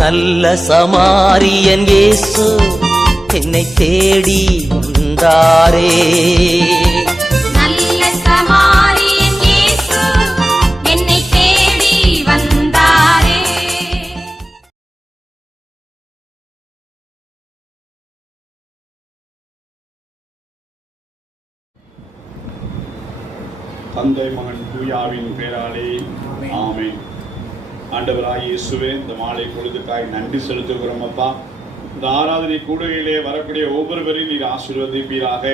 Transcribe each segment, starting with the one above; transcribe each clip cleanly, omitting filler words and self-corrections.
நல்ல சமாரியன் இயேசு என்னை தேடி வந்தாரே. நல்ல சமாரியன் இயேசு என்னை தேடி வந்தாரே. தந்தை மகன் தூயாவின் பேராலே ஆமென். ஆண்டவராய் இயேசுவே, இந்த மாலை பொழுதுக்காய் நன்றி செலுத்துகிறோம் அப்பா. இந்த ஆராதனை கூடுகையிலே வரக்கூடிய ஒவ்வொருவரையும் நீர் ஆசீர்வதிப்பீராக.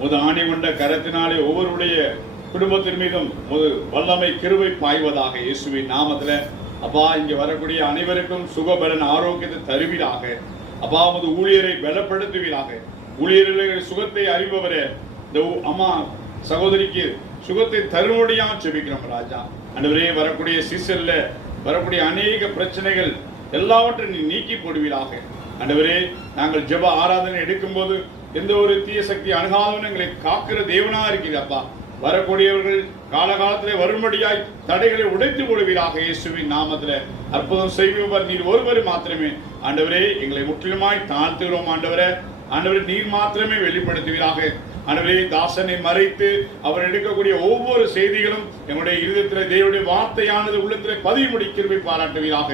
முது ஆணி கொண்ட கரத்தினாலே ஒவ்வொருடைய குடும்பத்தின் மீதும் முது வல்லமை கிருபை பாய்வதாக இயேசுவின் நாமத்துல. அப்பா, இங்க வரக்கூடிய அனைவருக்கும் சுகபலன் ஆரோக்கியத்தை தருவீராக. அப்பா, முது ஊழியரை பலப்படுத்துவீராக. ஊழியர்களுடைய சுகத்தை அறிபவரே, இந்த அம்மா சகோதரிக்கு சுகத்தை தருவடியா செபிக்கிறோம் ராஜா. ஆண்டவரே, வரக்கூடிய சீசன்ல வரக்கூடிய அநேக பிரச்சனைகள் எல்லாவற்றையும் நீ நீக்கி போடுவீராக. ஆண்டவரே, நாங்கள் ஜெப ஆராதனை எடுக்கும் போது எந்த ஒரு தீய சக்தி அணுகாதவன் எங்களை காக்கிற தேவனா இருக்கிறப்பா. வரக்கூடியவர்கள் காலகாலத்திலே வரும்படியாய் தடைகளை உடைத்து போடுவீராக. இயேசுவின் நாமத்துல அற்புதம் செய்பவர் நீர் ஒருவர் மாத்திரமே. ஆண்டவரே, எங்களை முற்றிலுமாய் தாழ்த்துகிறோம். ஆண்டவரே, நீர் மாத்திரமே வெளிப்படுத்துவீராக. ஆண்டவரே, தாசனை மறைத்து அவர் எடுக்கக்கூடிய ஒவ்வொரு செய்திகளும் எங்களுடைய இருதயத்தில் தேவனுடைய வார்த்தையானது உள்ளத்தில் பதிவுபடி கிருபை பாராட்டுவீராக.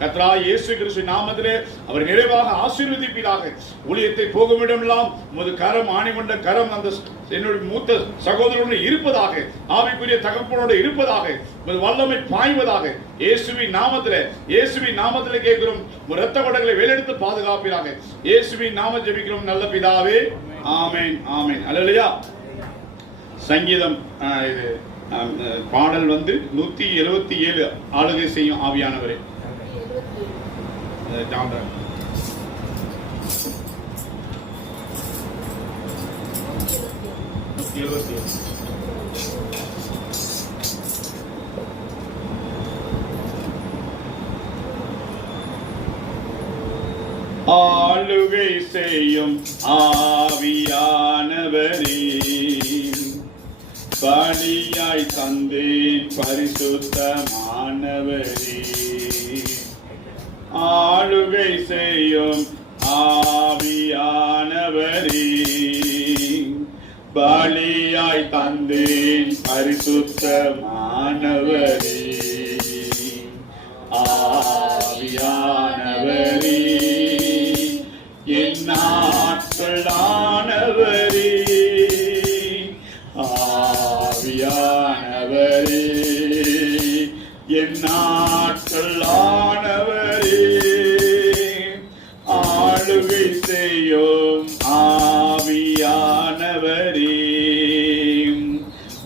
கர்த்தராகிய இயேசு கிறிஸ்து நாமத்திலே அவர் நிறைவாக ஆசீர்வதிப்பீராக. ஊழியத்தை போகுமிடமெல்லாம் உமது கரம், ஆணி கொண்ட கரம் அந்த என்னுடைய மூத்த சகோதரனுடன் இருப்பதாக, ஆவிக்குரிய தகப்பனோடு இருப்பதாக, உமது வல்லமை பாய்வதாக. இயேசுவின் நாமத்திலே கேட்கிறோம். இரத்த கொடைகளை வேலெடுத்து பாதுகாப்பீராக. இயேசுவின் நாம ஜெபிக்கிறோம் நல்ல பிதாவே. ஆமென், ஆமென். அல்லேலூயா. சங்கீதம் இது பாடல் 177 ஆளுகை செய்யும் ஆவியானவரே. ஆளுகை செய்யும் ஆவியானவரே, பலியாய் தந்தேன் பரிசுத்தமானவரே. ஆளுகை செய்யும் ஆவியானவரே, பலியாய் தந்தேன் பரிசுத்தமானவரே. ஆவியானவரே, என் நாட்களானவரே. ஆவியானவரே, என் நாட்களானவரே. ஆளுகை செய்யும் ஆவியானவரே,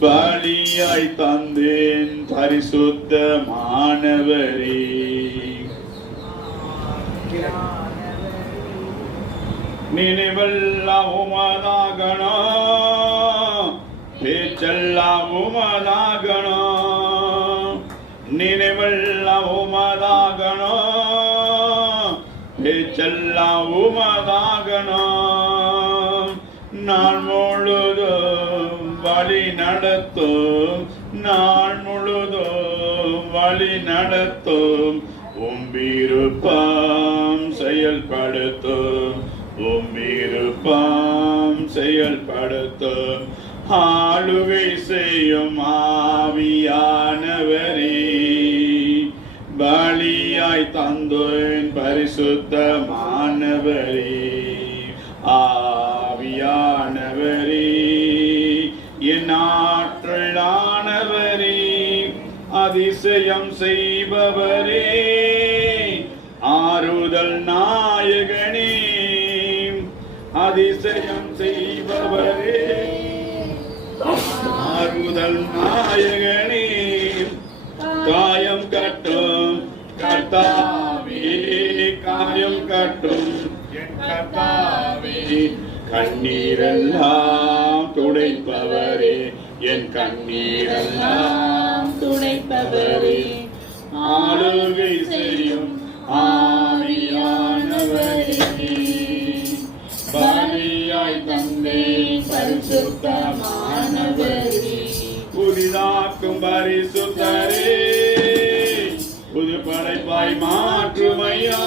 பலியாய் தந்தேன் பரிசுத்தமானவரே. நினைவெல்லாம் உமதாகணும், பேச்செல்லாம் உமதாகணும். நினைவெல்லாம் உமதாகணும், பேச்செல்லாம் உமதாகணும். நாள் முழுதும் வழி நடத்தும், நாள் முழுதும் வழி நடத்தும். விருப்பம் செயல்படுத்தும், விருப்பம் செயல்படுத்தும். ஆளுகை செய்யும் ஆவியானவரே, பலியாய் தந்தேன் பரிசுத்தமானவரே. ஆவியானவரே, என் ஆற்றலானவரே, அதிசயம் செய்பவரே, ஆறுதல் நாயகனே, அதிசயம் செய்பவரே, ஆறுதல் நாயகனே. காயம் கட்டும் கர்த்தாவே, காயம் கட்டும் என் கர்த்தாவே. கண்ணீரெல்லாம் துடைப்பவரே, என் கண்ணீரெல்லாம் துடைப்பவரே. ஆளுகை செய்யும் ஆவியானவரே, பலியாய் தந்தேன் பரிசுத்தமானவரே. புதிதாக்கும் பரிசுத்தரே, புது படைப்பாய் மாற்றுமையா.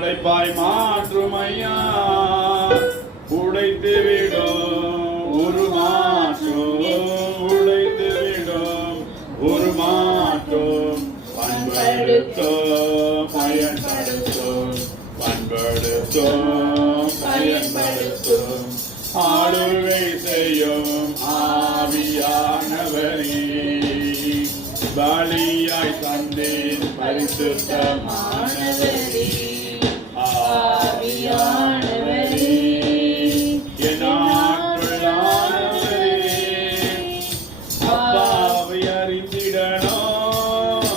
படைப்பாய் மாற்றும் ஐயா, உடைத்து விடும் உருமாற்றும், உடைத்து விடும் உருமாற்றும், பண்படுத்தும் பயன்படுத்தும், பண்படுத்தும் பயன்படுத்தும், ஆளுகை செய்யும் ஆவியானவரே, பலியாய் தந்தேன் பரிசுத்தமானவரே, ஆவியானவரே, என் ஆற்றலானவரே, அப்பாவை அறிந்திடணும்,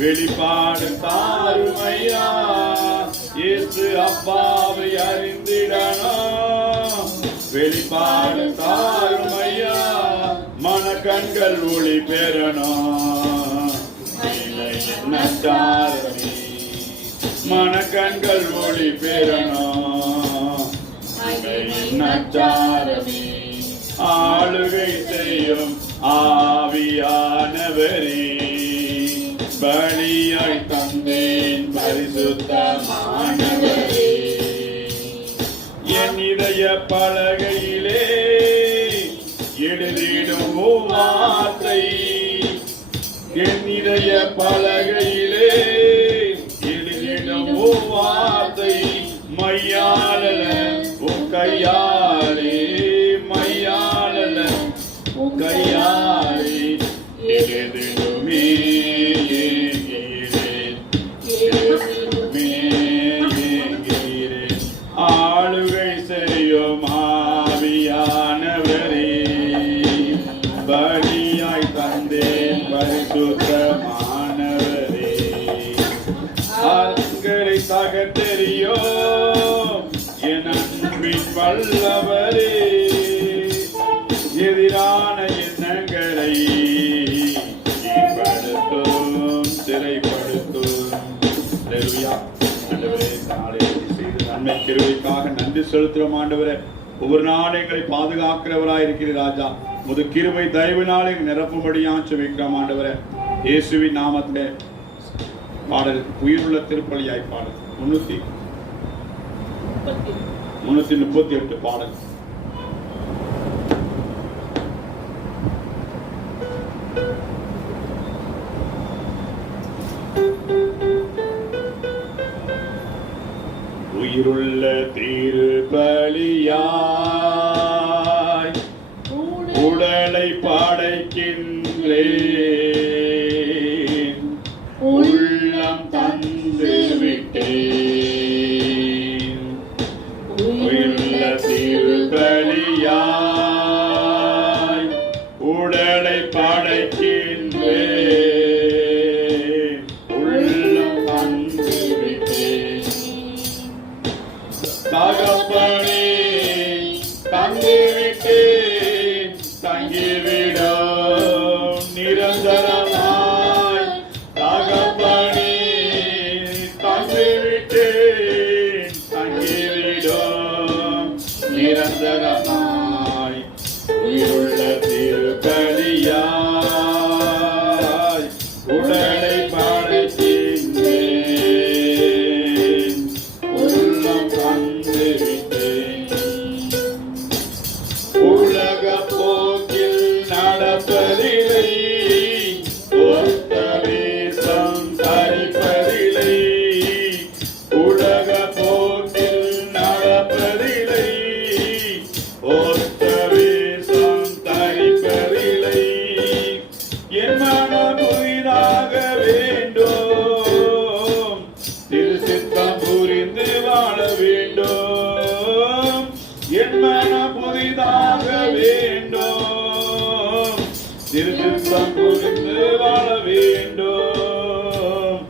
வெளிப்பாடு தாருமையா, இயேசு அப்பாவை அறிந்திடணும், வெளிப்பாடு தாருமையா, மனக்கண்கள் ஒளி பெறணும், நச்சாரமே, மனக்கண்கள் ஒளி பெறணும், நச்சாரமே, ஆளுகை செய்யும் ஆவியானவரே, பலியாய் தந்தேன் பரிசுத்தமானவரே, என் இதய பலகையிலே எழுதிடும் வார்த்தை, என் இதய பலகையிலே எழுதிடும் வார்த்தை, மையாளல உன் கையாலே, மையாளல உன் கையாலே எழுதிடுமே, எழுதிடுமே, ஆளுகை செய்யும் ஆவியானவரே, பலியாய் தந்தேன் பரிசுத்தமானவரே, ஆண்களை தகத்தெறியோ என் அன்பின் வல்லவரே, எதிரான எண்ணங்களை ஈடுபடுத்தும் சிறைப்படுத்தும். அல்லேலூயா. ஆண்டவரே, இந்த நாளை செய்த நன்மை கிருபைக்காக நன்றி செலுத்துகிறோம் ஆண்டவரே. ஒவ்வொரு நாளும் எங்களை பாதுகாக்கிறவராய் இருக்கிற ராஜா, முது கிருபை தயவினால் எங்கள் நிரப்பும்படியா செபிக்கிறோம் ஆண்டவரே. இயேசுவின் நாமத்திலே பாடல் உயிருள்ள திருப்பலியாய் பாடல் 338 பாடல். உயிருள்ள திருப்பலியாய் உடலை படைக்கின்றேன், உள்ளம் தந்து விட்டேன். உயிருள்ள திருப்பலியாய் உடலை படைக்கின்றேன், உள்ளம் தந்து விட்டேன். தகப்பனே தங்கிவிட்டேன், தங்கிவிடும் நிரந்தரமாய். தகப்பனே தங்கிவிட்டேன், தங்கிவிடும் நிரந்தரமாய். உயிருள்ள திருப்பலியாய் உடலை படைக்கின்றேன், உள்ளம் தந்து விட்டேன். உலக போக்கில் நடப்பதில்லை, ஒத்த வேஷம் தரிப்பதில்லை. உலக போக்கில் நடப்பதில்லை, ஒத்த வேஷம் தரிப்பதில்லை. என் மனம் புதிதாக வேண்டும், திருச்சித்தம் புரிந்து வாழ வேண்டும். என் மனம் புதிதாக வேண்டும், திருச்சித்தம் புரிந்து வாழ வேண்டும்.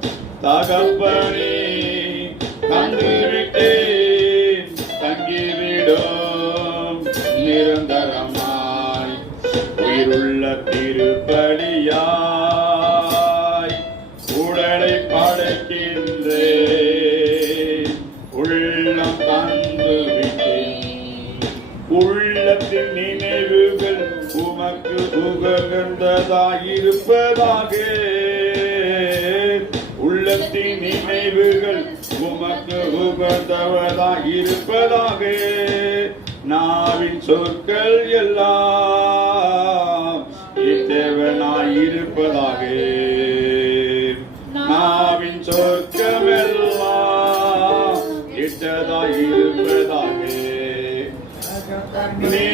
தகப்பனே தந்துவிட்டேன், தங்கிவிடும் நிரந்தரமாய். உயிருள்ள திருப்பலியாய் உடலை படைக்கின்றேன், உள்ளம் தந்து விட்டேன். உள்ளத்தின் நினைவுகள் உமக்கு உகந்ததாயிருப்பதாக, உள்ளத்தின் நினைவுகள் உமக்கு உகந்தவதாய் இருப்பதாக. நாவின் சொற்கள் எல்லாம் தேவனாய் இருப்பதாக. நாவின் சொற்கமெல்லாம் இட்டதாய் இருப்பதாக. நீ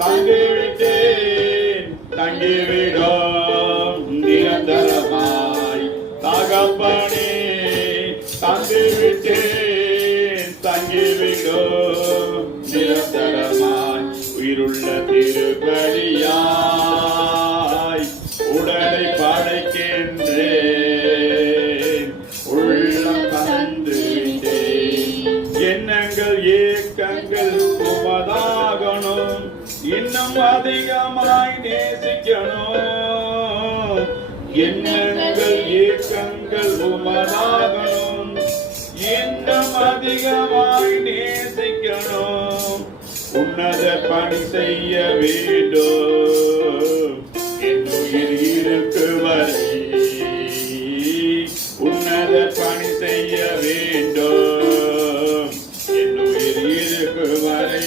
தங்கிவிட்டேன் தங்கிவிடும் நிரந்தரமாய். தகப்பனே தங்கிவிட்டேன் தங்கிவிடும் நிரந்தரமாய். உயிருள்ள திருப்பலியாய் உடலை படைக்கின்றேன். உள்ளம் தந்துவிட்டேன். எண்ணங்கள் ஏக்கங்கள் உமதாகணும். இன்னும் அதிகமாய் நேசிக்கணும். எண்ணங்கள் ஏக்கங்கள் உமதாகணும். இன்னும் அதிகமாய் நேசிக்கணும். உன்னத பணி செய்ய வேண்டும் என் உயிர் இருக்கு வரை. உன்னத பணி செய்ய வேண்டும் என் உயிர் இருக்கு வரை.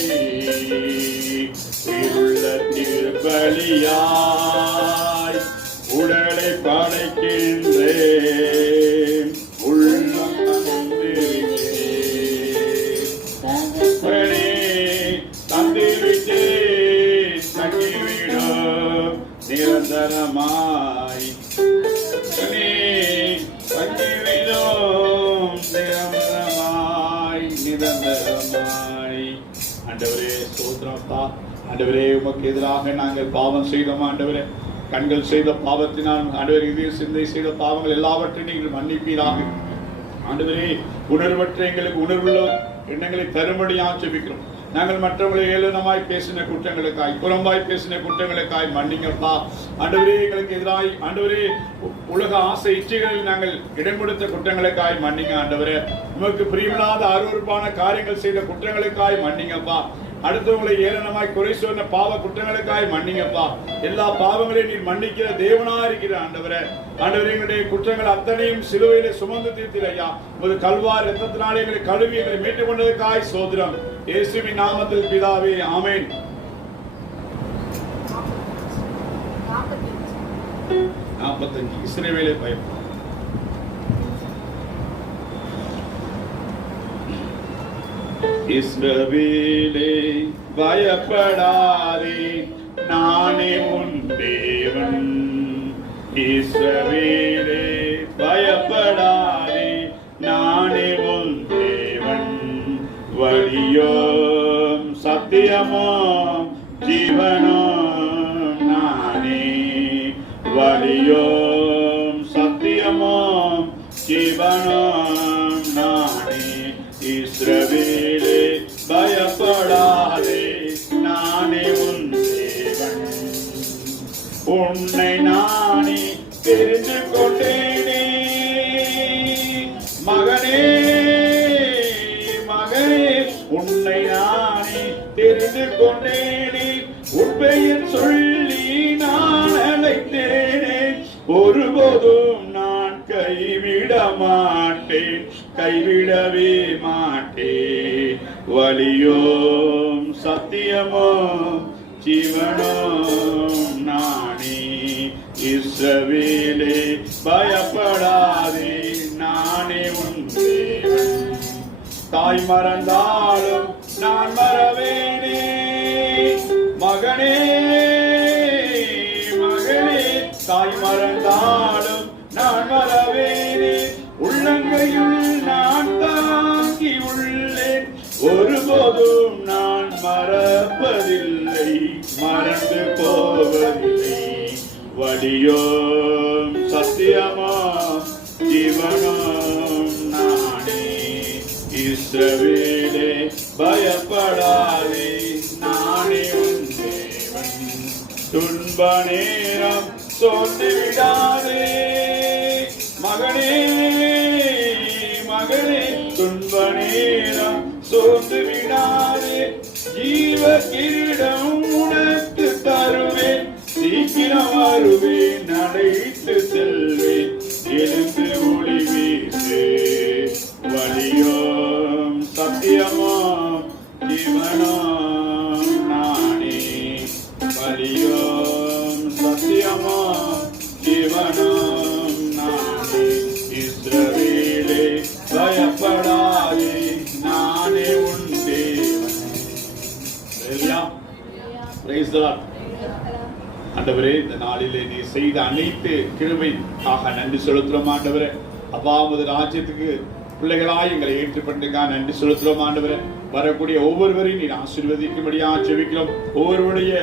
உயிருள்ள திருப்பலியாய் உடலை படைக்கின்றேன். உள்ளம் தந்துவிட்டேன் தங்கிவிடும் நிரந்தரமாய். தங்கிவிடும் நிரந்தரமாய். ஆண்டவரே ஸ்தோத்திரப்பா. ஆண்டவரே உமக்கு எதிராக நாங்கள் பாவம் செய்தோம். ஆண்டவரே கண்கள் செய்த பாவத்தினால் ஆண்டவரே இதய சிந்தை செய்த பாவங்கள் எல்லாவற்றையும் நீங்கள் மன்னிப்பீராக. ஆண்டவரே உணர்வற்ற எங்களுக்கு உணர்வுள்ள எண்ணங்களை தரும்படியாக ஜெபிக்கிறோம். நாங்கள் மற்றவர்களை ஏளனமாய் பேசின குற்றங்களுக்காய் புறம்பாய் பேசின குற்றங்களுக்காய் மன்னிங்கப்பா. ஆண்டவரே எங்களுக்கு எதிராய் ஆண்டவரே உலக ஆசை இச்சைகளில் நாங்கள் இடம் கொடுத்த குற்றங்களுக்காய் மன்னிங்க. ஆண்டவரே உமக்கு பிரியமில்லாத அருவருப்பான காரியங்கள் செய்த குற்றங்களுக்காய் மன்னிங்கப்பா. அடுத்தவங்களை ஏளனமாய் குறை சொன்ன பாவ குற்றங்களுக்காய் மன்னிங்கப்பா. எல்லா பாவங்களையும் நீர் மன்னிக்கிற தேவனா இருக்கிற ஆண்டவரே. ஆண்டவரே எங்களுடைய குற்றங்கள் அத்தனையும் சிலுவையிலே சுமந்து தீர்த்தீர் ஐயா. ஒரு கல்வார் இரத்தத்தினாலே எங்களை கழுவி எங்களை மீட்டுக் கொண்டதற்காய் சோதரம். இயேசுவின் நாமத்தில் பிதாவே ஆமென். 45 இஸ்ரவேலை பயம். இஸ்ரவேலே பயப்படாதே நானே உன் தேவன். இஸ்ரவேலே பயப்படாதே நானே உன் தேவன். வழியோம் சத்தியமோம் ஜீவனோம் நானே. வழியோம் சத்தியமோம் ஜீவனோம் நானே. இஸ்ரவேலே பயப்படாதே நானே உன் தேவன். உன்னை நானே தெரிந்து கொண்டேனே மகனே மகனே. உன்னை நானே தெரிந்து கொண்டேனே. உன் பெயர் சொல்லி நான் அழைத்தேனே. ஒருபோதும் நான் கைவிட மாட்டேன் கைவிடவே மாட்டேன். வழியோம் சத்தியமோம் ஜீவனோம் நானே. இஸ்ரவேலே பயப்படாதே நானே உன் தேவன். தாய் மறந்தாலும் நான் மறவேனே மகனே மகனே. தாய் மறந்தாலும் நான் மறவேனே. உள்ளங்கையுள் நான் தாங்கி உள்ளேன். ஒருபோதும் நான் மறப்பதில்லை மறந்து போவதில்லை. வழியோம் சத்தியமாம் ஜீவனோம் நானே. இஸ்ரவேலே பயப்படாதே நானே உன் தேவன். துன்ப நேரம் சோர்ந்து விடாதே மகனே மகனே. துன்ப நேரம் சோர்ந்து விடாதே. ஜீவ கிரீடம் உனக்கு தருவேன். சீக்கிரம் வருவேன் அழைத்து செல்வேன். எழுந்து ஒளி வீசு. வழியோ Praise the Lord. ஆண்டவரே, இந்த நாளிலே நீ செய்த அனைத்து கிருபைக்காக நன்றி செலுத்துறோம் ஆண்டவரே. அப்பா, உமது ராஜ்யத்துக்கு பிள்ளைகளாய் எங்களை ஏற்றுக்கொண்டதுக்காக நன்றி செலுத்துறோம் ஆண்டவரே. வரக்கூடிய ஒவ்வொருவரையும் நீர் ஆசீர்வதிக்கும்படியா ஜெபிக்கிறோம். ஒவ்வொருவருடைய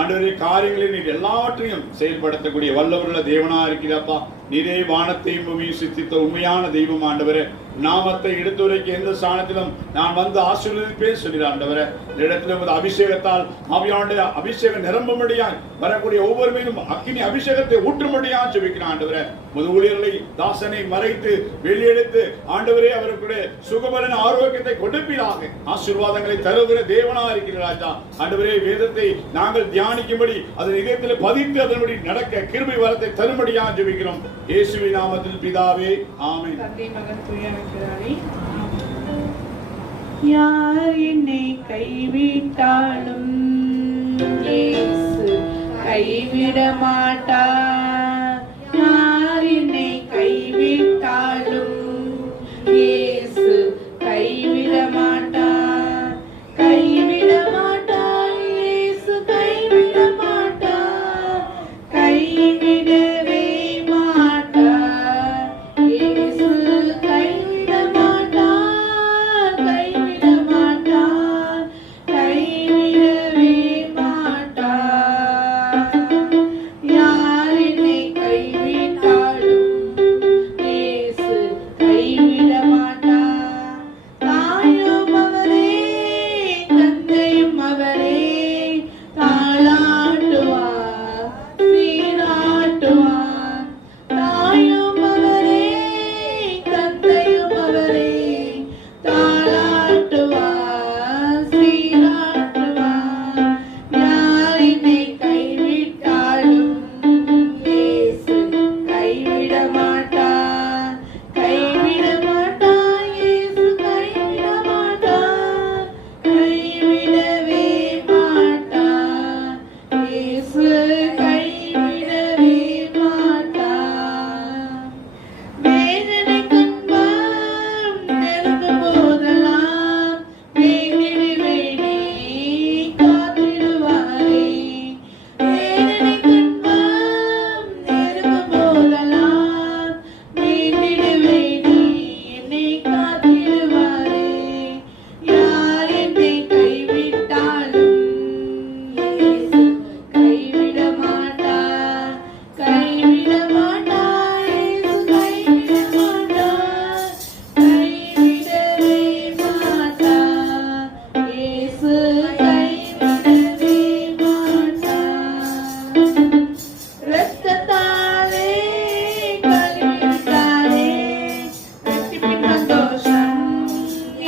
ஆண்டவரே காரியங்களை நீர் எல்லாவற்றையும் செயல்படுத்தக்கூடிய வல்லவருள்ள தேவனா இருக்கிறப்பா. நீரே வானத்தையும் பூமியும் சித்தித்த உண்மையான தெய்வம் ஆண்டவரே. நாமத்தை எடுத்துரைக்க எந்த ஸ்தானத்திலும் நான் வந்து ஆசீர்வதிப்பேன் சொல்லிட ஆண்டவரே. இந்த இடத்துல உமது அபிஷேகத்தால் ஆவியானுடைய அபிஷேகம் நிரம்பும்படியாய் வரக்கூடிய ஒவ்வொரு மீனும் அக்கினி அபிஷேகத்தை ஊற்றும்படியா ஜெபிக்கிறேன் ஆண்டவரே. உமது ஊழியர்களை தாசனை மறைத்து வெளியெடுத்து ஆண்டவரே அவருடைய சுகபலன் ஆரோக்கியத்தை கொடுப்பீராக. ஆசீர்வாதங்களை தருகிற தேவனா இருக்கிற ராஜா. ஆண்டவரே, வேதத்தை நாங்கள் தியானிக்கும்படி அதன் இதயத்தில் பதித்து அதன்படி நடக்க கிருபை வரத்தை தரும்படியா ஜெபிக்கிறோம். இயேசுவின் நாமத்தில் பிதாவே, ஆமென். யார் என்னை கைவிட்டாலும் இயேசு கைவிட மாட்டார். யார் என்னை கைவிட்டாலும் இயேசு கைவிட மாட்டார். கைவிட மாட்டார், இயேசு கைவிட மாட்டார். கைவிடவே மாட்டார், இயேசு கைவிட மாட்டார். கைவிட மாட்டார், கைவிடவே மாட்டார். யார் என்னை கைவிட்டாலும் இயேசு கைவிட மாட்டார். தாயும் அவரே, தந்தையும் அவரே, தாளாட்டுவார், சீராட்டுவார். தாயும் அவரே, தந்தையும் அவரே, தாளாட்டுவார், சீராட்டுவார். யார் என்னை கைவிட்டாலும் இயேசு கைவிட மாட்டார். கைவிட மாட்டார், இயேசு கைவிட மாட்டார். கைவிடவே மாட்டார், இயேசு கைவிடவே மாட்டார். வேதனை துன்பம் நெருங்கும் போதெல்லாம் வேண்டிடுவேனே, காத்திடுவாரே. வேதனை துன்பம் நெருங்கும் போதெல்லாம் வேண்டிடுவேனே, என்னை காத்திடுவாரே. யார் என்னை கைவிட்டாலும் இயேசு கைவிட மாட்டார். கைவிட மாட்டார், இயேசு கைவிட மாட்டார். கைவிடவே மாட்டார், இயேசு கைவிடவே மாட்டார். இரத்தத்தாலே கழுவிவிட்டாரே, ரட்சிப்பின் சந்தோஷம்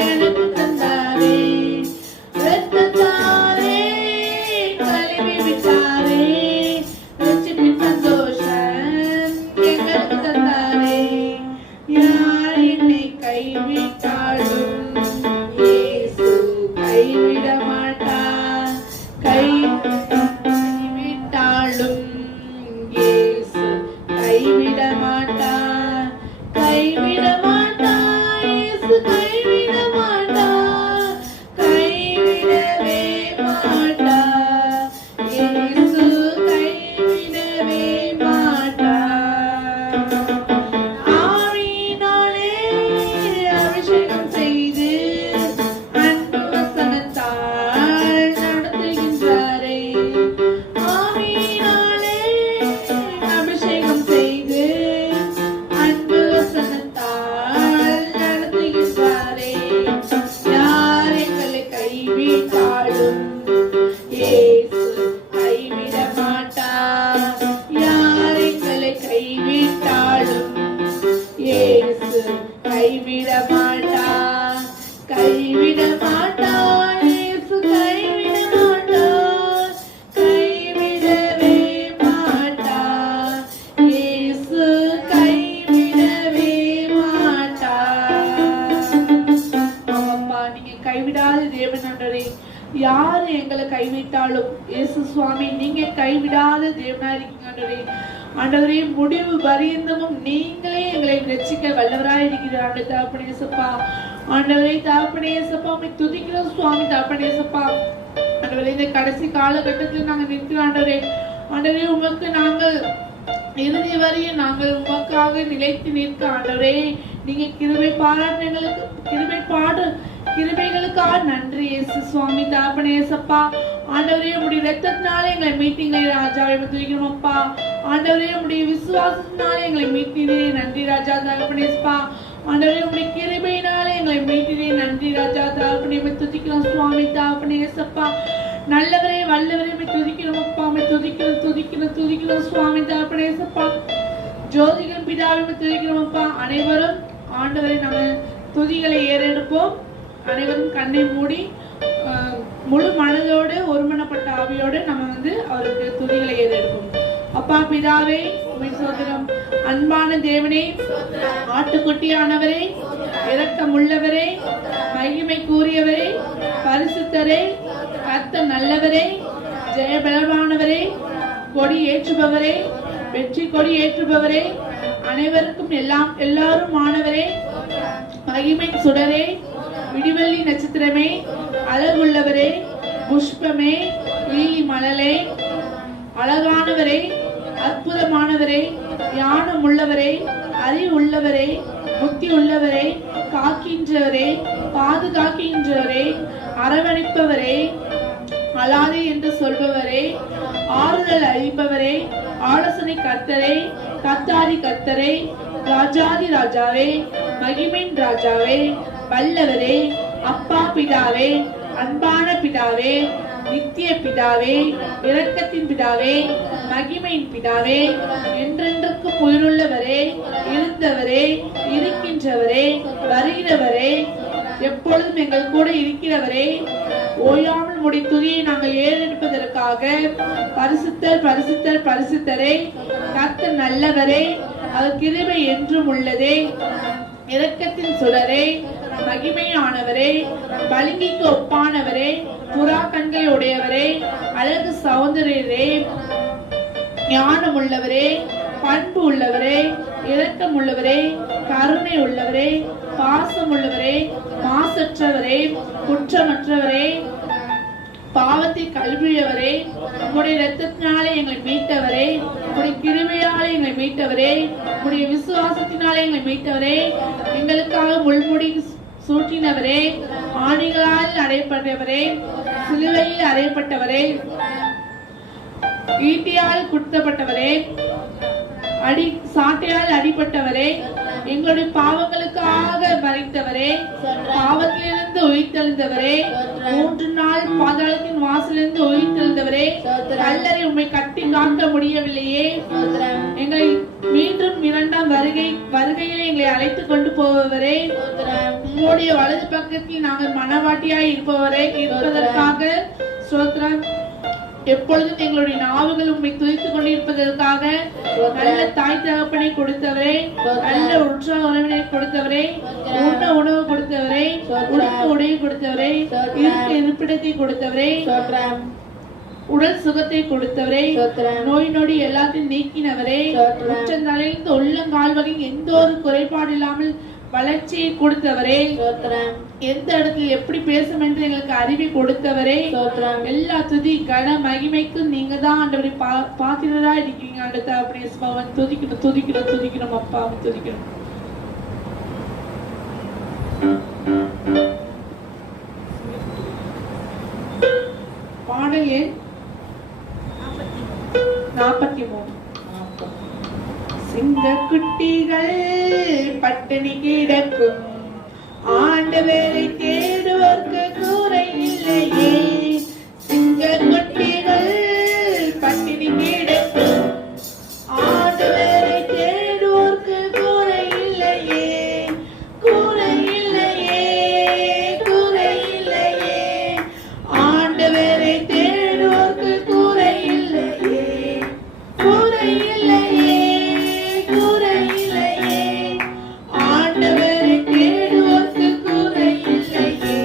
எனக்கு தந்தாரே. இரத்தத்தாலே கழுவிவிட்டாரே, ரட்சிப்பின் சந்தோஷம் எங்களுக்கு தந்தாரே. யார் என்னை கைவிட்டாலும் இயேசு கைவிட மாட்டார். கைவிட்டாலும் இயேசு கைவிட மாட்டார். கைவிட மாட்டார், இயேசு கைவிட மாட்டார். கைவிடவே மாட்டார், இயேசு கைவிடவே மாட்டார். ஆவியினாலே அபிஷேகம் செய்து அன்பு வசனத்தால் நடத்துகின்றாரே. ஆவியினாலே அபிஷேகம் செய்து அன்பு வசனத்தால் நடத்துகின்றாரே. யார் எங்களை கைவிட்டாலும் இயேசு கைவிட மாட்டார். யார் எங்களை கைவிட்டாலும் இயேசு கைவிட மாட்டார். கைவிட மாட்டார், இயேசு கைவிட மாட்டார். கைவிடவே மாட்டார், இயேசு கைவிடவே மாட்டார். ஆமாப்பா, நீங்க கைவிடாத தேவன் ஆண்டவரே. யார் எங்களை கைவிட்டாலும் இயேசு சுவாமி நீங்க கைவிடாத தேவனா இருக்கீங்க ஆண்டவரே. ஆண்டவரே, முடிவு பரியந்தமும் நீங்களே எங்களை ரட்சிக்க வல்லவராய் இருக்கிறார். ஆண்டு தகப்பனே இயேசுப்பா. ஆண்டவரே தகப்பனே இயேசுப்பா, உம்மை துதிக்கிறோம் சுவாமி தகப்பனே இயேசுப்பா. ஆண்டவரே. இந்த கடைசி காலகட்டத்தில் நாங்கள் நிற்கிறோம் ஆண்டவரே. ஆண்டவரே, உமக்கு நாங்கள் இறுதி வரையும் நாங்கள் உமக்காக நிலைத்து நிற்க ஆண்டவரே. நீங்க கிருபைகளுக்காக நன்றி இயேசு சுவாமி தகப்பனே. ஏசப்பா ஆண்டவரே, உடைய ரத்தத்தினால எங்களை மீட்டீங்களே ராஜாவை துதிக்கிறோம் அப்பா. ஆண்டவரே, உடைய விசுவாசத்தினால எங்களை மீட்டினே நன்றி ராஜா தகப்பனேஸ்பா. ஆண்டவரே, உடைய கிருபையினால எங்களை மீட்டினே நன்றி ராஜா தகப்பனே. துதிக்கிறோம் சுவாமி தகப்பனே. ஏசப்பா நல்லவரே வல்லவரே துதிக்கிறோம் அப்பா. துதிக்கிறோம் சுவாமி தகப்பனே. ஏசப்பா ஜோதிகள் பிதாவை துதிக்கிறோம் அப்பா. அனைவரும் ஆண்டவரை நம்ம துதிகளை ஏறெடுப்போம். அனைவரும் கண்ணை மூடி முழு மனதோடு ஒருமனப்பட்ட ஆவியோடு நம்ம அவருக்கு துதிகளை ஏறெடுப்போம். அப்பா பிதாவே உம்மை சோதரம். அன்பான தேவனே, ஆட்டுக்குட்டியானவரே, இரக்கமுள்ளவரே, மகிமை கூறியவரே, பரிசுத்தரே, கர்த்தர் நல்லவரே, ஜெயபலவானவரே, கொடி ஏற்றுபவரே, வெற்றி கொடி ஏற்றுபவரே, அனைவருக்கும் எல்லாரும் ஆனவரே, மகிமை சுடரே, விடிவெள்ளி நட்சத்திரமே, அழகுள்ளவரே, புஷ்பமே, லீலி மலலே, அழகானவரே, அற்புதமானவரே, ஞானம் உள்ளவரே, அறிவு உள்ளவரே, புத்தி உள்ளவரே, காக்கின்றவரே, பாதுகாக்கின்றவரே, அரவணைப்பவரே, அலாதே என்று சொல்பவரே, ஆறுதல் அளிப்பவரே, ஆலோசனை கர்த்தரே, கர்த்தாதி கர்த்தரே, ராஜாதி ராஜாவே, மகிமின் ராஜாவே, வல்லவரே, அப்பா பிதாவே, அன்பான பிதாவே, நித்திய பிதாவே, இரக்கத்தின் பிதாவே, மகிமையின் பிதாவே, என்றென்றுக்கும் உயிருள்ளவரே, இருந்தவரே, இருக்கின்றவரே, வருகிறவரே, எப்பொழுதும் எங்கள் கூட இருக்கிறவரே, ஓயாமல் முடி துதியை நாங்கள் ஏறெடுப்பதற்காக பரிசுத்தர் பரிசுத்தர் பரிசுத்தரே, கர்த்தர் நல்லவரே, அவர் கிருபை என்றும் உள்ளதே, இரக்கத்தின் சுடரே, மகிமையானவரே, பளிங்கிக்கு ஒப்பானவரே, புறா கண்களை உடையவரே, அழகு சௌந்தரியரே, ஞானம் உள்ளவரே, பண்பு உள்ளவரே, இரக்கம் உள்ளவரே, கருணை உள்ளவரே, பாசம் உள்ளவரே, மாசற்றவரே, குற்றமற்றவரே, பாவத்தை கழுவியவரே, உங்களுடைய இரத்தத்தினாலே எங்களை மீட்டவரே, உங்களுடைய கிருபையாலே எங்களை மீட்டவரே, உங்களுடைய விசுவாசத்தினாலே எங்களை மீட்டவரே, எங்களுக்காக முள்முடி சூட்டினவரே, ஆணிகளால் அறையப்பட்டவரே, சிலுவையில் அறையப்பட்டவரே, ஈட்டியால் குத்தப்பட்டவரே, சாட்டையால் அடிப்பட்டவரே, எங்களுடைய பாவங்களுக்காக மறைத்தவரே, பாவத்திலிருந்து உயிர்த்தெழுந்தவரே, 3 நாள் பாதாளத்தின் வாசலிருந்து உயிர்த்தெழுந்தவரே, கல்லறை உம்மை கட்டி காக்க முடியவில்லையே, எங்களை மீண்டும் 2ஆம் வருகையிலே எங்களை அழைத்து கொண்டு போபவரே, உங்களுடைய வலது பக்கத்தில் நாங்கள் மனவாட்டியாய் இருப்பதற்காக ஸ்தோத்திரம். எப்பொழுதும் எங்களுடைய நாவுகள் உண்மை துதித்துக் கொண்டிருப்பதற்காக நல்ல தாய் தகப்பனை கொடுத்தவரே, நல்ல உற்சாக உறவினை கொடுத்தவரே, உண்ண உணவு கொடுத்தவரே, உடுக்க உடையை கொடுத்தவரே, இருக்க இருப்பிடத்தை கொடுத்தவரே, உடல் சுகத்தை கொடுத்தவரே, நோய் நொடி எல்லாத்தையும் நீக்கினவரே, உச்சந்தலையிலிருந்து உள்ளங்கால் வரை எந்த ஒரு குறைபாடு இல்லாமல் வளர்ச்சியை கொடுத்தவரே, எந்த இடத்துல எப்படி பேசும் என்று எங்களுக்கு அறிவை கொடுத்தவரே, எல்லா துதி கன மகிமைக்கும் நீங்க தான் ஆண்டவரை பாத்திரரா இருக்கீங்க. ஆண்டவரே அப்படி துதிக்கணும் துதிக்கணும் துதிக்கணும் அப்பா துதிக்கணும். பாடல் எண் 43. சிங்க குட்டிகள் பட்டினி கிடக்கும், ஆண்டவரை தேடுவோர்க்கு கூரை இல்லையே. சிங்க குட்டிகள் பட்டினி கிடக்கும், ஆண்டவரை தேடுவோர்க்கு கூரை இல்லையே, கூரை இல்லையே, கூரை இல்லையே. ஆண்டவரை தேடுவோர்க்கு கூரை இல்லையே, கூரை இல்லையே, கூரை இல்லையே. ஆண்டவரை தேடுவோர்க்கு கூரை இல்லையே.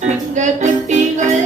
சிங்க குட்டிகள்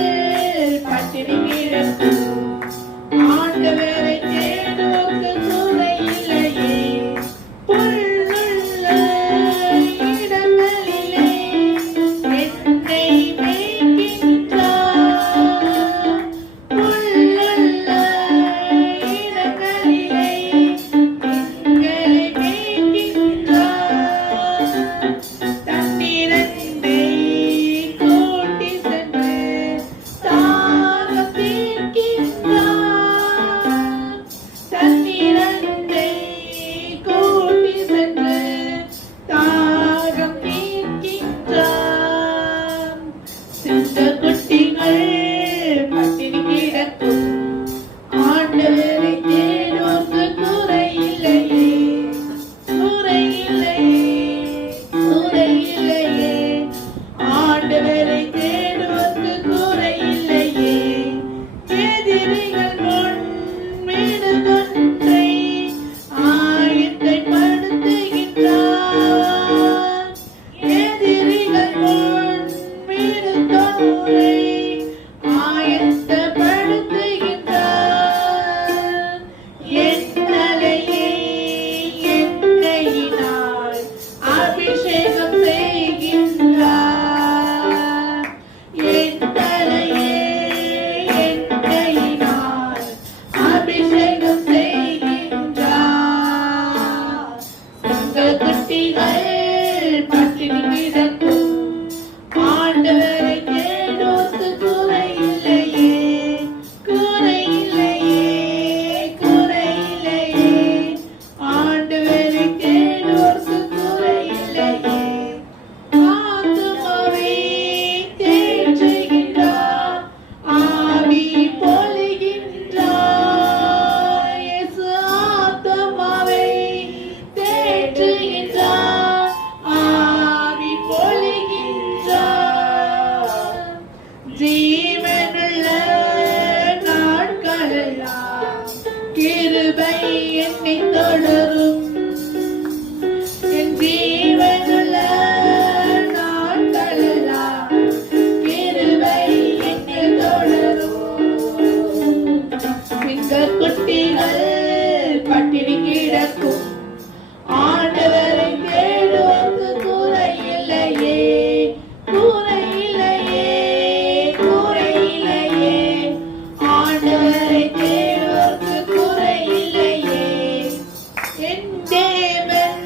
என் தேவன்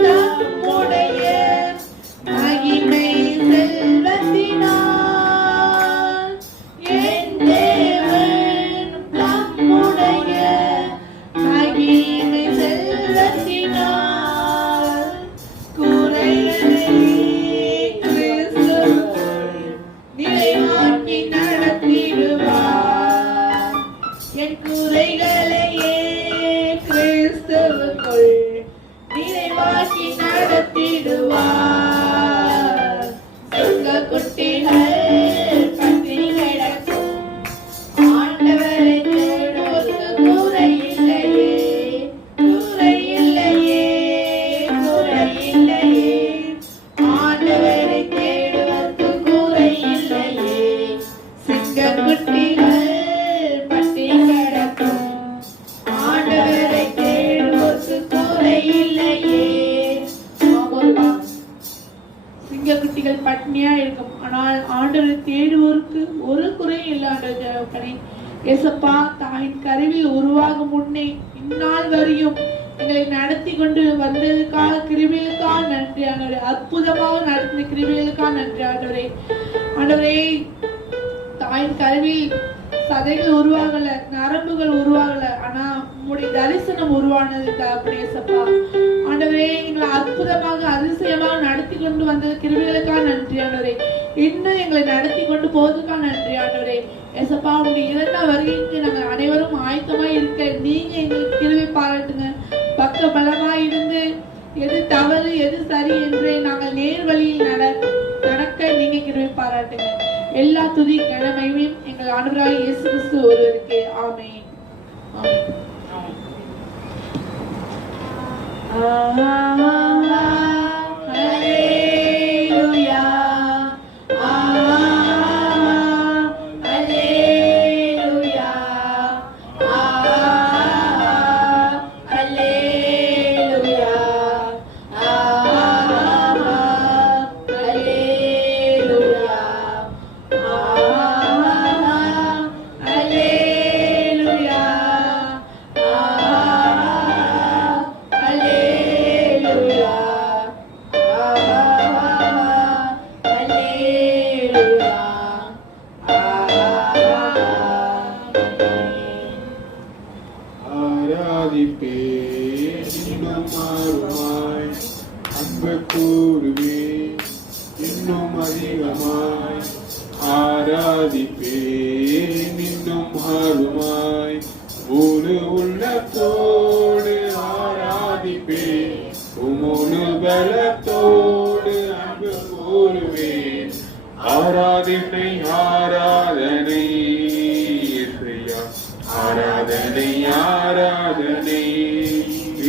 தம்முடைய மகிமை செல்வத்தினால், என் தேவன் தம்முடைய மகிமை செல்வத்தினால், குறைகளை கிறிஸ்துவுக்குள் நிறைவாக்கி நடத்திடுவார். என் குறைகளையே கிறிஸ்துவுக்குள் நிறைவாக்கி நடத்திடுவார். சொந்த குட்டிகள் பட்டினி கிடக்கும் ஆண்டவரை தேடுவோருக்கு குறையில்லையே, குறையில்லையே, குறையில்லையே. ஆண்டவரை தேடுவோருக்கு குறையில்லையே. சிங்கக்குட்டிகள் பட்டினி கிடக்கும் ஆண்டவரை தேடுவோருக்கு குறையில்லையே. சிங்கக்குட்டிகள் பட்னியா இருக்கும், ஆனால் ஆண்டவரை தேடுவோருக்கு ஒரு குறையும் இல்லாண்டே. ஏசப்பா, தாயின் கருவில் உருவாகும் முன்னே இந்நாள் வரையும் எங்களை நடத்தி கொண்டு வந்ததுக்காக கிருபைகளுக்காக நன்றி ஆண்டவரே. அற்புதமாக நடத்தின கிருபைகளுக்காக நன்றி ஆண்டவரே. ஆண்டவரே, தாயின் கருவில் சதைகள் உருவாகல, நரம்புகள் உருவாகல, ஆனா உங்களுடைய தரிசனம் உருவானது அப்படி ஏசப்பா. ஆண்டவரே, எங்களை அற்புதமாக அதிசயமாக நடத்தி கொண்டு வந்தது கிருபைகளுக்காக நன்றி ஆண்டவரே. இன்னும் எங்களை நடத்தி கொண்டு போவதுக்காக நன்றி ஆண்டவரே. ஏசப்பா, உங்களுடைய 2ஆம் வருகைக்கு நாங்கள் அனைவரும் ஆயத்தமாய் இருக்க நீங்க எங்களுக்கு கிருபை பாராட்டுங்க. பக்க பலமாய் இருந்து எது தவறு எது சரி என்று நாங்கள் நேர் வழியில் நடக்க நீங்க கிருபை பாராட்டுங்க. எல்லா துதி கனமையும் எங்கள் ஆண்டவராகிய இயேசு கிறிஸ்து ஒருவருக்கே. ஆமென். ஆமென். ஹல்லேலூயா, ஹல்லேலூயா, ஹல்லேலூயா, ஹல்லேலூயா, ஹல்லேலூயா, ஹல்லேலூயா, ஹல்லேலூயா. ஆராதிப்பேன் இன்னும் மாறுமாய், அன்பு கூறுவேன் இன்னும் அதிகமாய். ஆராதிப்பேன் இன்னும் மாறுமாய், முழு உள்ளத்தோடு ஆராதிப்பேன், முழு பலத்தோடு அன்பு கூறுவேன். ஆராதனை ஆராதனை இசையா, ஆராதனை ஆராதனை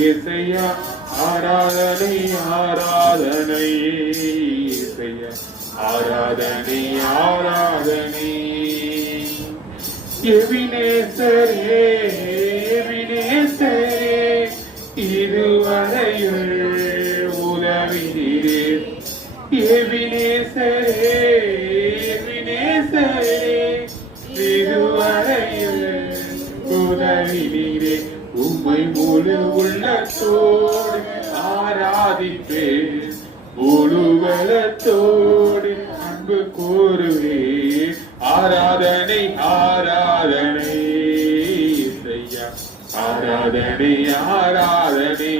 இசையா, ஆராதனை ஆராதனை இசையா, ஆராதனை ஆராதனை. எபினேசரே, எபினேசரே, இதுவரையில் உதவினீரே. எபினேசரே, எபினேசரே, இதுவரையில் உதவினீரே. உம்மை முழு உள்ளத்தோடு ஆராதிப்பேன், முழு பலத்தோடு அன்பு கூறுவேன். ஆராதனை ஆராதனை இசையா, ஆராதனை ஆராதனை,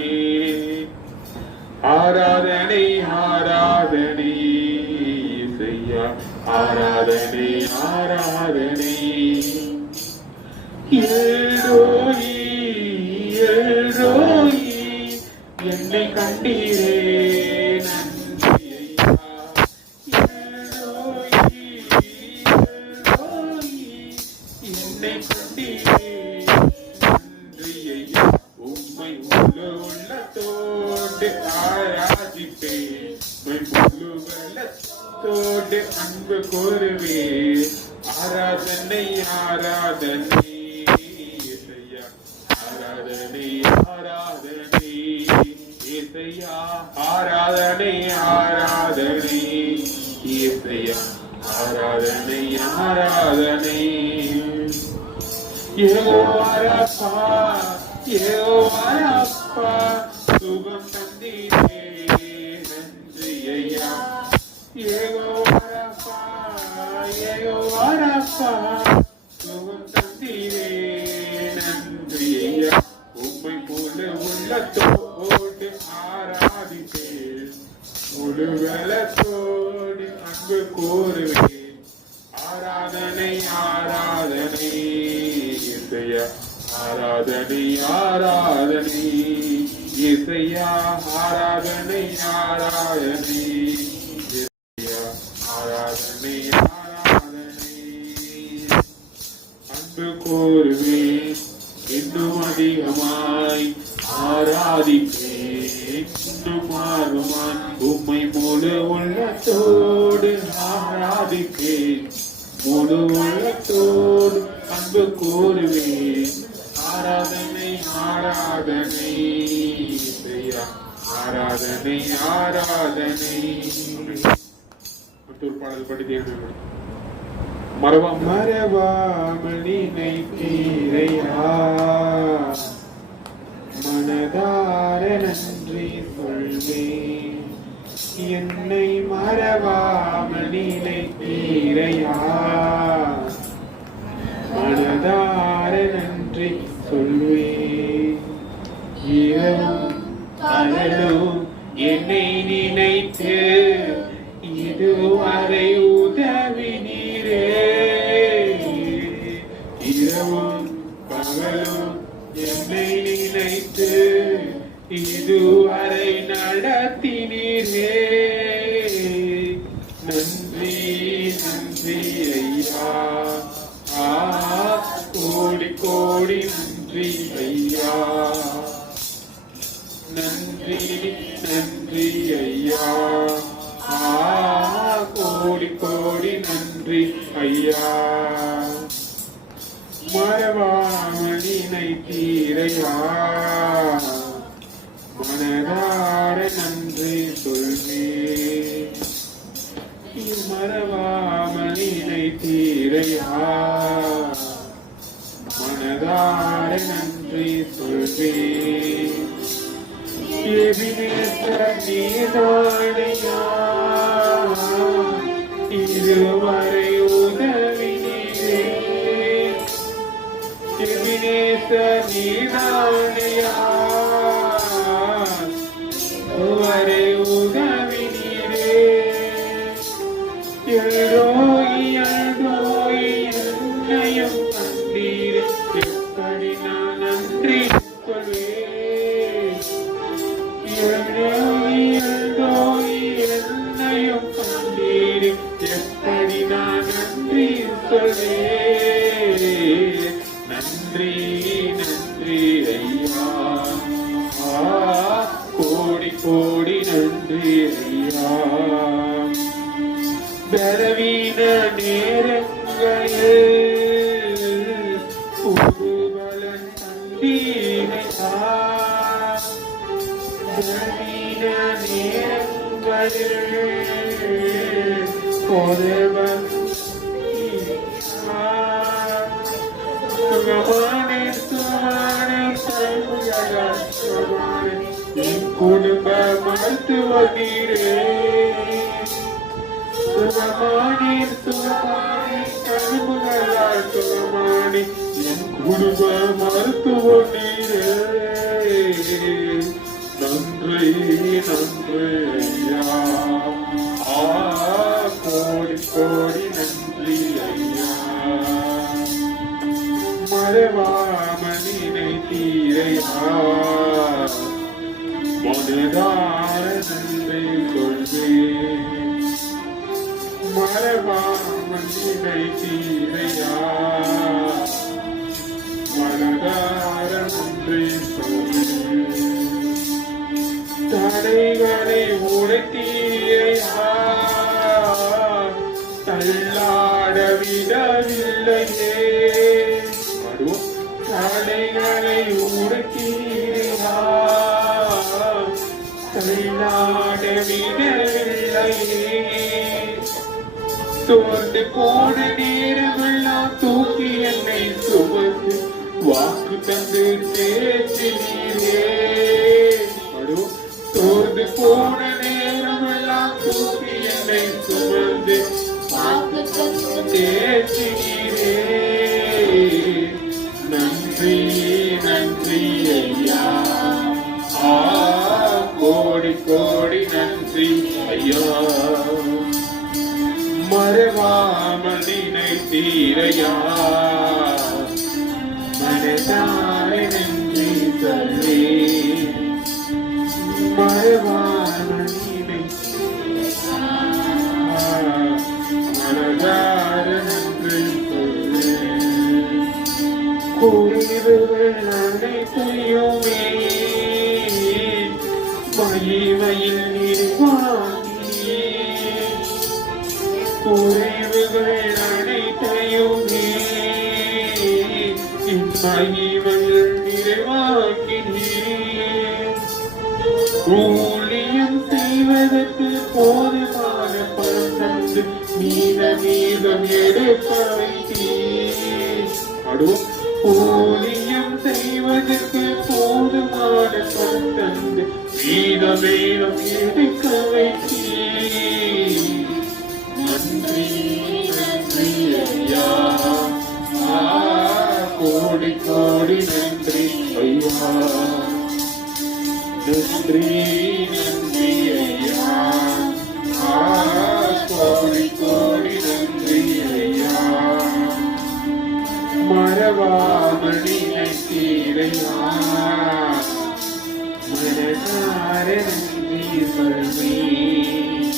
ஆராதனை ஆராதனை இசையா, ஆராதனை ஆராதனை. எல்ரோயி, எல்ரோயி, என்னை கண்டீரே நன்றி ஐயா. எல்ரோயி, எல்ரோயி, என்னை கண்டீரே நன்றி ஐயா. உம்மை முழு உள்ளத்தோடு ஆராதிப்பேன், உம்மை முழு பலத்தோடு அன்பு கூறுவேன். ஆராதனை ஆராதனை இசையா, ஆராதனை ஆராதனை இசையா, ஆராதனை ஆராதனை இசையா, ஆராதனை ஆராதனை. யெகோவா ராப்பா, யெகோவா ராப்பா, அப்பா சுகம் தந்தீரே நன்றி ஐயா ஏகோவாரப்பா ஏகோவாரப்பா சுகம் தந்தீரே நன்றி ஐயா உம்மை முழு உள்ளத்தோடு ஆராதிப்பேன் முழு வெலத்தோடு அன்பு கூறுவேன் ஆராதனை ஆராதனை இசையா ஆராதனை ஆராதனை இசையா ஆராதனை ஆராதனை இசையா ஆராதனை ஆராதனை அன்பு கூறுவேன் இன்னும் அதிகமாய் ஆராதிப்பேன் இன்னும் ஆர்வமாய் உம்மை முழு உள்ளத்தோடு ஆராதிப்பேன் முழு உள்ளத்தோடு அன்பு கூறுவேன் ஆராதனை ஆராதனை இசையா ஆராதனை ஆராதனை மற்றொரு பாடல் படி தேர்வு மறவாமல் நினைத்தீரையா மனதார நன்றி சொல்வேன் என்னை மறவாமல் நினைத்தீரையா மனதார நன்றி சொல்வேன் இரவும் பகலும் என்னை நினைத்து இதுவரை உதவி நீரே இரவும் பகலும் என்னை நினைத்து இதுவரை நடத்தினீரே நன்றி நன்றி ஐயா கோடி கோடி நன்றி ஐயா நன்றி நன்றி ஐயா கோடி கோடி நன்றி ஐயா மறவாமல் நினைத்தீரையா மனதார நன்றி சொல்வேன் மறவாமல் நினைத்தீரையா மனதார நன்றி சொல்வேன் எபினேசர் நீதானையா இதுவரை உதவி நீரே எபினேசர் நீதானையா இதுவரை உதவி நீரே எல்லோய் எல்லோய் என்னையும் கண்டீரே எப்படி நான் நன்றி சொல்வேன் என்னையும் கண்டீரே எப்படி நான் நன்றி சொல்வேன் நன்றி நன்றி ஐயா கோடி கோடி நன்றி ஐயா பலவீன நேரங்களில் புதுபலன் தந்தீரையா பலவீன நேரங்களில் பொறுவன் சுகமானே சுகமானே சுகமானே என் குடும்ப மருத்துவ நீரே சுகமானே சுகமானே கருமுகளால் சுகமானே என் குடும்ப மருத்துவ நீரே நன்றி நன்றி ஐயா கோடி கோடி நன்றி ஐயா மறவாமல் நினைத்தீரையா மனதார நன்றி சொல்வேன் மறவாமல் நினைத்தீரையா மனதார நன்றி சொல்வேன் தடைகளை உடைத்தீரையா தள்ளாட விடவில்லையே தடைகளை உடைத்தீரையா தள்ளாட விடவில்லையே தோர்ந்து போன நேரமெல்லாம் தூக்கி என்னை சுமந்து வாக்கு தந்து தேற்றினீரே மறவாமல் நினை மனதார நன்றி சொல்வேன். குறைவுகள் அனைத்தையுமே மகிமையில் நிறைவாக்கி, குறைவுகள் அனைத்தையுமே மகிமையில் நிறைவாக்கினீர். ஊழியம் செய்வதற்கு போதுமான பணம் தந்து மீதம் எடுக்க வைத்தீர். ஊழியம் செய்வதற்கு போதுமான பணம் தந்து மீதம் எடுக்க வைத்தீர். நன்றி நன்றி ஐயா, கோடி கோடி நன்றி ஐயா. நன்றி நன்றி ஐயா, கோடி கோடி நன்றி ஐயா. மறவாமல் நினைத்தீரையா, மனதார நன்றி சொல்வேன்.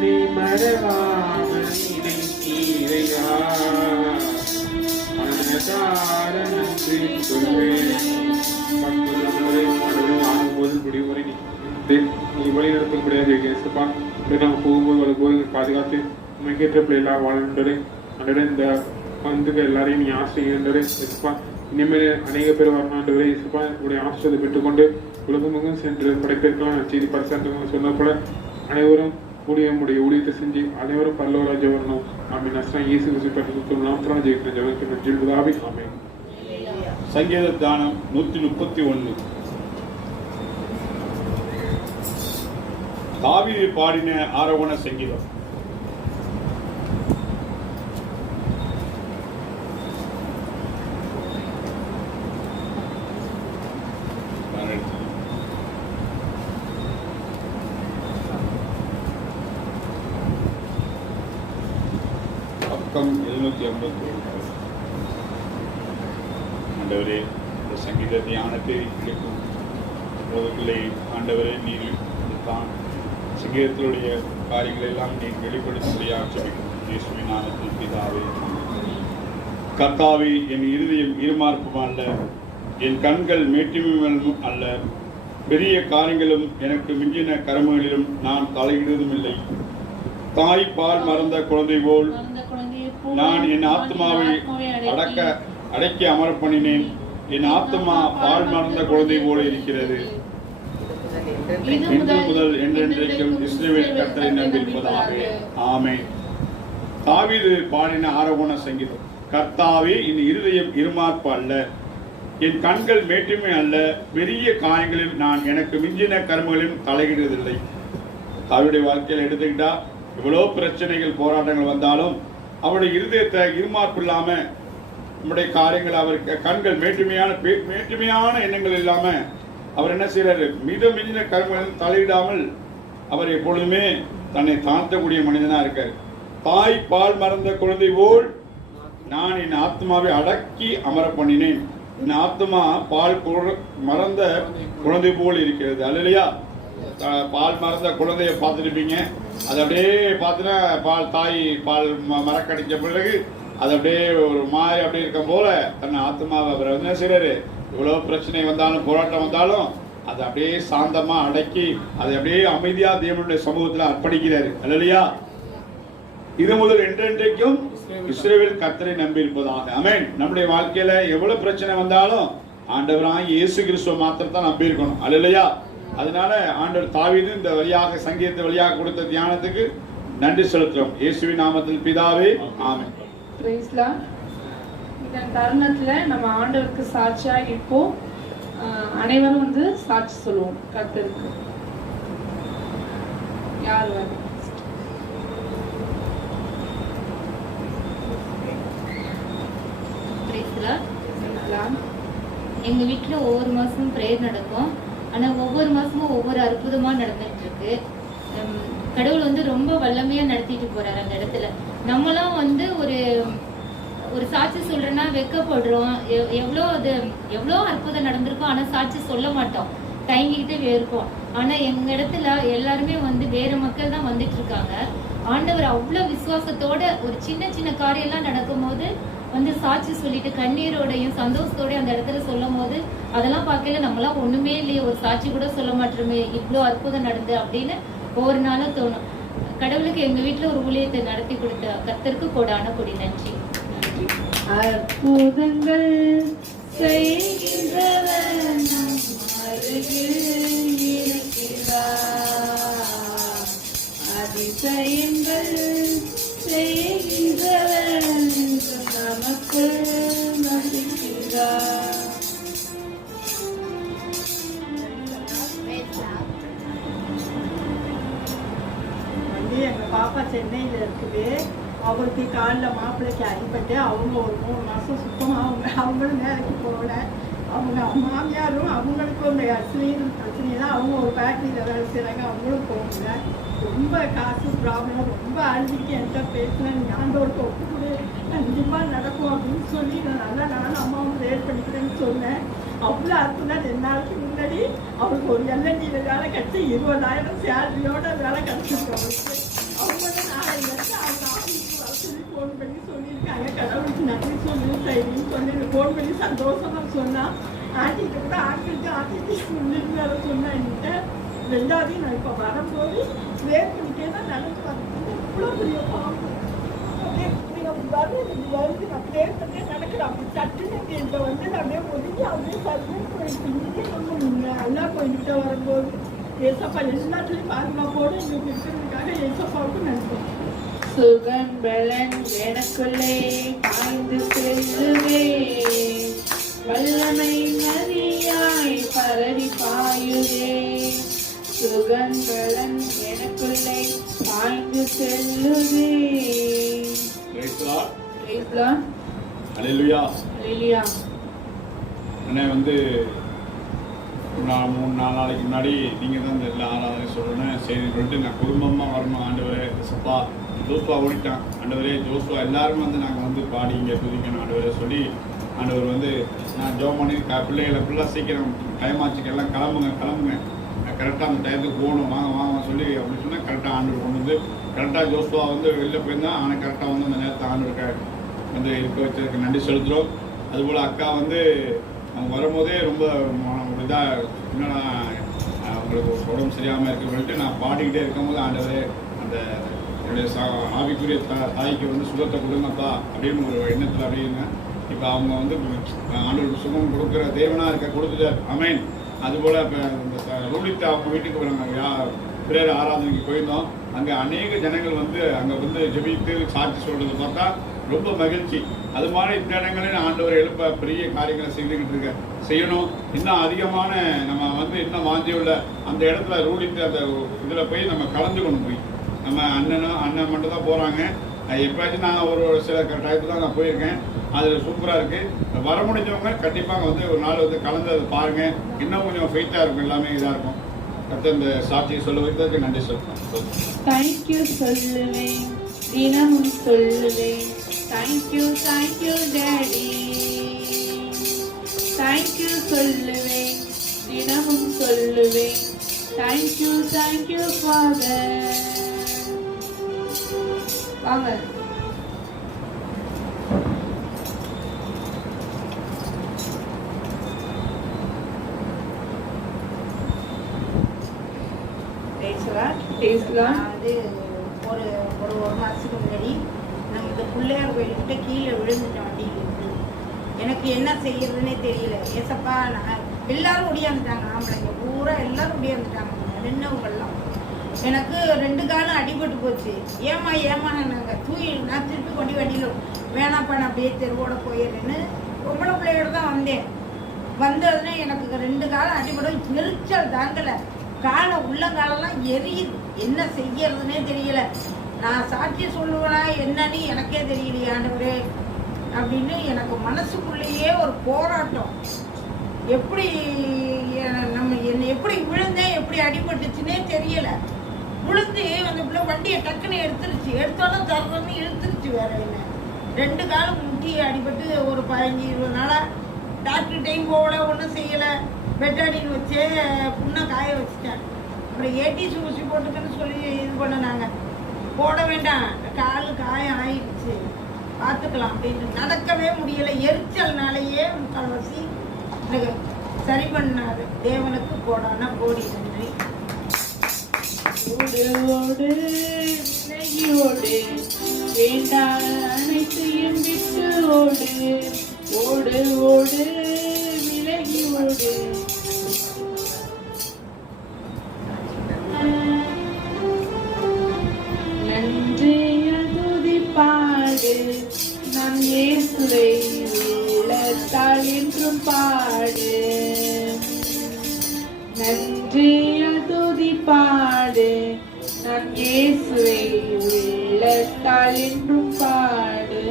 நீ மறவாமல் நினைத்தீரையா, மனதார நன்றி சொல்வேன். ஆகும்போது முடிவுரை நீ வழிநடத்தக்கூடியதாக இருக்கேப்பா. நாங்கள் போகும்போது வரும்போது பாதுகாத்து மிகற்ற பிள்ளைகளாக வாழ்ந்தது அன்றே இந்த வந்துக்கு எல்லாரையும் நீ ஆசிரியர் இசுப்பா. இனிமேல் அநேக பேர் வரணுன்றவரை இசுப்பா உடைய ஆசிரியத்தை பெற்றுக்கொண்டு உலகமுகம் சென்று படைப்பிற்கான செய்தி பரிசாங்க சொன்ன போல அனைவரும் கூடிய ஊழியத்தை செஞ்சு அனைவரும் பல்லவராஜ வரணும். ஆமீன். அஸ்லாம் இயேசு கிறிஸ்து நாமத்தினால் ஜெயிக்கிற ஜெகத்தின் நன்றில் உதாவி. ஆமீன். சங்கீத தானம் 131. தாவீது பாடின ஆரோகண சங்கீதம். பக்கம் 751. ஆண்டவரே, இந்த சங்கீத தியானத்தை கிடைக்கும் போதுகளை ஆண்டவரே நீர் தான் சங்கீதத்தினுடைய காரியங்களை எல்லாம் நீர் வெளிப்படுத்தும்படியாக ஜெபிக்கிறோம். இயேசுவின் நாமத்தில் பிதாவே. கர்த்தாவே, என் இருதயம் இருமார்ப்பும் அல்ல, என் கண்கள் மேட்டிமையும் அல்ல, பெரிய காரியங்களும் எனக்கு மிஞ்சின கருமைகளிலும் நான் தலையிடுவதும் இல்லை. தாய் பால் மறந்த குழந்தை போல் நான் என் ஆத்மாவை அடக்கி அமர பண்ணினேன். என் ஆத்மா பால் மறந்த குழந்தை போல இருக்கிறது. இன்று முதல் என்றென்றைக்கும் இஸ்ரவேல் கர்த்தரை நம்பியிருப்பதாக. ஆமென். தாவீது பாடின ஆரோகண சங்கீதம். கர்த்தாவே, என் இருதயம் இருமார்ப்பு அல்ல, என் கண்கள் மேட்டுமை அல்ல, பெரிய காரியங்களில் நான் எனக்கு மிஞ்சின கர்மங்களிலும் தலையிடுவதில்லை. தாவீதுடைய வாழ்க்கையில் எடுத்துக்கிட்டா இவ்வளோ பிரச்சனைகள் போராட்டங்கள் வந்தாலும் அவருடைய இருதயத்தை இருமார்ப்பு இல்லாம நம்முடைய காரியங்கள் அவருக்கு கண்கள் மேட்டுமையான எண்ணங்கள் இல்லாம அவர் என்ன செய்யறாரு, மிஞ்சின கர்மங்களில் தலையிடாமல் அவர் எப்பொழுதுமே தன்னை தாழ்த்தக்கூடிய மனிதனா இருக்காரு. தாய் பால் மறந்த குழந்தை போல் நான் என் ஆத்மாவை அடக்கி அமர பண்ணினேன். என் ஆத்மா பால் மறந்த குழந்தை போல் இருக்கிறது. அல்லையா? பால் மறந்த குழந்தைய பார்த்துருப்பீங்க. அது அப்படியே பார்த்துனா தாய் பால் மறக்கடிச்ச பிறகு அது அப்படியே ஒரு மாதிரி அப்படியே இருக்கும் போல தன்னை ஆத்மாவை அவர் என்ன செய்யறாரு, இவ்வளவு பிரச்சனை வந்தாலும் போராட்டம் வந்தாலும் அதை அப்படியே சாந்தமா அடக்கி அதை அப்படியே அமைதியா தேவனுடைய சமூகத்துல அர்ப்பணிக்கிறாரு. அல்லையா? இது முதல் என்றென்றைக்கும் இஸ்ரவேல் கர்த்தரை நம்பி இருப்பதாக. ஆமென். நம்முடைய வாழ்க்கையில எவ்வளவு பிரச்சனை வந்தாலும் ஆண்டவராய் இயேசு கிறிஸ்துவ மாத்திரம் தான் நம்பி இருக்கணும். அல்லையா? அதனால ஆண்டவர் தாவீது இந்த வழியாக சங்கீதத்தை வழியாக கொடுத்த தியானத்துக்கு நன்றி செலுத்துறோம். இயேசுவின் நாமத்தில் பிதாவே. ஆமென். Praise Lord. இந்த தருணத்துல நம்ம ஆண்டவருக்கு சாட்சியா இப்போ அனைவரும் சாட்சி சொல்லுவோம் கர்த்தருக்கு. யார் வரும்? எங்க வீட்டுல ஒவ்வொரு மாசமும் பிரேயர் நடக்கும். ஆனா ஒவ்வொரு மாசமும் ஒவ்வொரு அற்புதமா நடந்துட்டு இருக்கு. கடவுள் ரொம்ப வல்லமையா நடத்திட்டு போறாரு அந்த இடத்துல. நம்மளாம் ஒரு சாட்சி சொல்றேன்னா வெக்கப்படுறோம். எவ்வளோ அற்புதம் நடந்திருக்கும், ஆனா சாட்சி சொல்ல மாட்டோம். தயங்கிக்கிட்டு இருப்போம். ஆனா எங்க இடத்துல எல்லாருமே வந்து வேற மக்கள் தான் வந்துட்டு இருக்காங்க. ஆண்டவர் அவ்வளவு விசுவாசத்தோட ஒரு சின்ன சின்ன காரியம் எல்லாம் நடக்கும் போது வந்து சாட்சி சொல்லிட்டு கண்ணீரோடையும் சந்தோஷத்தோடய அந்த இடத்துல சொல்லும் போது அதெல்லாம் பார்க்கல நம்மளாம் ஒண்ணுமே இல்லையே, ஒரு சாட்சி கூட சொல்ல மாட்டோமே, இவ்வளோ அற்புதம் நடந்து அப்படின்னு ஒவ்வொரு நாளும் தோணும். கடவுளுக்கு எங்க வீட்டுல ஒரு ஊழியத்தை நடத்தி கொடுத்த கர்த்தருக்கு கோடான கொடி நன்றி. அற்புதங்கள் செய்கின்றவர் நம் அருகில் இருக்கிறார். அதிசயங்கள் செய்கின்றவர் நமக்குள் வசிக்கிறார். எங்கள் பாப்பா சென்னையில் இருக்குது. அவருக்கு காலில் மாப்பிள்ளைக்கு அடிபட்டு அவங்க ஒரு 3 மாதம் சுத்தமாக அவங்களும் வேலைக்கு போகல. அவங்க மாமியாரும் அவங்களுக்கும் இந்த ஸ்லீவ் பிரச்சனை தான். அவங்க ஒரு ஃபேக்ட்ரியில் வேலை செய்கிறாங்க, அவங்களும் போகல. ரொம்ப காசு ப்ராப்ளம், ரொம்ப அழுதிக்கு என்கிட்ட பேசினேன். நீ ஆண்டவருக்கு ஒப்புக்கூட கண்டிப்பாக நடக்கும் அப்படின்னு சொல்லி நான் நானும் அம்மாவும் ரேட் பண்ணிக்கிறேன்னு சொன்னேன். அவ்வளோ அற்புதம். 2 நாளைக்கு முன்னாடி அவருக்கு ஒரு எல்என்டியில் வேலை கிடச்சி 20,000 சேலரியோட வேலை கிடச்சிருக்கு அவருக்கு. அவங்க நாளைக்கு அவங்க ஆஃபீஸுக்கு வர சொல்லி ஃபோன் பண்ணி சொல்லியிருக்காங்க. கடவுளுக்கு நன்றி சொல்லி சரின்னு சொல்லி ஃபோன் பண்ணி சந்தோஷமாக சொன்னான். ஆண்டிகிட்ட கூட ஆண்டிகிட்ட சொல்லிட்டு வேற சொன்னேன். என்கிட்ட 2வது நான் இப்போ வரும்போது ரேட் பண்ணிட்டே தான் நடந்து வந்து இவ்வளோ பெரிய பாம்பு வருது. நான் ப்ரேயர் பண்ணி நடக்கிறேன். அப்படி சட்டுன்னு என்கிட்ட வந்து நான் அப்படியே ஒதுக்கி அப்படியே சர்வே போயிட்டு நல்லா போயிட்டு வரும்போது ஏசப்பா எல்லாத்துலேயும் பாதுகாப்போடு எங்களுக்கு இருக்கிறதுக்காக ஏசப்பாவுக்கு நன்றி. சுகம் பலன் எனக்குள்ளே பாய்ந்து செல்லுவே, வல்லமை நதியாய் பரவி பாயுதே. சுகம் பலன் எனக்குள்ளே பாய்ந்து செல்லுவே. அல்லேலூயா. அல்லேலூயா. அண்ணே வந்து நான் 3-4 நாளைக்கு முன்னாடி நீங்கள் தான் இந்த எல்லா ஆராதனை சொல்லணும் சரி சொல்லிட்டு நான் குடும்பமாக வரணும். ஆண்டவரே சப்பா ஜோஸ்வா ஓடிட்டான். ஆண்டவரே ஜோஸ்வா எல்லாருமே வந்து நாங்கள் வந்து பாடி இங்கே துதிக்கணும் ஆண்டவரே சொல்லி ஆண்டவர் வந்து நான் ஜோம் பண்ணி பிள்ளைகளை ஃபுல்லாக சீக்கிரம் டைம் ஆச்சுக்கு எல்லாம் கிளம்புங்க கரெக்டாக அந்த டயத்துக்கு போகணும் வாங்க சொல்லி அப்படி சொன்னால் கரெக்டாக ஆண்டவர் கொண்டு வந்து கரெக்டாக ஜோஸ்வா வந்து வெளில போயிருந்தான். ஆனால் கரெக்டாக வந்து அந்த நேரத்தை ஆண்டவர் வந்து இருக்க வச்சதுக்கு நன்றி செலுத்துகிறோம். அதுபோல் அக்கா வந்து அவங்க வரும்போதே ரொம்ப ஒரு இதாக என்னன்னா அவங்களுக்கு உடம்பு சரியாமல் இருக்க சொல்லிட்டு நான் பாடிக்கிட்டே இருக்கும்போது ஆண்டவரே அந்த என்னுடைய ஆவிக்குரிய தாய்க்கு வந்து சுகத்தை கொடுங்கப்பா அப்படின்னு ஒரு எண்ணத்தில் அப்படிங்க. இப்போ அவங்க வந்து ஆண்டவருக்கு சுகம் கொடுக்குற தேவனாக இருக்க கொடுத்துட்டார். அமேன். அதுபோல் இப்போ இந்த ரூலித்து அவங்க வீட்டுக்கு வராங்க பிறர் ஆராதனைக்கு போயிருந்தோம். அங்கே அநேக ஜனங்கள் வந்து அங்கே வந்து ஜெபித்து சாட்சி சொல்கிறத பார்த்தா ரொம்ப மகிழ்ச்சி. அது மாதிரி இந்த இடங்களில் ஆண்டவர் எழுப்ப பெரிய காரியங்களை செய்துக்கிட்டு செய்யணும். இன்னும் அதிகமான நம்ம வந்து இன்னும் வாஞ்சியுள்ள அந்த இடத்துல ரூலித்து அந்த இதில் போய் நம்ம கலந்துக்கணும். போய் நம்ம அண்ணன் மட்டும் தான் போகிறாங்க. எப்போயாச்சும் நான் ஒரு சில டயத்து தான் நான் போயிருக்கேன். அது சூப்பராக இருக்குது. வர முடிஞ்சவங்க கண்டிப்பாக வந்து ஒரு நாள் வந்து கலந்து அதை பாருங்கள். இன்னும் கொஞ்சம் ஃபெய்த்தாக இருக்கும், எல்லாமே இதாக இருக்கும். கர்த்தர் இந்த சாட்சியை சொல்ல வைத்ததுக்கு நன்றி சொல்லுவேன். தேங்க்யூ சொல்லுவேன், தினமும் சொல்லுவேன். Thank you daddy. தேங்க்யூ சொல்லுவேன், தினமும் சொல்லுவேன். Thank you father. வாங்க. அது ஒரு மாதத்துக்கு முன்னாடி நம்ம இந்த பிள்ளையார் கோயில்கிட்ட கீழே விழுந்துட்டோம் வண்டியிலிருந்து. எனக்கு என்ன செய்யறதுன்னே தெரியல. ஏசப்பா நான் எல்லாரும் ஒடியாந்துட்டாங்க. ஆம்பளைங்க பூரா எல்லாரும் ஒடியாந்துட்டாங்க. நின்னவங்கெல்லாம் எனக்கு 2 காலம் அடிபட்டு போச்சு. ஏமா நாங்கள் நான் திருப்பி கொண்டு வண்டியில் வேணாப்பா நான் அப்படியே தெருவோட போயிடுறேன்னு பொம்பளை பிள்ளையோட தான் வந்தேன். வந்ததுன்னா எனக்கு 2 காலம் அடிபடும். எரிச்சல் தாங்கலை. உள்ளங்காலெல்லாம் எரியுது. என்ன செய்யறதுன்னே தெரியல. நான் சாட்சி சொல்லுவேனா என்னன்னு எனக்கே தெரியலையே ஆண்டவரே அப்படின்னு எனக்கு மனசுக்குள்ளேயே ஒரு போராட்டம். எப்படி என்ன எப்படி விழுந்தேன், எப்படி அடிபட்டுச்சுன்னே தெரியல. விழுந்து அந்த பிள்ளை வண்டியை டக்குன்னு எடுத்துருச்சு. எடுத்தோன்னா தரணும்னு இழுத்துருச்சு. வேற என்ன 2 காலம் முட்டி அடிபட்டு ஒரு 15-20 நாளா டாக்டர் டைம் போகல, ஒன்றும் செய்யலை. பெட்டாடின்னு வச்சே புண்ணை காய வச்சுட்டேன். அப்புறம் ஏடிசி ஊசி போட்டுக்கன்னு சொல்லி இது பண்ணினாங்க. போட வேண்டாம், கால் காயம் ஆயிடுச்சு, பார்த்துக்கலாம் அப்படின்ட்டு. நடக்கவே முடியலை, எரிச்சல்னாலேயே முக்கால்வாசி எனக்கு சரி பண்ணாரு. தேவனுக்கு கோடான கோடி நன்றி. ஓடு ஓடு விலகி ஓடு, வேண்டாம் அனைத்தையும் விட்டு ஓடு. ஓடு ஓடு விலகி ஓடு. நன்றிய துதி பாடு, நம் இயேசுவை உள்ளத்தால் என்றும் பாடு. நன்றிய துதி பாடு, நம் இயேசுவை உள்ளத்தால் என்றும் பாடு.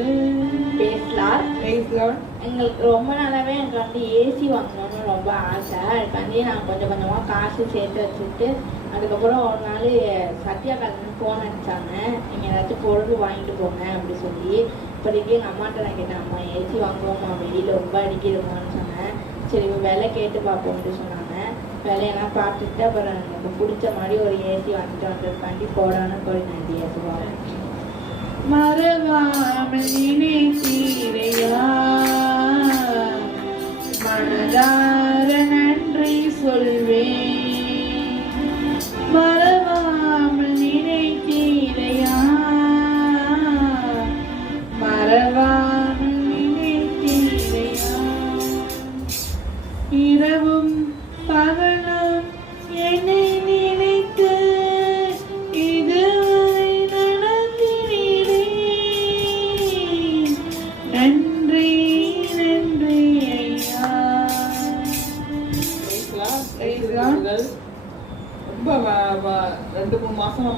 பேசலாம். பேசலாம். எங்களுக்கு ரொம்ப நாளாவே எனக்கு வந்து ஏசி வாங்கணும்னு ரொம்ப ஆசை. அதுக்கு வந்து நான் கொஞ்சம் கொஞ்சமாக காசு சேர்த்து வச்சுட்டு, அதுக்கப்புறம் ஒரு நாள் சத்யா காலன்னு ஃபோன் அடிச்சாங்க, நீங்கள் ஏதாச்சும் பொருள் வாங்கிட்டு போங்க அப்படி சொல்லி. இப்போதைக்கு எங்கள் அம்மாட்ட நான் கேட்டேன், அம்மா ஏசி வாங்குவோம்மா, வெளியில் ரொம்ப அடிக்கிறோமான்னு சொன்னேன். சரி விலை கேட்டு பார்ப்போம்னு சொன்னாங்க. விலையெல்லாம் பார்த்துட்டு அப்புறம் எனக்கு பிடிச்ச மாதிரி ஒரு ஏசி வாங்கிட்டு வந்ததுக்காண்டி கோடான கோடி நன்றி ஏசுவா. மறவாமல் நினைத்தீரையா, மனதார நன்றி சொல்வேன். மறவாமல் நினைத்தீரையா, மறவாமல் நினைத்தீரையா. இரவும் பகலும் என்னை நினைத்து இதுவரை நடத்தினீரே. நன்றி நன்றி ஐயா. ரொம்ப 2-3 மாசமா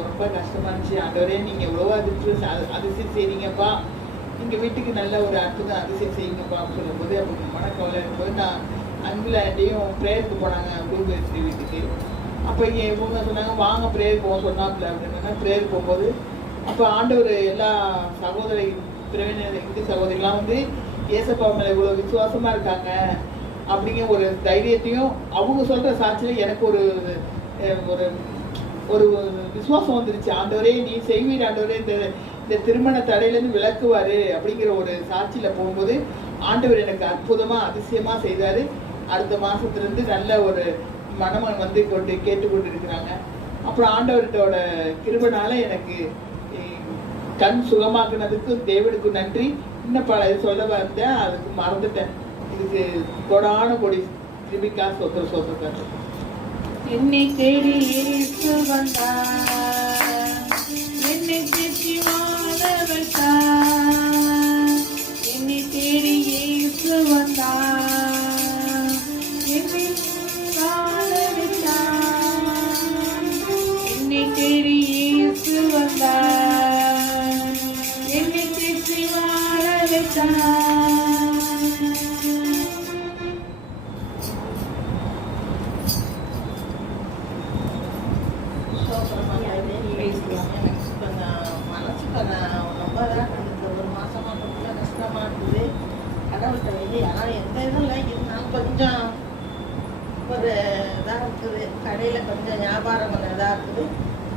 ரொம்ப கஷ்டமா இருந்துச்சு. ஆண்டவரே நீங்க எவ்வளவோ அதிசயம் செய்றீங்கப்பா, எங்க வீட்டுக்கு நல்ல ஒரு அற்புதம் அதிசயம் செய்யுங்கப்பா அப்படின்னு சொல்லும்போது அப்போ மனக்கவலை இருக்கும்போது நான் அங்கிளாண்டையும் ப்ரேயருக்கு போனாங்க ப்ளூபெர்ஸ்ரீ வீட்டுக்கு. அப்போ இவங்க சொன்னாங்க வாங்க ப்ரேயர் போக சொன்னாப்புல அப்படின்னா ப்ரேயர் போகும்போது அப்போ ஆண்டவர் எல்லா சகோதரி பிரிவினர் இந்து சகோதரிகளாம் வந்து ஏசப்பா மேலே இவ்வளோ விசுவாசமா இருக்காங்க அப்படிங்கிற ஒரு தைரியத்தையும் அவங்க சொல்ற சாட்சியில் எனக்கு ஒரு ஒரு ஒரு விசுவாசம் வந்துருச்சு. ஆண்டவரே நீ செய்வீர் ஆண்டவரே, இந்த திருமண தடையிலேருந்து விளக்குவாரு அப்படிங்கிற ஒரு சாட்சியில் போகும்போது ஆண்டவர் எனக்கு அற்புதமா அதிசயமா செய்தாரு. அடுத்த மாசத்துலேருந்து நல்ல ஒரு மணமகன் வந்து கேட்டுக்கொண்டு இருக்கிறாங்க. அப்புறம் ஆண்டவர்கிட்டோட கிருபைனால எனக்கு கண் சுகமாக்குனதுக்கு தேவனுக்கு நன்றி. இன்னும் பல சொல்ல வந்தேன், அதுக்கு மறந்துட்டேன். இதுக்கு கொடான கொடி கிருபிக்கா சொத்திர. என்னை தேடி இயேசு வந்தார், என்னை தேடி வாழ வைத்தார். என்னை தேடி இயேசு வந்தார், என்னை வாழ வைத்தார். என்னை தேடி இயேசு வந்தார், என்னை தேடி வாழ வைத்தார். மனசு ரொம்ப ஒரு மாசமா ரொம்ப கஷ்டமா இருக்குது. கடவுள்கிட்ட வெளியே ஆனால் எந்த இதுவும் இல்லை, இருந்தாலும் கொஞ்சம் ஒரு இதாக இருக்குது. கடையில் கொஞ்சம் வியாபாரம் கொஞ்சம் இதாக இருக்குது.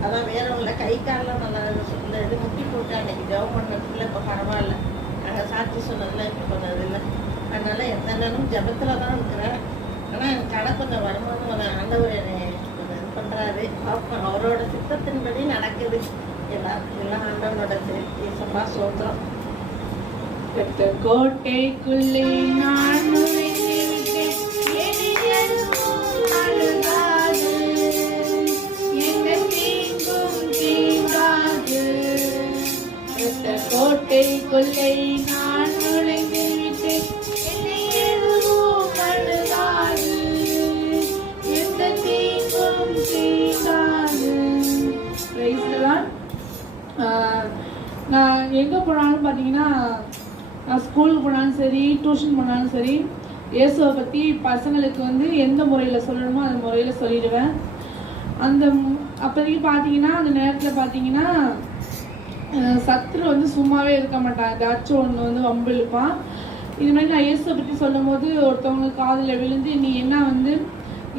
அதான் வேற ஒன்றில் கை காலெலாம் நல்லா இந்த இது முட்டி போட்டு அன்னைக்கு ஜெபம் பண்ணுறதுல இப்போ பரவாயில்ல. நாங்கள் சாட்சி சொன்னதுலாம் இப்போ கொஞ்சம் இது இல்லை. அதனால எந்த நேரமும் ஜபத்தில் தான் இருக்கிறேன். ஆனால் எனக்கு கடை கொஞ்சம் வருமானம் கொஞ்சம் ஆண்டவர் என்னை கொஞ்சம் இது பண்ணுறாரு. பார்ப்போம், அவரோட சித்தத்தின்படி நடக்குது. எல்லாம் ஆண்டவனோட சம்பா சோத்திரம். பெற்ற கோட்டைக்குள்ளே நான் நுழைந்து விட்டேன், என்னை எதுவும் அணுகாது, எந்த தீங்கும் தீங்காது. பெற்ற கோட்டைக்குள்ளே நான் நுழைந்து விட்டேன், என்னை எதுவும் அணுகாது, எந்த தீங்கும் தீங்காது. Praise the Lord. நான் எங்கே போனாலும் பார்த்தீங்கன்னா, நான் ஸ்கூலுக்கு போனாலும் சரி, டியூஷன் போனாலும் சரி, இயேசுவை பற்றி பசங்களுக்கு வந்து எந்த முறையில் சொல்லணுமோ அந்த முறையில் சொல்லிடுவேன். அப்போதைக்கு பார்த்தீங்கன்னா அந்த நேரத்தில் பார்த்தீங்கன்னா சத்துரு வந்து சும்மாவே இருக்க மாட்டான், ஏதாச்சும் ஒன்று வந்து வம்பு இழுப்பான். இது மாதிரி நான் இயேசுவை பற்றி சொல்லும் போது ஒருத்தவங்க காதில் விழுந்து நீ என்ன வந்து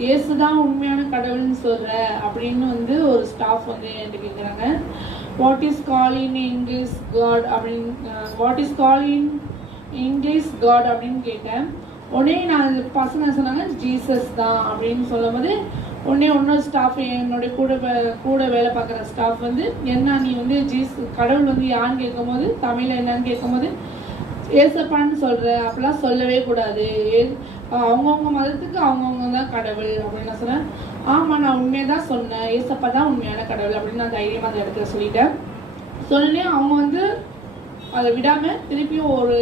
இயேசு தான் உண்மையான கடவுள்னு சொல்கிற அப்படின்னு வந்து ஒரு ஸ்டாஃப் வந்து என்கிட்ட கேட்குறாங்க. What is call in English God அப்படின்னு what is call in English God அப்படின்னு கேட்டேன். உடனே நான் பசங்க சொன்னாங்க ஜீசஸ் தான் அப்படின்னு சொல்லும் போது உடனே இன்னொரு ஸ்டாஃப் என்னுடைய கூட வேலை பார்க்குற ஸ்டாஃப் வந்து என்ன நீ வந்து கடவுள் வந்து யாருன்னு கேட்கும் போது தமிழில் என்னன்னு கேட்கும் போது ஏசப்பான்னு சொல்கிற அப்படிலாம் சொல்லவே கூடாது, அவங்கவுங்க மதத்துக்கு அவங்கவுங்க தான் கடவுள் அப்படின்னு நான் சொன்னேன். ஆமாம் நான் உண்மையை தான் சொன்னேன், ஏசப்பா தான் உண்மையான கடவுள் அப்படின்னு நான் தைரியமாக அந்த இடத்துல சொல்லிட்டேன். சொன்னே அவங்க வந்து அதை விடாமல் திருப்பியும் ஒரு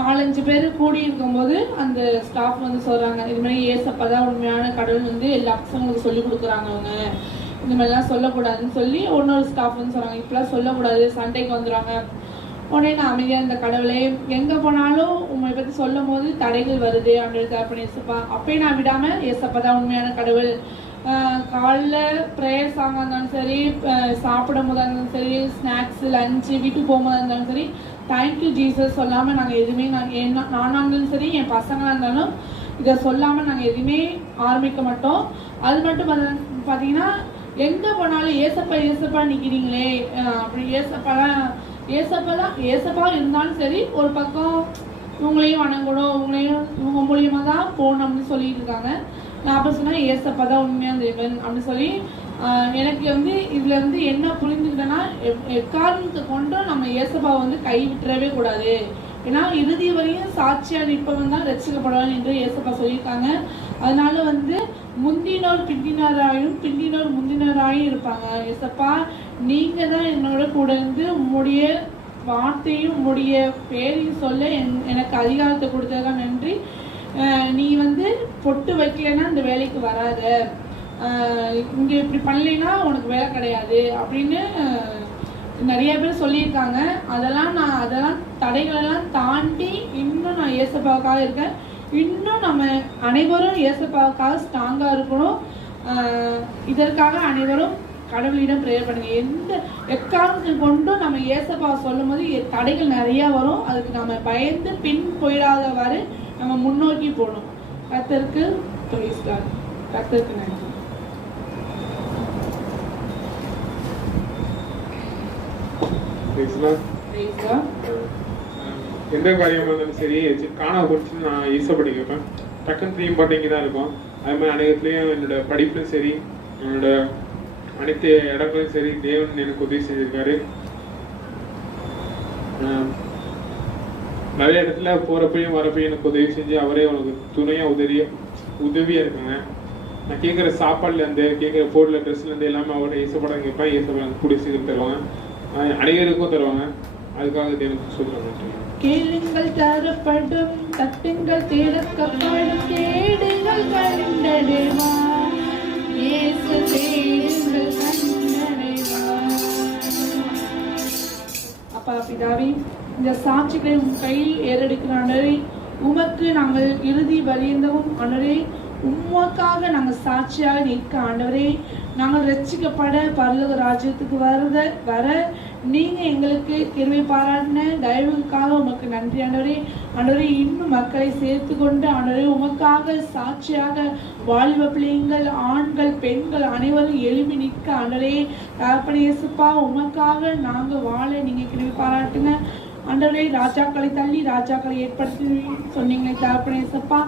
4-5 பேர் கூடி இருக்கும்போது அந்த ஸ்டாஃப் வந்து சொல்கிறாங்க இது மாதிரி ஏசப்பா தான் உண்மையான கடவுள் வந்து எல்லா பசங்களுக்கு சொல்லி கொடுக்குறாங்க, அவங்க இந்த மாதிரிலாம் சொல்லக்கூடாதுன்னு சொல்லி இன்னொரு ஸ்டாஃப் வந்து சொல்கிறாங்க இப்படிலாம் சொல்லக்கூடாது சண்டைக்கு வந்துடுவாங்க. உடனே நான் அமைதியாக இந்த கடவுளே எங்கே போனாலும் உங்களை பற்றி சொல்லும் போது தடைகள் வருது அப்படின்னு தரப்பண்ணி ஏசப்பா அப்பயே நான் விடாமல் ஏசப்பா தான் உண்மையான கடவுள். காலைல ப்ரேயர் சாங்காக இருந்தாலும் சரி, சாப்பிடும் போதாக இருந்தாலும் சரி, ஸ்நாக்ஸு லஞ்சு வீட்டுக்கு போகும்போதாக இருந்தாலும் சரி தேங்க்யூ ஜீசஸ் சொல்லாமல் நாங்கள் எதுவுமே நானாக இருந்தாலும் சரி என் பசங்களாக இருந்தாலும் இதை சொல்லாமல் நாங்கள் எதுவுமே ஆரம்பிக்க மாட்டோம். அது மட்டும் பார்த்தீங்கன்னா எங்கே போனாலும் ஏசப்பா ஏசப்பா நிற்கிறீங்களே அப்படி ஏசப்பா இருந்தாலும் சரி ஒரு பக்கம் இவங்களையும் வணங்கணும், இவங்க மூலியமாக தான் போகணும்னு சொல்லிட்டு இருக்காங்க. நான் அப்போ சொன்னேன் ஏசப்பா தான் உண்மையான தேவன் அப்படின்னு சொல்லி எனக்கு வந்து இதில் வந்து என்ன புரிஞ்சுக்கிட்டேன்னா எக்காரணத்தை கொண்டும் நம்ம ஏசப்பாவை வந்து கை விட்டுறவே கூடாது. ஏன்னா இறுதி வரையும் சாட்சியாக நிற்பவன் தான் ரட்சிக்கப்படுவான் என்று ஏசப்பா சொல்லியிருக்காங்க. அதனால வந்து முந்தினோர் பிந்தினராயும் பிந்தினோர் முந்தினராயும் இருப்பாங்க. ஏசப்பா நீங்கள் தான் என்னோட கூட இருந்து உம்முடைய வார்த்தையும் உம்முடைய பேரையும் சொல்ல எனக்கு அதிகாரத்தை கொடுத்ததுக்காக நன்றி. நீ வந்து பொட்டு வைக்கலைன்னா இந்த வேலைக்கு வராத, இங்கே இப்படி பண்ணலைன்னா உனக்கு வேலை கிடையாது அப்படின்னு நிறைய பேர் சொல்லியிருக்காங்க. அதெல்லாம் தடைகளெல்லாம் தாண்டி இன்னும் நான் ஏசப்பாவுக்காக இருக்கேன். இன்னும் நம்ம அனைவரும் ஏசப்பாவுக்காக ஸ்ட்ராங்காக இருக்கணும். இதற்காக அனைவரும் கடவுளிடம் ப்ரேயர் பண்ணுங்க. எந்த எக்காரணத்தை கொண்டும் நம்ம ஏசப்பாவை சொல்லும் போது தடைகள் நிறையா வரும். அதுக்கு நம்ம பயந்து பின் போயிடாதவாறு நம்ம முன்னோக்கி போகணும். கர்த்தருக்கு பிரைஸ் காட். கர்த்தருக்கு நன்றி. எந்த காரியமாக இருந்தாலும் சரி காணா குறிச்சு நான் ஈஸப்படி கேட்பேன். டக்குன்னு த்ரீம் பாட்டிங்க தான் இருக்கும். அது மாதிரி அனைத்துலேயும் என்னோட படிப்புலையும் சரி என்னோட அனைத்து இடங்களும் சரி தேவன் எனக்கு உதவி செஞ்சிருக்காரு. நிறைய இடத்துல போகிறப்பையும் வரப்பையும் எனக்கு உதவி செஞ்சு அவரே உனக்கு துணையாக உதவியாக இருக்காங்க. நான் கேட்குற சாப்பாடுலேருந்து கேட்குற போர்டில் ட்ரெஸ்லேருந்து எல்லாமே அவரை ஈஸப்படம் கேட்பேன். ஈஸப்படம் கூடிய சீக்கிரம் தருவாங்க, அனைவருக்கும் தருவாங்க. அதுக்காக எனக்கு சொல்லுவாங்க. கேளுங்கள் தரப்படும், தட்டுங்கள் திறக்கப்படும், தேடுங்கள் கண்டடைவார், இயேசு தேடுங்கள் கண்டடைவார். அப்பா பிதாவே, இந்த சாட்சிகளை உன் கையில் ஏறெடுக்கிற ஆண்டவரே, உமக்கு நாங்கள் இறுதி வலியந்தவும் ஆண்டவரே, உமக்காக நாங்கள் சாட்சியாக நிற்க ஆண்டவரே, நாங்கள் ரட்சிக்கப்பட பரலோக ராஜ்யத்துக்கு வர நீங்கள் எங்களுக்கு கிருபை பாராட்டின தயவுக்காக உமக்கு நன்றி ஆண்டவரே. ஆண்டவரே, இன்னும் மக்களை சேர்த்து கொண்டு ஆண்டவரே உமக்காக சாட்சியாக வாலிப பிள்ளைங்கள், ஆண்கள், பெண்கள் அனைவரும் எழுப்பி நிற்க ஆண்டவரே தகப்பனே இயேசுப்பா, உமக்காக நாங்கள் வாழ நீங்கள் கிருபை பாராட்டுங்க ஆண்டவரே. ராஜாக்களை தள்ளி ராஜாக்களை ஏற்படுத்தி சொன்னீங்களே தகப்பனே இயேசுப்பா,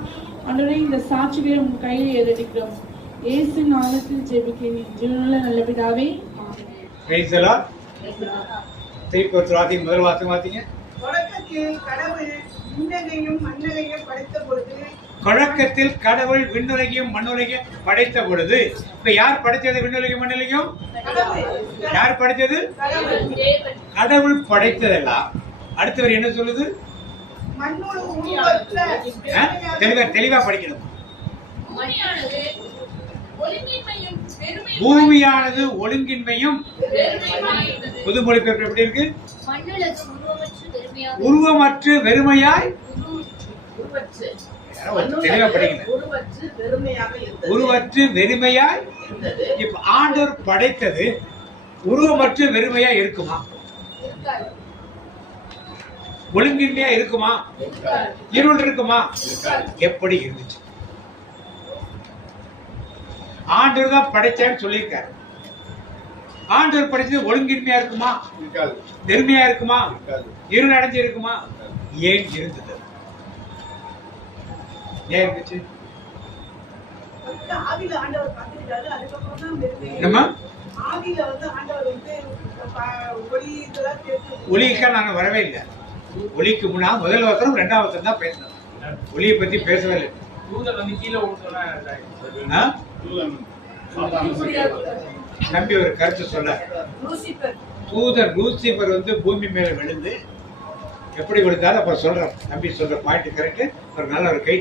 ஆண்டவரே இந்த சாட்சிகளை உங்கள் கையில் ஏறடிக்கிறோம். இயேசு நாமத்தில் ஜெபிக்கிறேன் ஜீவனுள்ள நல்ல பிதாவே. முதல் வாசம் பார்த்தீங்க. தொடக்கத்தில் கடவுள் விண்ணுலகையும் மண்ணுலகையும் படைத்த பொழுது, இப்ப யார் படைத்தது? விண்ணுலகையும் மண்ணுலகையும் யார் படைத்தது? கடவுள் படைத்ததெல்லாம். அடுத்தவர் என்ன சொல்லுது? தெளிவா படிக்கணும். பூமியானது ஒழுங்கின்மையும், புது மொழிபெயர்ப்பு எப்படி இருக்கு? உருவமற்று வெறுமையாய். தெளிவா படிக்கணும். உருவற்று வெறுமையாய். இப்ப ஆண்டவர் படைத்தது உருவமற்று வெறுமையா இருக்குமா? ஒழுங்கின்மையா இருக்குமா? இருள் இருக்குமா? எப்படி இருந்துச்சு? ஆண்டவர் தான் படைச்சான்னு சொல்லியிருக்காரு. ஆண்டவர் படைச்சது ஒழுங்கின்மையா இருக்குமா? நெருமையா இருக்குமா? இருள் அடைஞ்சு இருக்குமா? ஏன் இருந்தது? ஏன் இருந்துச்சு? ஒளிக்க நாங்க வரவே இல்லை. ஒளிக்கு முன்னா முதல் வசனம் 2வது வசனம் தான் பேசணும். ஒளியை பத்தி பேசவே இல்லை. நம்பி ஒரு கருத்து சொல்ல, தூதர் லூசிபர் வந்து பூமி மேல விழுந்து எப்படி விழுந்தாலும் அப்புறம் சொல்றேன். நம்பி சொல்ற பாயிண்ட் கரெக்ட். ஒரு நல்ல ஒரு கை.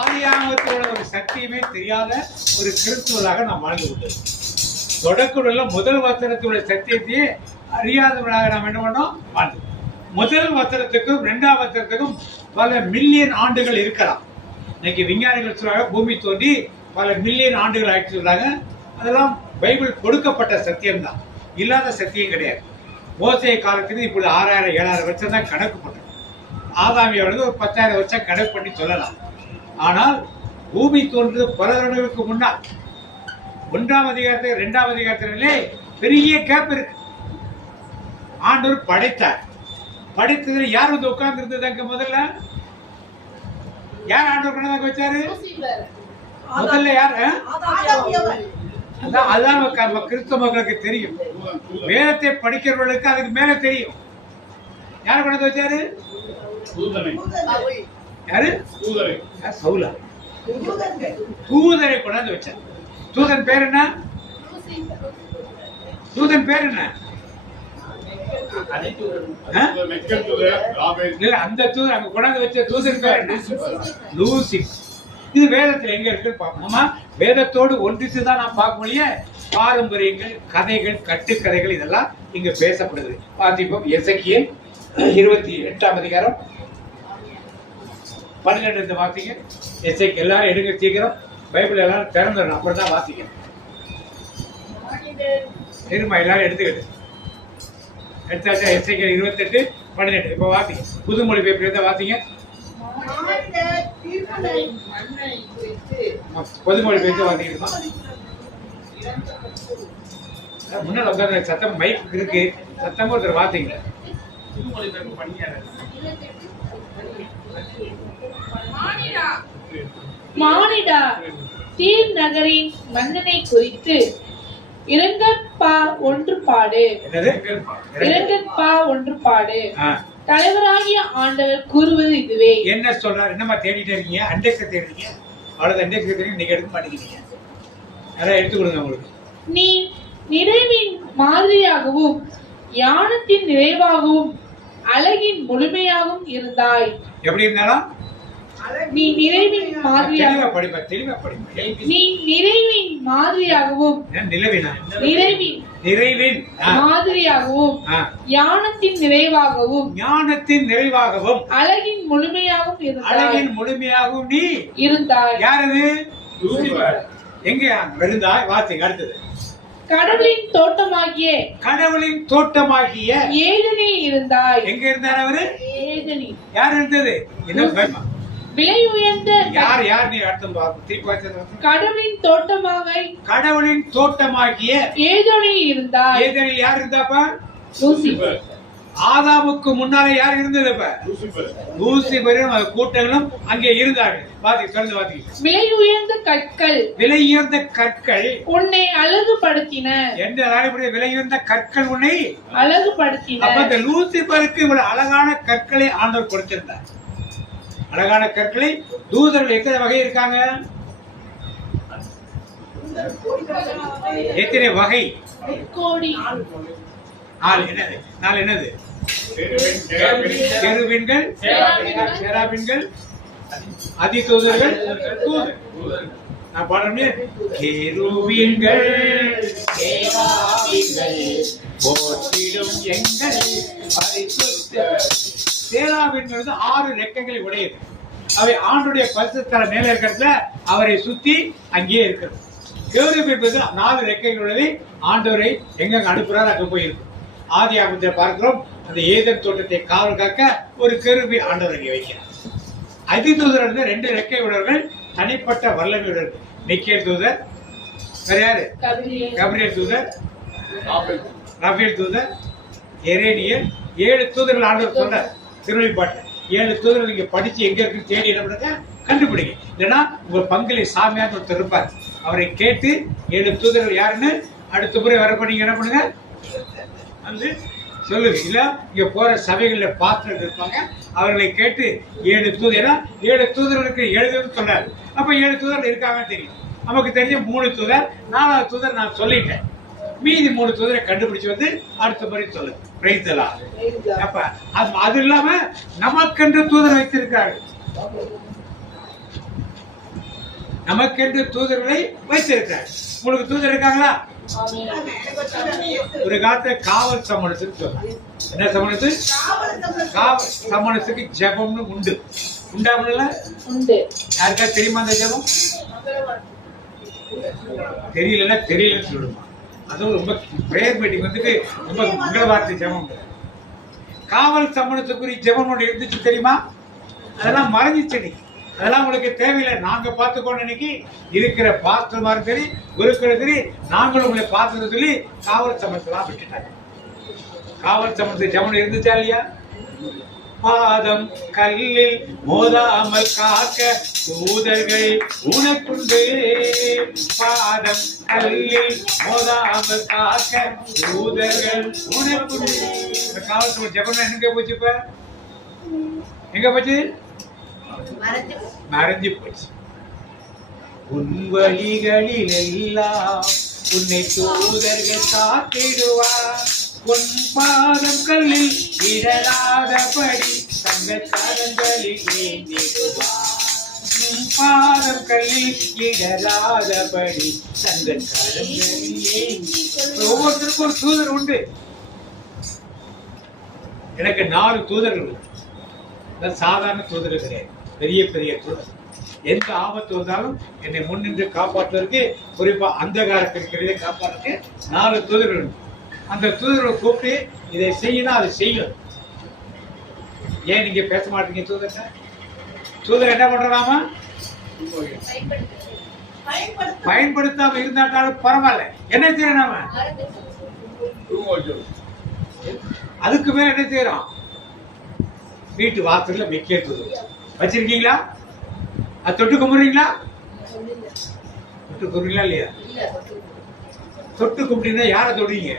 ஆதியாகமத்தோட ஒரு சத்தியமே தெரியாத ஒரு கிறிஸ்துவராக நாம் வாழ்ந்து கொண்டது. தொடக்குள்ள முதல் வசனத்துடைய சத்தியத்தையே அறியாதவர்களாக நாம் என்ன பண்ணோம்? வாழ்ந்து. முதல் வசனத்துக்கும் 2வது வசனத்துக்கும் பல மில்லியன் ஆண்டுகள் இருக்கலாம். இன்னைக்கு விஞ்ஞானிகள் சொல்றாங்க பூமி தோன்றி பல மில்லியன் ஆண்டுகள் ஆயிடுச்சு சொல்றாங்க. அதெல்லாம் பைபிள் கொடுக்கப்பட்ட சத்தியம் தான், இல்லாத சத்தியம் கிடையாது. மோசே காலத்துக்கு இப்படி 6000 7000 வருஷம் தான் கணக்கு பண்ணணும். ஆதாமியோட ஒரு 10,000 வருஷம் கணக்கு பண்ணி சொல்லலாம். ஆனால் பூமி தோன்றது பல வருடங்களுக்கு முன்னால் 1ஆம் அதிகாரத்தில் 2ஆம் அதிகாரத்திலே பெரிய கேப் இருக்கு. ஆண்டவர் படைத்தார். படைத்ததுல யார் வந்து உட்கார்ந்து இருந்தது? அங்க முதல்ல யார் ஆண்டவர் கொண்டாந்து வச்சாரு? முதல்ல யாரு? அதான் கிறிஸ்தவ மக்களுக்கு தெரியும். வேதத்தை படிக்கிறவர்களுக்கு அதுக்கு மேல தெரியும். யார் கொண்டாந்து வச்சாரு? யாரு? சவுலா. தூதரை கொண்டாந்து வச்சார். தூதன் பேர் என்ன? தூதன் பேர் என்ன? அந்த தூதர் அங்க கொண்டாந்து வச்ச தூதன் பேர் என்ன? லூசிபர். இது வேதத்துல எங்க இருக்குன்னு பார்ப்போமா? வேதத்தோடு ஒன்றிச்சுதான் நான் பார்க்க முடியும். பாரம்பரியங்கள், கதைகள், கட்டுக்கதைகள் இதெல்லாம் இங்க பேசப்படுது. பார்த்திப்போம். எசேக்கியேல் 28ஆம் அதிகாரம் 12 வாசிங்க. எசேக்கியேல் எல்லாரும் எடுங்க சீக்கிரம். பைபிள் எல்லாரும் திறந்துடணும், அப்புறம் தான் வாசிக்க. இருமா எல்லாரும் எடுத்துக்கிட்டு எடுத்தாச்சா? எசேக்கியேல் 28:12 இப்ப வாசிங்க. புதுமொழி பேப்பர் தான் வாசிங்க. பொதுமொழி பேச்சு வாசிக்கணுமா? முன்னாள் உட்கார்ந்து சத்தம் மைக் இருக்கு, சத்தம் ஒருத்தர் வாசிங்க. மானிடா, தீர் நகரின் மன்னனை குறித்து இரங்கற்பா ஒன்று பாடு. இரங்கற்பா ஒன்று பாடு. தலைவராகிய ஆண்டவர் கூறுவது இதுவே. என்ன சொல்றாரு? என்னமா தேடிட்டே இருக்கீங்க? அண்டெக்ஸ் தேடுறீங்க. அவ்வளவு அண்டெக்ஸ் தேடி நீங்க எடுக்க மாட்டேங்கிறீங்க. அதான் எடுத்து கொடுங்க உங்களுக்கு. நீ நிறைவின் மாதிரியாகவும் ஞானத்தின் நிறைவாகவும் அழகின் முழுமையாகவும் இருந்தாய். எப்படி இருந்தாலும் நீ நிறைவின் மாதிரியாகவும் நீ நிறைவின் மாதிரியாகவும் நிறைவின் மாதிரியாகவும் ஞானத்தின் நிறைவாகவும் அழகின் முழுமையாகவும் நீ இருந்தாய். யாரது? எங்க இருந்தாய்? வாசிங்க அடுத்தது. கடவுளின் தோட்டமாகிய ஏதெனில் இருந்தாய். எங்க இருந்தார் அவரு? ஏதெனில். யார் இருந்தது? என்ன விலை உயர்ந்த யார் நீ அர்த்தம் பார்த்து கடவுளின் தோட்டமாகிய ஏதெனில் இருந்தாய். ஏதெனில் யார் இருந்தாப்பா? லூசிபர். ஆதாமுக்கு முன்னாலே யார் இருந்தது? லூசிபரும் கூட்டங்களும் அங்கே இருந்தார்கள். தொடர்ந்து வாசிங்க. விலை உயர்ந்த கற்கள் உன்னை அழகுபடுத்தின. எந்த விலை உயர்ந்த கற்கள் உன்னை அழகுபடுத்தின. அப்ப இந்த லூசிபருக்கு இவ்வளவு அழகான கற்களை ஆண்டவர் கொடுத்திருந்தார். அழகான கற்களை தூதர்கள் எத்தனை வகை இருக்காங்க? எத்தனை வகை? கோடி. என்னது? கெருபீன்கள், செராபீன்கள், அதிதூதர்கள், தூதர். நான் பாடுறேன். கெருபீன்கள், செராபீன்கள் போற்றிடும் எங்கள் பரிசுத்த. சேராபீன்கள் 6 ரெக்கைகளை உடையது. அவை ஆண்டுடைய பரிசுத்தல மேல இருக்கிறதுல அவரை சுத்தி அங்கேயே இருக்கிறது. கேருபீன் 4 ரெக்கைகளுடைய ஆண்டவரை எங்க அனுப்புறாரு அங்க போயிருக்கும். ஆதியாகமத்தில் பார்க்கிறோம், அந்த ஏதேன் தோட்டத்தை காவல் காக்க ஒரு கெருபி ஆண்டவர் அங்கே வைக்கிறார். அதிதூதர் 2 ரெக்கை உடையவர்கள், தனிப்பட்ட வல்லமை உடையவர்கள். மிக்கேல் தூதர், வேற யாரு? கபிரியேல் தூதர், ரபேல் தூதர், எரேனியல். 7 தூதர்கள் ஆண்டவர் சொல்றார் திருவெளிப்பாட்டு. 7 தூதர்கள் நீங்க படிச்சு எங்க இருக்குன்னு தேடி என்ன பண்ணுங்க, கண்டுபிடிங்க. இல்லைன்னா உங்க பங்கிலே சாமியார் ஒருத்தர் இருப்பார், அவரை கேட்டு 7 தூதர்கள் யாருன்னு அடுத்த முறை வரப்ப நீங்க என்ன பண்ணுங்க வந்து சொல்லுங்க. இல்ல இங்க போற சபைகள்ல பாத்திரம் இருப்பாங்க, அவர்களை கேட்டு 7 தூதர், ஏன்னா 7 தூதர்களுக்கு எழுதுன்னு சொல்றாரு. அப்ப 7 தூதர்கள் இருக்காங்கன்னு தெரியும். நமக்கு தெரிஞ்ச 3 தூதர், 4வது தூதர் நான் சொல்லிட்டேன். மீதி 3 தூதரை கண்டுபிடிச்சு வந்து அடுத்த முறை சொல்லுங்க. பிரைத்தலாம். அப்ப அது இல்லாம நமக்கென்று தூதர் வைத்திருக்கார்கள், நமக்கென்று தூதர்களை வைத்திருக்கிறார். உங்களுக்கு தூதர் இருக்காங்களா? ஒரு காலத்துல காவல் சமணத்துக்கு சொல்றாங்க. என்ன சமணத்து? காவல் சமணத்துக்கு ஜெபம்னு உண்டு. உண்டாமல யாருக்கா தெரியுமா அந்த ஜெபம்? தெரியலன்னு சொல்லுமா. அதுவும் ரொம்ப பிரேயர் மீட்டிங் வந்துட்டு ரொம்ப மங்களவார்த்தை ஜெபம். காவல் சமணத்துக்குரிய ஜெபம் ஒன்று இருந்துச்சு தெரியுமா? அதெல்லாம் மறைஞ்சிச்சு. இன்னைக்கு அதெல்லாம் உங்களுக்கு தேவையில்லை, நாங்க பார்த்துக்கோன்னு இன்னைக்கு இருக்கிற பாஸ்டர்மாரும் சரி குருக்களும் சரி நாங்களும் உங்களை பார்த்துக்க சொல்லி காவல் சமணத்தெல்லாம் விட்டுட்டாங்க. காவல் சமணத்து ஜெபம் இருந்துச்சா இல்லையா? பாதம் கல்லில் மோதாமல் காக்க தூதர்கள் உனக்குண்டு, பாதம் கல்லில் மோதாமல் காக்க தூதர்கள் உனக்குண்டு. இந்த காவல் சமண ஜெபம் எங்க போச்சு? இப்ப எங்க போச்சு? மறைஞ்சு போச்சு. உன் வழிகளில் எல்லாம் உன்னை தூதர்கள் காத்திடுவார், உன் பாதம் கல்லில் இடராதபடி தங்கள் கரங்களில் ஏந்திடுவார், உன் பாதம் கல்லில் இடராதபடி தங்கள் கரங்களில் ஏந்தி. ஒவ்வொருத்தருக்கும் ஒரு தூதர் உண்டு. எனக்கு 4 தூதர்கள். சாதாரண தூதர் கிடையாது, பெரிய பெரிய தூதர். எந்த ஆபத்து வந்தாலும் என்னை முன்னின்று காப்பாற்றுவதற்கு, குறிப்பா அந்தகாரத்திற்கிறதை காப்பாற்றுக்கு 4 தூதர்கள். அந்த தூதர்களை கூப்பிட்டு இதை செய்யணும், அதை செய்யும். ஏன் நீங்க பேச மாட்டீங்க? தூதர் என்ன பண்றாமா? பயன்படுத்தாம இருந்தாட்டாலும் பரவாயில்ல, என்ன செய்யணும் நாம? அதுக்கு மேல என்ன செய்யறோம்? வீட்டு வாசல்ல மிக்கேல் தூதர் வச்சிருக்கீங்களா? அது தொட்டு கும்பிடுறீங்களா? தொட்டு கும்பிடுறீங்களா இல்லையா? தொட்டு கும்பிட்டீங்கன்னா யாரை தொடுவீங்க?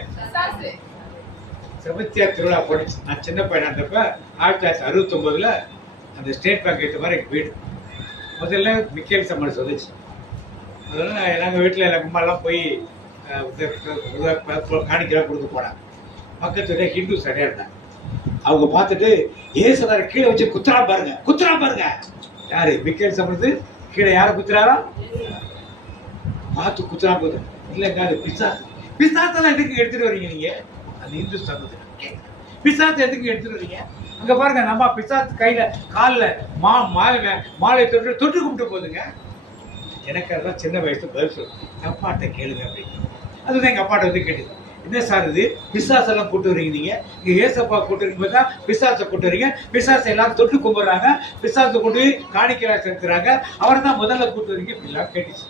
செபத்தியார் திருவிழா போடுச்சு. நான் சின்ன பையனா இருந்தப்ப 1969 அந்த ஸ்டேட் பேங்க் ஏற்ற மாதிரி எங்கள் வீடு முதல்ல மிக்கேல் சம்மர் சொல்லிச்சு. அதனால நாங்கள் வீட்டில் எங்கள் அம்மாலாம் போய் காணிக்கலாம் கொடுக்க போனாங்க. பக்கத்துல ஹிந்து சரியா இருந்தாங்க. அவங்க பார்த்துட்டு ஏசுனார கீழே வச்சு குத்துறா பாருங்க. யாரு? மிக்கேல் சம்மர்து கீழே யாரை குத்துறாரா பார்த்து குத்துறா போகுது. இல்லைங்க அது பிசாசெல்லாம் எதுக்கு எடுத்துட்டு வரீங்க நீங்க? அது இந்து சமூகத்துல பிசாசை எதுக்கு எடுத்துட்டு வரீங்க? அங்க பாருங்க, நம்ம பிசாசு கையில காலில் மாலை தொட்டு கும்பிட்டு போகுதுங்க. எனக்கு அதெல்லாம் சின்ன வயசு பதில் சொல்லுங்க, அப்பாட்ட கேளுங்க அப்படின்னு. அதுதான் எங்க அப்பாட்ட வந்து கேட்டுது. என்ன சார் இது பிசாசெல்லாம் கூட்டு வரீங்க? நீங்க இங்க ஏசப்பா கூட்டு வரீங்க பார்த்தா பிசாசை கூட்டு வரீங்க. பிசாசை எல்லாரும் தொட்டு கும்பிடுறாங்க, பிசாசை கொண்டு காணிக்கிறா செலுத்துறாங்க, அவரை தான் முதல்ல கூட்டு வரீங்க இப்படிலாம் கேட்டுச்சு.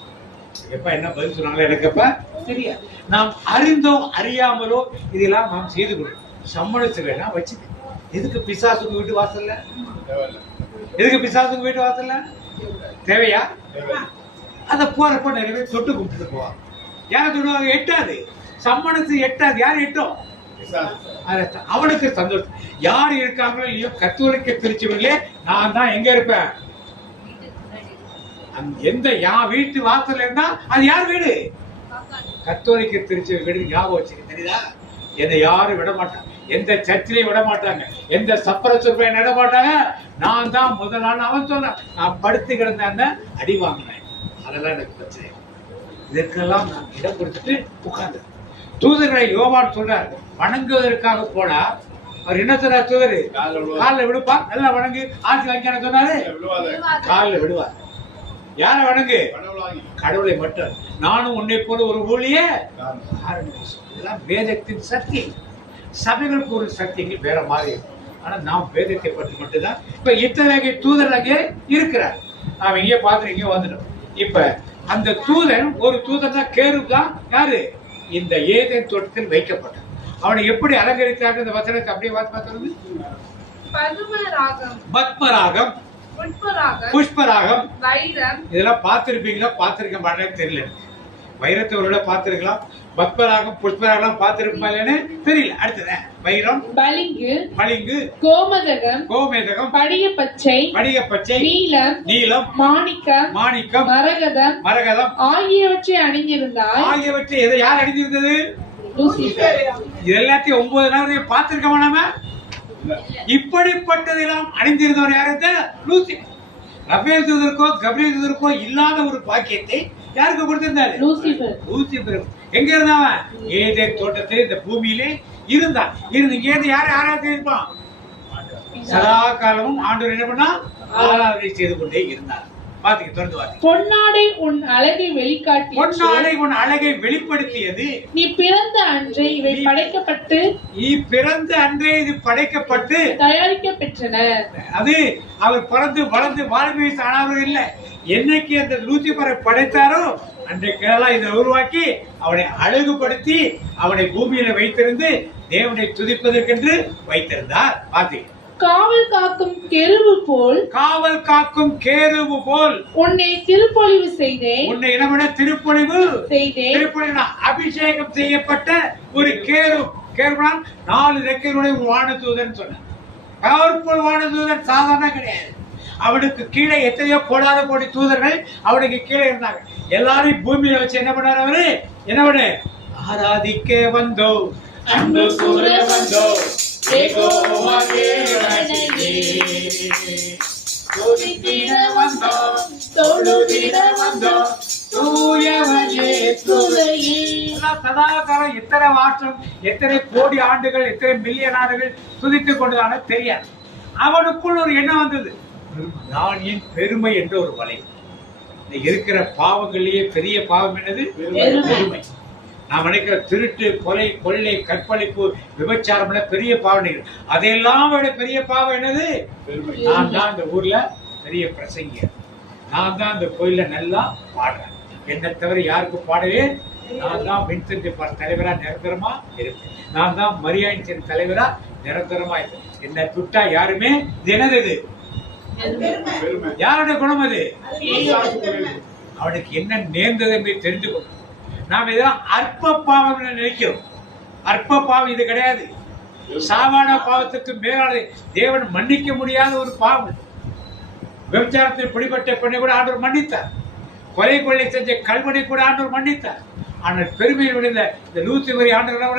எப்ப என்ன பதில் சொன்னாங்களோ எனக்கு அப்ப தெரியாது. நாம் அறிந்தோ அறியாமலோ இதெல்லாம் நாம் செய்து கொள்ளும். சம்மளிச்சு வேணா வச்சுக்க. எதுக்கு பிசாசுக்கு வீட்டு வாசல்ல? எதுக்கு பிசாசுக்கு வீட்டு வாசல்ல? தேவையா? அத போறப்ப நிறைய பேர் தொட்டு கும்பிட்டு போவாங்க. யாரை தொடுவாங்க? எட்டாது. சம்மனத்து எட்டாது. யார் எட்டும்? அவனுக்கு சந்தோஷம். யார் இருக்காங்களோ இல்லையோ கத்தோலிக்க திருச்சபையிலே நான் தான் எங்க இருப்பேன்? எந்த வீட்டு வாசல்ல இருந்தா அது யார் வீடு? கத்தோலிக்க திருச்சபை வீடு. ஞாபகம் வச்சுக்க. தெரியுதா? என்னை யாரும் விட மாட்டாங்க, எந்த சர்ச்சிலையும் விட மாட்டாங்க, எந்த சப்பர சொற்பையும் விட மாட்டாங்க. நான் தான் முதலான அவன் சொன்ன. நான் படுத்து கிடந்த அடி வாங்கினேன். அதெல்லாம் எனக்கு பிரச்சனை. இதற்கெல்லாம் நான் இடம் கொடுத்துட்டு உட்கார்ந்து தூதர்களை யோவான் சொல்றார், வணங்குவதற்காக போனா அவர் என்ன சொல்றார்? தூதர் காலில் விடுப்பா, நல்லா வணங்கு, ஆட்சி வாங்கியான சொன்னாரு. காலில் விடுவார். யார வணங்கு? கடவுளை மட்டும். நானும் உன்னை போல ஒரு ஊழிய. இதெல்லாம் வேதத்தின் சக்தி. சபைகளுக்கு ஒரு சக்திகள் வேற மாதிரி இருக்கும். ஆனா நாம் வேதத்தை பற்றி மட்டும்தான். இப்ப இத்தனை வகை தூதர் அங்கே இருக்கிறார். நாம இங்கே பார்த்து இங்கே வந்துட்டோம். இப்ப அந்த தூதன், ஒரு தூதன் தான் கேருப் தான். யாரு? இந்த ஏதேன் தோட்டத்தில் வைக்கப்பட்டான். அவனை எப்படி அலங்கரித்தார்கள்? இந்த வசனத்தை அப்படியே பார்த்து பத்மராகம், பத்மராகம், புஷ்பராகம், புஷ்பராகம், வைரம். இதெல்லாம் பார்த்திருப்பீங்களா? பார்த்திருக்க மாட்டேன்னு தெரியல. வைரத்தை ஒரு பார்த்திருக்கலாம், பத்மராகம் புஷ்பராகம் பார்த்திருப்பாங்கன்னு தெரியல. அடுத்தது வைரம், பளிங்கு, பளிங்கு, கோமதகம், கோமேதகம், படிக பச்சை, படிக பச்சை, நீலம், நீலம், மாணிக்கம், மாணிக்கம், மரகதம், மரகதம் ஆகியவற்றை அணிந்திருந்தாய். ஆகியவற்றை எதை யார் அணிந்திருந்தது? லூசிபர். இது எல்லாத்தையும் 9 நாள் பார்த்திருக்கோமா நாம? இப்படிப்பட்டதெல்லாம் அணிந்திருந்தவர் யாரு? லூசிபர். ரபேல் தூதருக்கோ கபிரியேல் தூதருக்கோ இல்லாத ஒரு பாக்கியத்தை யாருக்கு கொடுத்திருந்தாரு? லூசிபர். லூசிபர் எங்க இருந்தாவன்? ஏதேன் தோட்டத்தில் இந்த பூமியிலே இருந்தான். இருந்து இங்க இருந்து யாரை ஆராதனை இருப்பான்? சதா காலமும் ஆண்டவர் என்ன பண்ணா? ஆராதனை செய்து கொண்டே இருந்தார். பாத்தீங்க, தொடர்ந்து வாசிங்க. பொன்னாடை உன் அழகை வெளிக்காட்டி, பொன்னாடை உன் அழகை வெளிப்படுத்தியது. நீ பிறந்த அன்றே இவை படைக்கப்பட்டு, நீ பிறந்த அன்றே இது படைக்கப்பட்டு தயாரிக்கப்பெற்றன. அது அவர் பிறந்து வளர்ந்து வாழ்வு ஆனவர் இல்லை. என்னைக்கு அந்த லூசிபரை படைத்தாரோ அன்றைக்கெல்லாம் இதை உருவாக்கி அவனை அழகுபடுத்தி அவனை பூமியில வைத்திருந்து தேவனை துதிப்பதற்கென்று வைத்திருந்தார். பாத்தீங்க, காவல் காக்கும் கெருவு போல், காவல் காக்கும் கேருவு போல் உன்னை திருப்பொழிவு செய்தேன். உன்னை என்ன திருப்பொழிவு செய்தேன். திருப்பொழிவு அபிஷேகம் செய்யப்பட்ட ஒரு கேரு. கேருனா 4 ரெக்கைகளுடைய வானதூதன் சொன்னார். பவர்ஃபுல் வானதூதன் சாதாரண கிடையாது. அவனுக்கு கீழே எத்தனையோ போடாத கோடி தூதர்கள் அவனுக்கு கீழே இருந்தாங்க. எல்லாரும் பூமியில வச்சு என்ன பண்ணார்? அவரு என்ன பண்ண? ஆராதிக்க வந்தோ, அன்பு கூற வந்தோ, யெகோவா தேவனையே துதித்திட வந்தோ, தொழுதிட வந்தோ, தூயவனே துதியே. சதா காலம் எத்தனை வருஷம், எத்தனை கோடி ஆண்டுகள், எத்தனை மில்லியன் ஆண்டுகள் துதித்துக் கொண்டுதான தெரியாது. அவனுக்குள் ஒரு எண்ணம் வந்தது, நான் என் பெருமை என்ற ஒரு வலை. இருக்கிற பாவங்களிலேயே பெரிய பாவம் என்னது? பெருமை. நாம் நினைக்கிற திருட்டு, கொலை, கொள்ளை, கற்பழிப்பு, விபச்சாரம் பெரிய பாவம். அதையெல்லாம் விட பெரிய பாவம் என்னது? நான் தான் இந்த ஊர்ல பெரிய பிரசங்கியர், நான் தான் இந்த கோயில நல்லா பாடுறேன், என்னை தவிர யாருக்கு பாடவே. நான் தான் வின்சென்ட் தலைவரா நிரந்தரமா இருப்பேன், நான் தான் மரியாயின் தலைவரா நிரந்தரமா இருப்பேன். என்னை துட்டா யாருமே என்னது? யாருடைய குணம் அது? அவனுக்கு என்ன நேர்ந்தது என்று தெரிந்து கொள்ளும். நாம் இதெல்லாம் அற்ப பாவம் நினைக்கிறோம். அற்ப பாவம் இது கிடையாது. சாதாரண பாவத்துக்கு மேலான தேவன் மன்னிக்க முடியாத ஒரு பாவம். விபச்சாரத்தில் பிடிபட்ட பெண்ணை கூட ஆண்டவர் மன்னித்தார். கொலை கொள்ளை செஞ்ச கல்வனை கூட ஆண்டவர் மன்னித்தார். ஆனால் பெருமையில் விழுந்த இந்த லூசிபரை ஆண்டவர்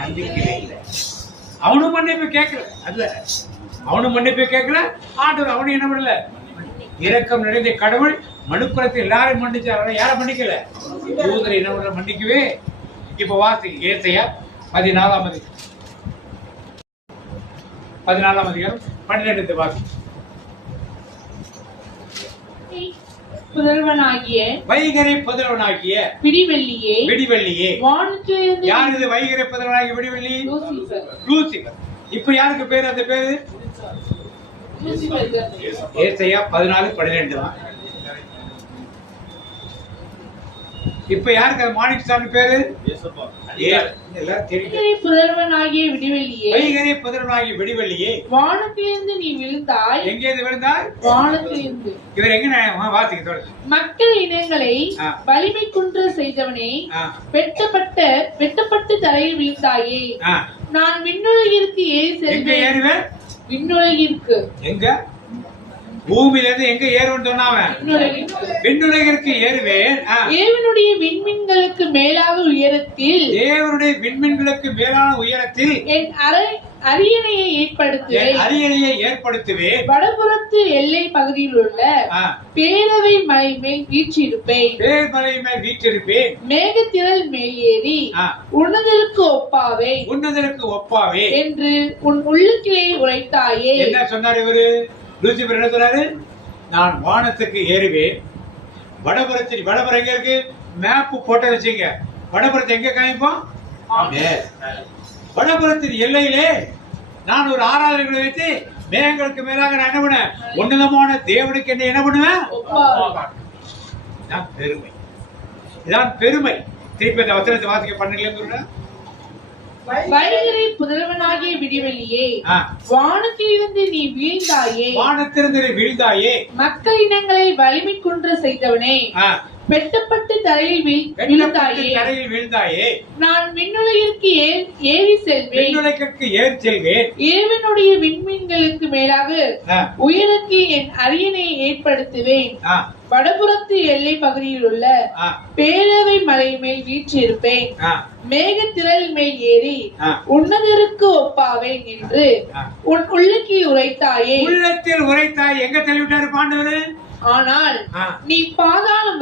மன்னிக்கவே இல்லை. அவனும் மன்னிப்பு கேட்கல. அது அவனும் மன்னிப்பு கேட்கல. ஆண்டவர் அவனும் என்ன பண்ணல? இரக்கம் நிறைந்த கடவுள் மனுக்குலத்தை எல்லாரும் மன்னிச்சார். யாரை மன்னிக்கல? தூதரை என்ன மன்னிக்கவே. இப்ப வாசி ஏசாயா 14ஆம் அதிகாரம் 12 வாசி. புதல்வனாகிய வைகரை புதல்வனாகிய விடிவெள்ளியே, விடிவெள்ளியே. வானத்திலிருந்து யார் இது? வைகரை புதல்வனாகிய விடிவெள்ளி, லூசிபர். லூசிபர். இப்ப யாருக்கு பேரு? அந்த பேரு ஏசாயா 14:12 தான். இப்ப யாருக்கு மாணிக்கசாமி பேரு? புதல்வனாகிய விடிவெள்ளியே, வைகரை புதல்வனாகிய விடிவெள்ளியே, வானத்திலிருந்து நீ விழுந்தாய். எங்கேயிருந்து விழுந்தாய்? வானத்திலிருந்து. இவர் எங்க வாசிக்க தொடர்ந்து. மக்கள் இனங்களை வலிமை குன்ற செய்தவனே, வெட்டப்பட்டு தரையில் விழுந்தாயே. நான் விண்ணுலகிற்கு ஏறி செல்வேன். விண்ணுலகிற்கு எங்க? பூமியிலிருந்து எங்க ஏறுன்னு சொன்னாவன்? விண்ணுலகிற்கு ஏறுவேன். தேவனுடைய விண்மீன்களுக்கு மேலாக உயரத்தில், தேவனுடைய விண்மீன்களுக்கு மேலான உயரத்தில் என் அரியணையை ஏற்படுத்துவேன். வடபுறத்து எல்லை பகுதியில் உள்ள பேரவை மலை மேல் வீற்றிருப்பேன். மேகத்திரள் மேல் ஏறி உன்னதற்கு ஒப்பாவே என்று உன் உள்ளத்திலே உரைத்தாயே. என்ன சொன்னார் இவரு? லூசிபர் என்ன சொன்னாரு? நான் வானத்துக்கு ஏறுவேன். வடபுறத்தில், வடபுறம் எங்க இருக்கு? மேப் போட்ட வச்சுங்க. வடபுறத்தை எங்க காமிப்போம்? வடபுறத்தின் எல்லையிலே நான் ஒரு ஆராதனை வைத்து மேகங்களுக்கு மேலாக நான் என்ன பண்ணுவேன், உன்னதமான தேவனுக்கு என்ன பண்ணுவேன், இதான் பெருமை. இதான் பெருமை. திருப்பி அந்த வசனத்தை வாசிக்க பண்ணல. வைகரை புதல்வனாகிய விடிவெளியே, வானத்திலிருந்து நீ வீழ்ந்தாயே, வானத்திலிருந்து நீ வீழ்ந்தாயே, மக்கள் இனங்களை வலிமை குன்ற செய்தவனே, வெட்டப்பட்டு தரையில் வீழ்ந்தாயே, நான் விண்ணுலகிற்கு ஏறி செல்வேன், இறைவனுடைய விண்மீன்களுக்கு மேலாக உயரக்கு என் அரியணை ஏற்படுத்துவேன், வடபுறத்து எல்லை பகுதியில் உள்ள பேரவை மலை மேல் வீற்றிருப்பேன், மேகத்திரள் மேல் ஏறி உன்னதருக்கு ஒப்பாவேன் என்று உன் உள்ளத்தில் உரைத்தாயே. உள்ளத்தில் உரைத்தாய். எங்க தள்ளிவிட்டாரு பாண்டவர்? ஆனால் நீ பாதாளம்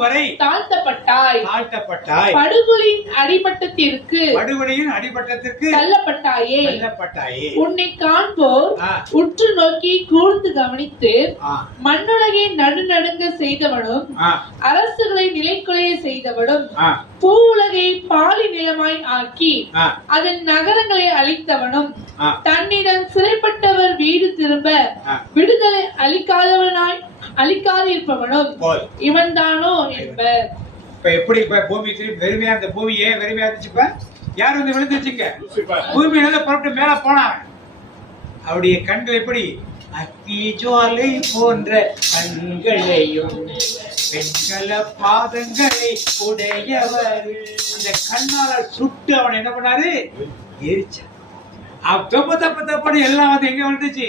வரை தாழ்த்தப்பட்டாய், படுகொலியின் அடிமட்டத்திற்கு தள்ளப்பட்டாயே. உன்னை காண்போர் உற்று நோக்கி கூர்ந்து கவனித்து மண்ணுலகை நடுநடுங்க செய்தவனும் அரசுகளை நிலைக்குலைய செய்தவனும் பூ உலகை பாலி நிலமாய் ஆக்கி அதன் நகரங்களை அழித்தவனும் தன்னிடம் சிறைப்பட்டவர் வீடு திரும்ப விடுதலை அளிக்காதிருப்பவனும் இவன் தானோ என்பர். இப்ப எப்படி பூமி வெறுமையா, அந்த பூமி ஏன் வெறுமையா இருந்துச்சு? யார் வந்து விழுந்துச்சுங்க? பூமியில புறப்பட்டு மேல போனாங்க. அவருடைய கண்கள் எப்படி? அத்தி ஜுவாலை போன்ற கண்களையும் பெண்கள பாதங்களை உடையவர். அந்த கண்ணால சுட்டு அவன் என்ன பண்ணாரு? எரிச்சான். தப்பு எல்லாம் வந்து எங்க வந்துச்சு?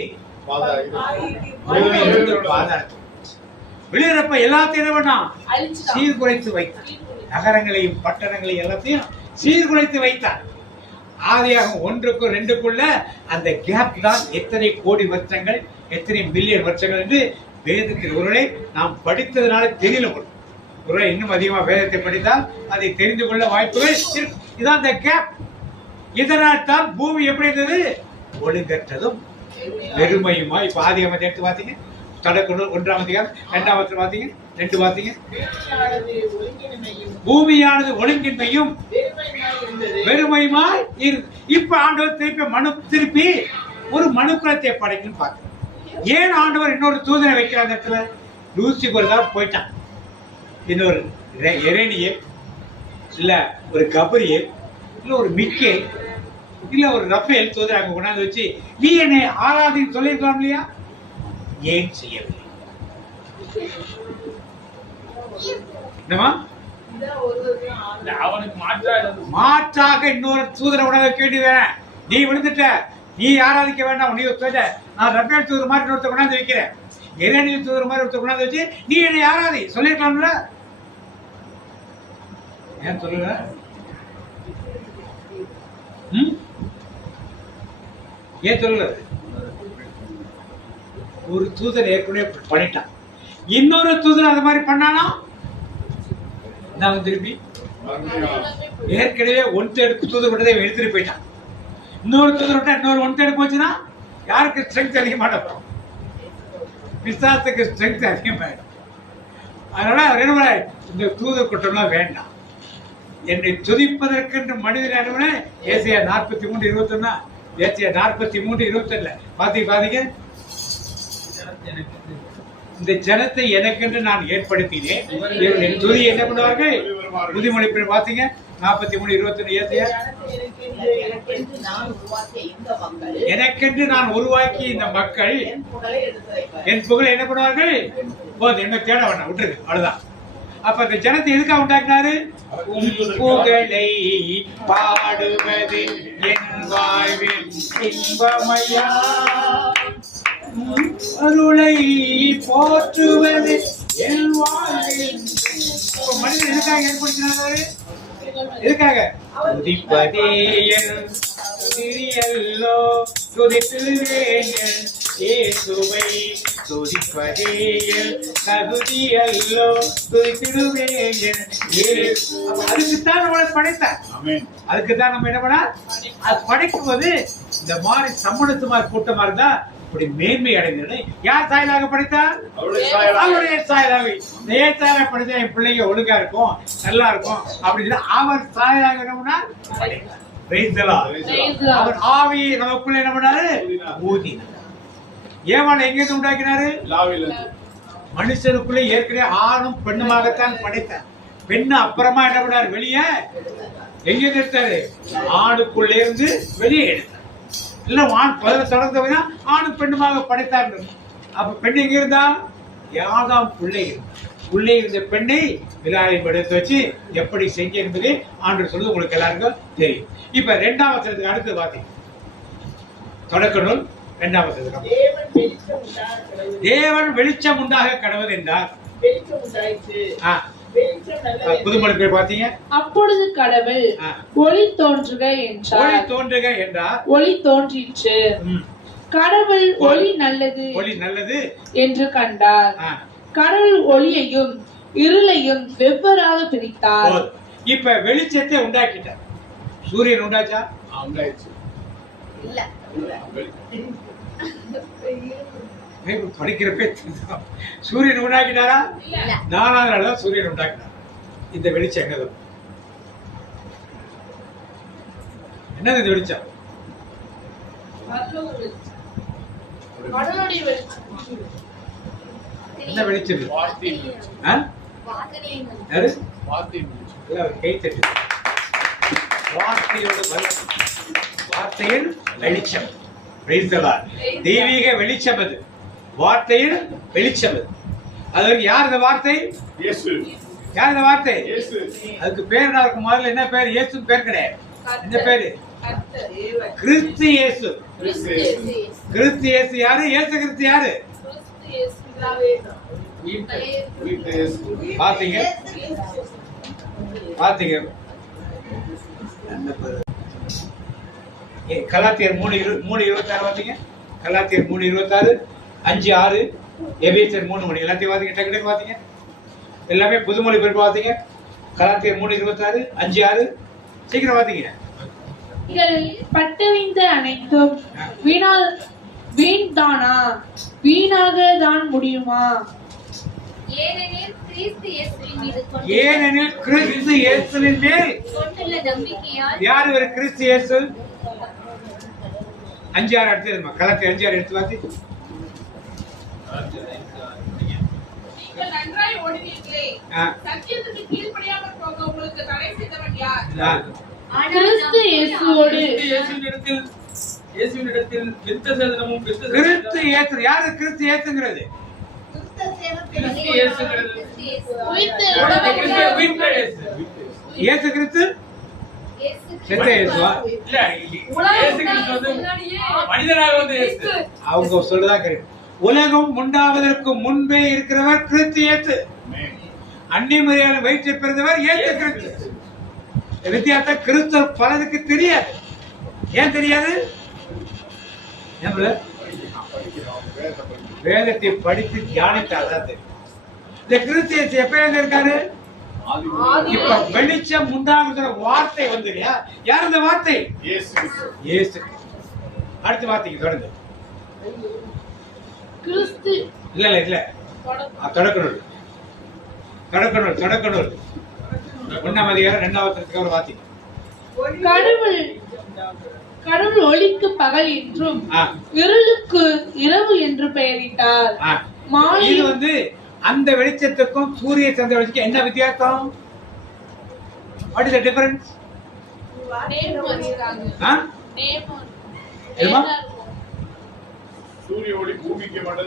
வெளியேறப்ப எல்லாத்தையும் என்ன பண்ணான்? சீர்குலைத்து வைத்தான். நகரங்களையும் பட்டணங்களையும் எல்லாத்தையும் சீர்குலைத்து வைத்தான். ஆதியாகமம் 1க்கும் 2க்குள்ள அந்த கேப் தான் எத்தனை கோடி வருஷங்கள், எத்தனை மில்லியன் வருஷங்கள் என்று வேதத்தில் ஒருவரை நாம் படித்ததுனால தெரியல. ஒருவரை இன்னும் அதிகமா வேதத்தை படித்தால் அதை தெரிந்து கொள்ள வாய்ப்புகள் இருக்கு. இதான் அந்த கேப். இதனால் தான் பூமி எப்படி இருந்தது? ஒழுங்கற்றதும் வெறுமையுமா. இப்ப ஆதியாகமத்தை எடுத்து பார்த்தீங்க, தொடக்க 1ஆம் அதிகாரம் 2ஆம் வசனம் பார்த்தீங்க, 2 பார்த்தீங்க. பூமியானது ஒழுங்கின்மையும் வெறுமையுமாய் இருந்து. இப்ப ஆண்டவர் திருப்பி ஒரு மனுக்குலத்தை படைக்கணும்னு பார்க்க. ஏன் ஆண்டவர் இன்னொரு தூதனை வைக்கிற? அந்த இடத்துல லூசிபர் தான் போயிட்டான். இன்னொரு எரேனியல் இல்ல ஒரு கபரியல் இல்ல ஒரு மிக்கேல் இல்ல ஒரு ரஃபேல் தூதராக கொண்டாந்து வச்சு நீ என்னை ஆராதின்னு சொல்லிருக்கலாம் இல்லையா? ஏன் செய்யவில்லை? மாற்றாக இன்னொரு தூதரை உணவை கேட்டு வேணாம். நீ விழுந்துட்ட, நீ ஆராதிக்க வேண்டாம். நீ நான் ரஃபேல் தூதர் மாதிரி ஒருத்தர் கொண்டாந்து வைக்கிறேன், எரேனியல் தூதர் மாதிரி ஒருத்தர் கொண்டாந்து வச்சு நீ என்னை ஆராதி சொல்லிருக்கலாம்ல? ஏன் சொல்லல? ஏன் சொல்லல? ஒரு தூதர் ஏற்கனவே பண்ணிட்டான். இன்னொரு தூதர் அது மாதிரி பண்ணானா திருப்பி ஏற்கனவே 1/3 தூதர் விட்டதை எடுத்துட்டு போயிட்டான். இன்னொரு தூதர் விட்டா இன்னொரு 1/3 போச்சுன்னா யாருக்கு ஸ்ட்ரென்த் அதிகமாட்டோம்? பிசாசுக்கு ஸ்ட்ரென்த் அதிகமாயிடும். அதனால அவர் என்ன, இந்த தூதர் கூட்டம்லாம் வேண்டாம், என்னை துதிப்பதற்கென்று மனிதன் அனுமன. ஏசியா 43:21, ஏசியா 43:22 பாத்தீங்க. இந்த ஜனத்தை எனக்கென்று நான் ஏற்படுத்தினேன், என் துதி என்ன பண்ணுவார்கள்? உறுதிமொழிப்பு பாத்தீங்க 43:21 ஏசியா. எனக்கென்று நான் உருவாக்கி இந்த மக்கள் என் புகழை என்ன பண்ணுவார்கள்? போது என்ன தேட வேண்டாம், விட்டுருக்கு, அவ்வளவுதான். அப்ப இந்த ஜனத்தை எதுக்காக உண்டாக்குனாரு? புகழை பாடுவது என் வாழ்வில் இன்பமையா, அருளை போற்றுவது என் வாழ்வில். மனிதன் எதுக்காக ஏற்படுத்தினாரு? எதுக்காக? துதிப்பதே என் துதியல்லோ, துதித்துவேன் இயேசுவை, துதிப்பதே என் தகுதி அல்லோ, துதித்திடுவேன். அதுக்குத்தான் நம்மளை படைத்தார். அதுக்குத்தான் நம்ம என்ன பண்ணா, அது படைக்கும் போது இந்த மாதிரி சம்மணத்துமார் கூட்டமா இருந்தா இப்படி மேன்மை அடைந்தது. யார் சாயலாக படைத்தார்? அவருடைய சாயலாக. ஏன் சாயலாக படைத்தா என் பிள்ளைங்க ஒழுங்கா இருக்கும், நல்லா இருக்கும் அப்படின்னு அவர் சாயலாக என்ன பண்ணார்? Praise the Lord. அவர் ஆவியை நமக்குள்ள என்ன பண்ணாரு? ஊதினார். ஏவாளை எங்கிருந்து உண்டாக்கினாரு? மனுஷனுக்குள்ளே ஏற்கனவே ஆணும் பெண்ணுமாகத்தான் படைத்தார். பெண்ணு அப்புறமா என்ன பண்ணாரு? வெளியே எங்க எடுத்தாரு? ஆணுக்குள்ளே இருந்து வெளியே எடுத்தார். இல்ல ஆண் பதில தொடர்ந்தவனா ஆணும் பெண்ணுமாக படைத்தார். அப்ப பெண் எங்க இருந்தா? யாதாம் உள்ளே உள்ளே இருந்த பெண்ணை விழாவை எடுத்து வச்சு எப்படி செஞ்ச என்பதை ஆண்டு சொல்லுது உங்களுக்கு எல்லாருக்கும் தெரியும். இப்ப 2ஆம் வசனத்துக்கு அடுத்து பாத்தீங்க, தொடக்க நூல் 2ஆம் வசனத்துக்கு தேவன் வெளிச்சம் உண்டாக கடவுள் என்றார். புதுமொழி பேர் பாத்தீங்க. அப்பொழுது கடவுள் ஒளி தோன்றுக என்றார். ஒளி தோன்றுக என்றார். ஒளி தோன்றிற்று. கடவுள் ஒளி நல்லது என்று கண்டார். கடவுள் ஒளியையும் இருளையும் வெவ்வேறாக பிரித்தார். இப்ப வெளிச்சத்தை உண்டாக்கிட்டார். சூரியன் உண்டாச்சா? படிக்கிறப்பே சூரியன் உண்டாக்கிட்டாரா? 4ஆம் நாள் தான் சூரியன் உண்டாக்கினார். இந்த வெளிச்சம் என்னது இந்த வெளிச்சம்? என்ன வெளிச்சம்? கை தட்டு. வார்த்தையின் வெளிச்சம். தெய்வீக வெளிச்சம் அது. வார்த்தையின் வெளிச்சம் அது. அதுக்கு யார் இந்த வார்த்தை? யார் இந்த வார்த்தை? அதுக்கு பேர் என்ன இருக்கும்? முதல்ல என்ன பேர்? இயேசு பேர் கிடையாது. என்ன பேரு? கிறிஸ்து இயேசு. கிறிஸ்து இயேசு யாரு? இயேசு கிறிஸ்து யாரு? பாத்தீங்க கலாத்தியர் 3:26 பாத்தீங்க. கலாத்தியர் 3:26, 5:6, எபேசியர் 3:3 எல்லாத்தையும் பாத்தீங்க. டக்கு பாத்தீங்க. எல்லாமே புதுமொழி பெயர் பாத்தீங்க. கலாத்தியர் 3:26, 5:6 சீக்கிரம் பாத்தீங்க. பட்டவிந்த அனைத்தும் வீண்தானா? வீணாக தான் முடியுமா? ஏனெனில் கிறிஸ்து இயேசுவின் மேல் கொண்டுள்ள நம்பிக்கையால் யார் ஒரு கிறிஸ்து இயேசு? 5:6 எடுத்து கலாத்தியர் 5:6 எடுத்து வாசி. நீங்கள் நன்றாய் ஓடினீர்களே, சத்தியத்துக்கு கீழ்ப்படியாமல் போக உங்களுக்கு தடை செய்தவன் யார்? கிறிஸ்து இயேசுவோடு இயேசுவினிடத்தில் விருத்த சேதனமும் கிறிஸ்து இயேசு. யாரு கிறிஸ்து இயேசுங்கிறது? இயேசு கிறிஸ்து அவங்க சொல்றதா கரெக்ட். உலகம் உண்டாவதற்கு முன்பே இருக்கிறவர் கிறிஸ்து இயேசு. அந்நியமரியாதை வயிற்றை பிறந்தவர் இயேசு கிறிஸ்து. வித்தியாசம் கிறிஸ்தவ பலருக்கு தெரியாது. ஏன் தெரியாது? வேதத்தை படித்து தியானித்தாதான் தெரியும். இந்த கிறிஸ்து இயேசு எப்ப இருக்காரு? இப்ப வெளிச்சம் உண்டாகுற வார்த்தை வந்து யார் இந்த வார்த்தை? இயேசு. அடுத்த வார்த்தைக்கு தொடர்ந்து கிறிஸ்து இல்ல தொடக்கணும் 1ஆம் அதிகாரம் 2ஆம் வசனத்துக்கு வார்த்தை. கடவுள் ஒளிக்கு பகல் என்றும் இருளுக்கு இரவு என்று பெயரிட்டார். இது வந்து அந்த வெளிச்சத்துக்கும் சூரிய சந்திர வெளிச்சத்துக்கும் என்ன வித்தியாசம்? What is the difference?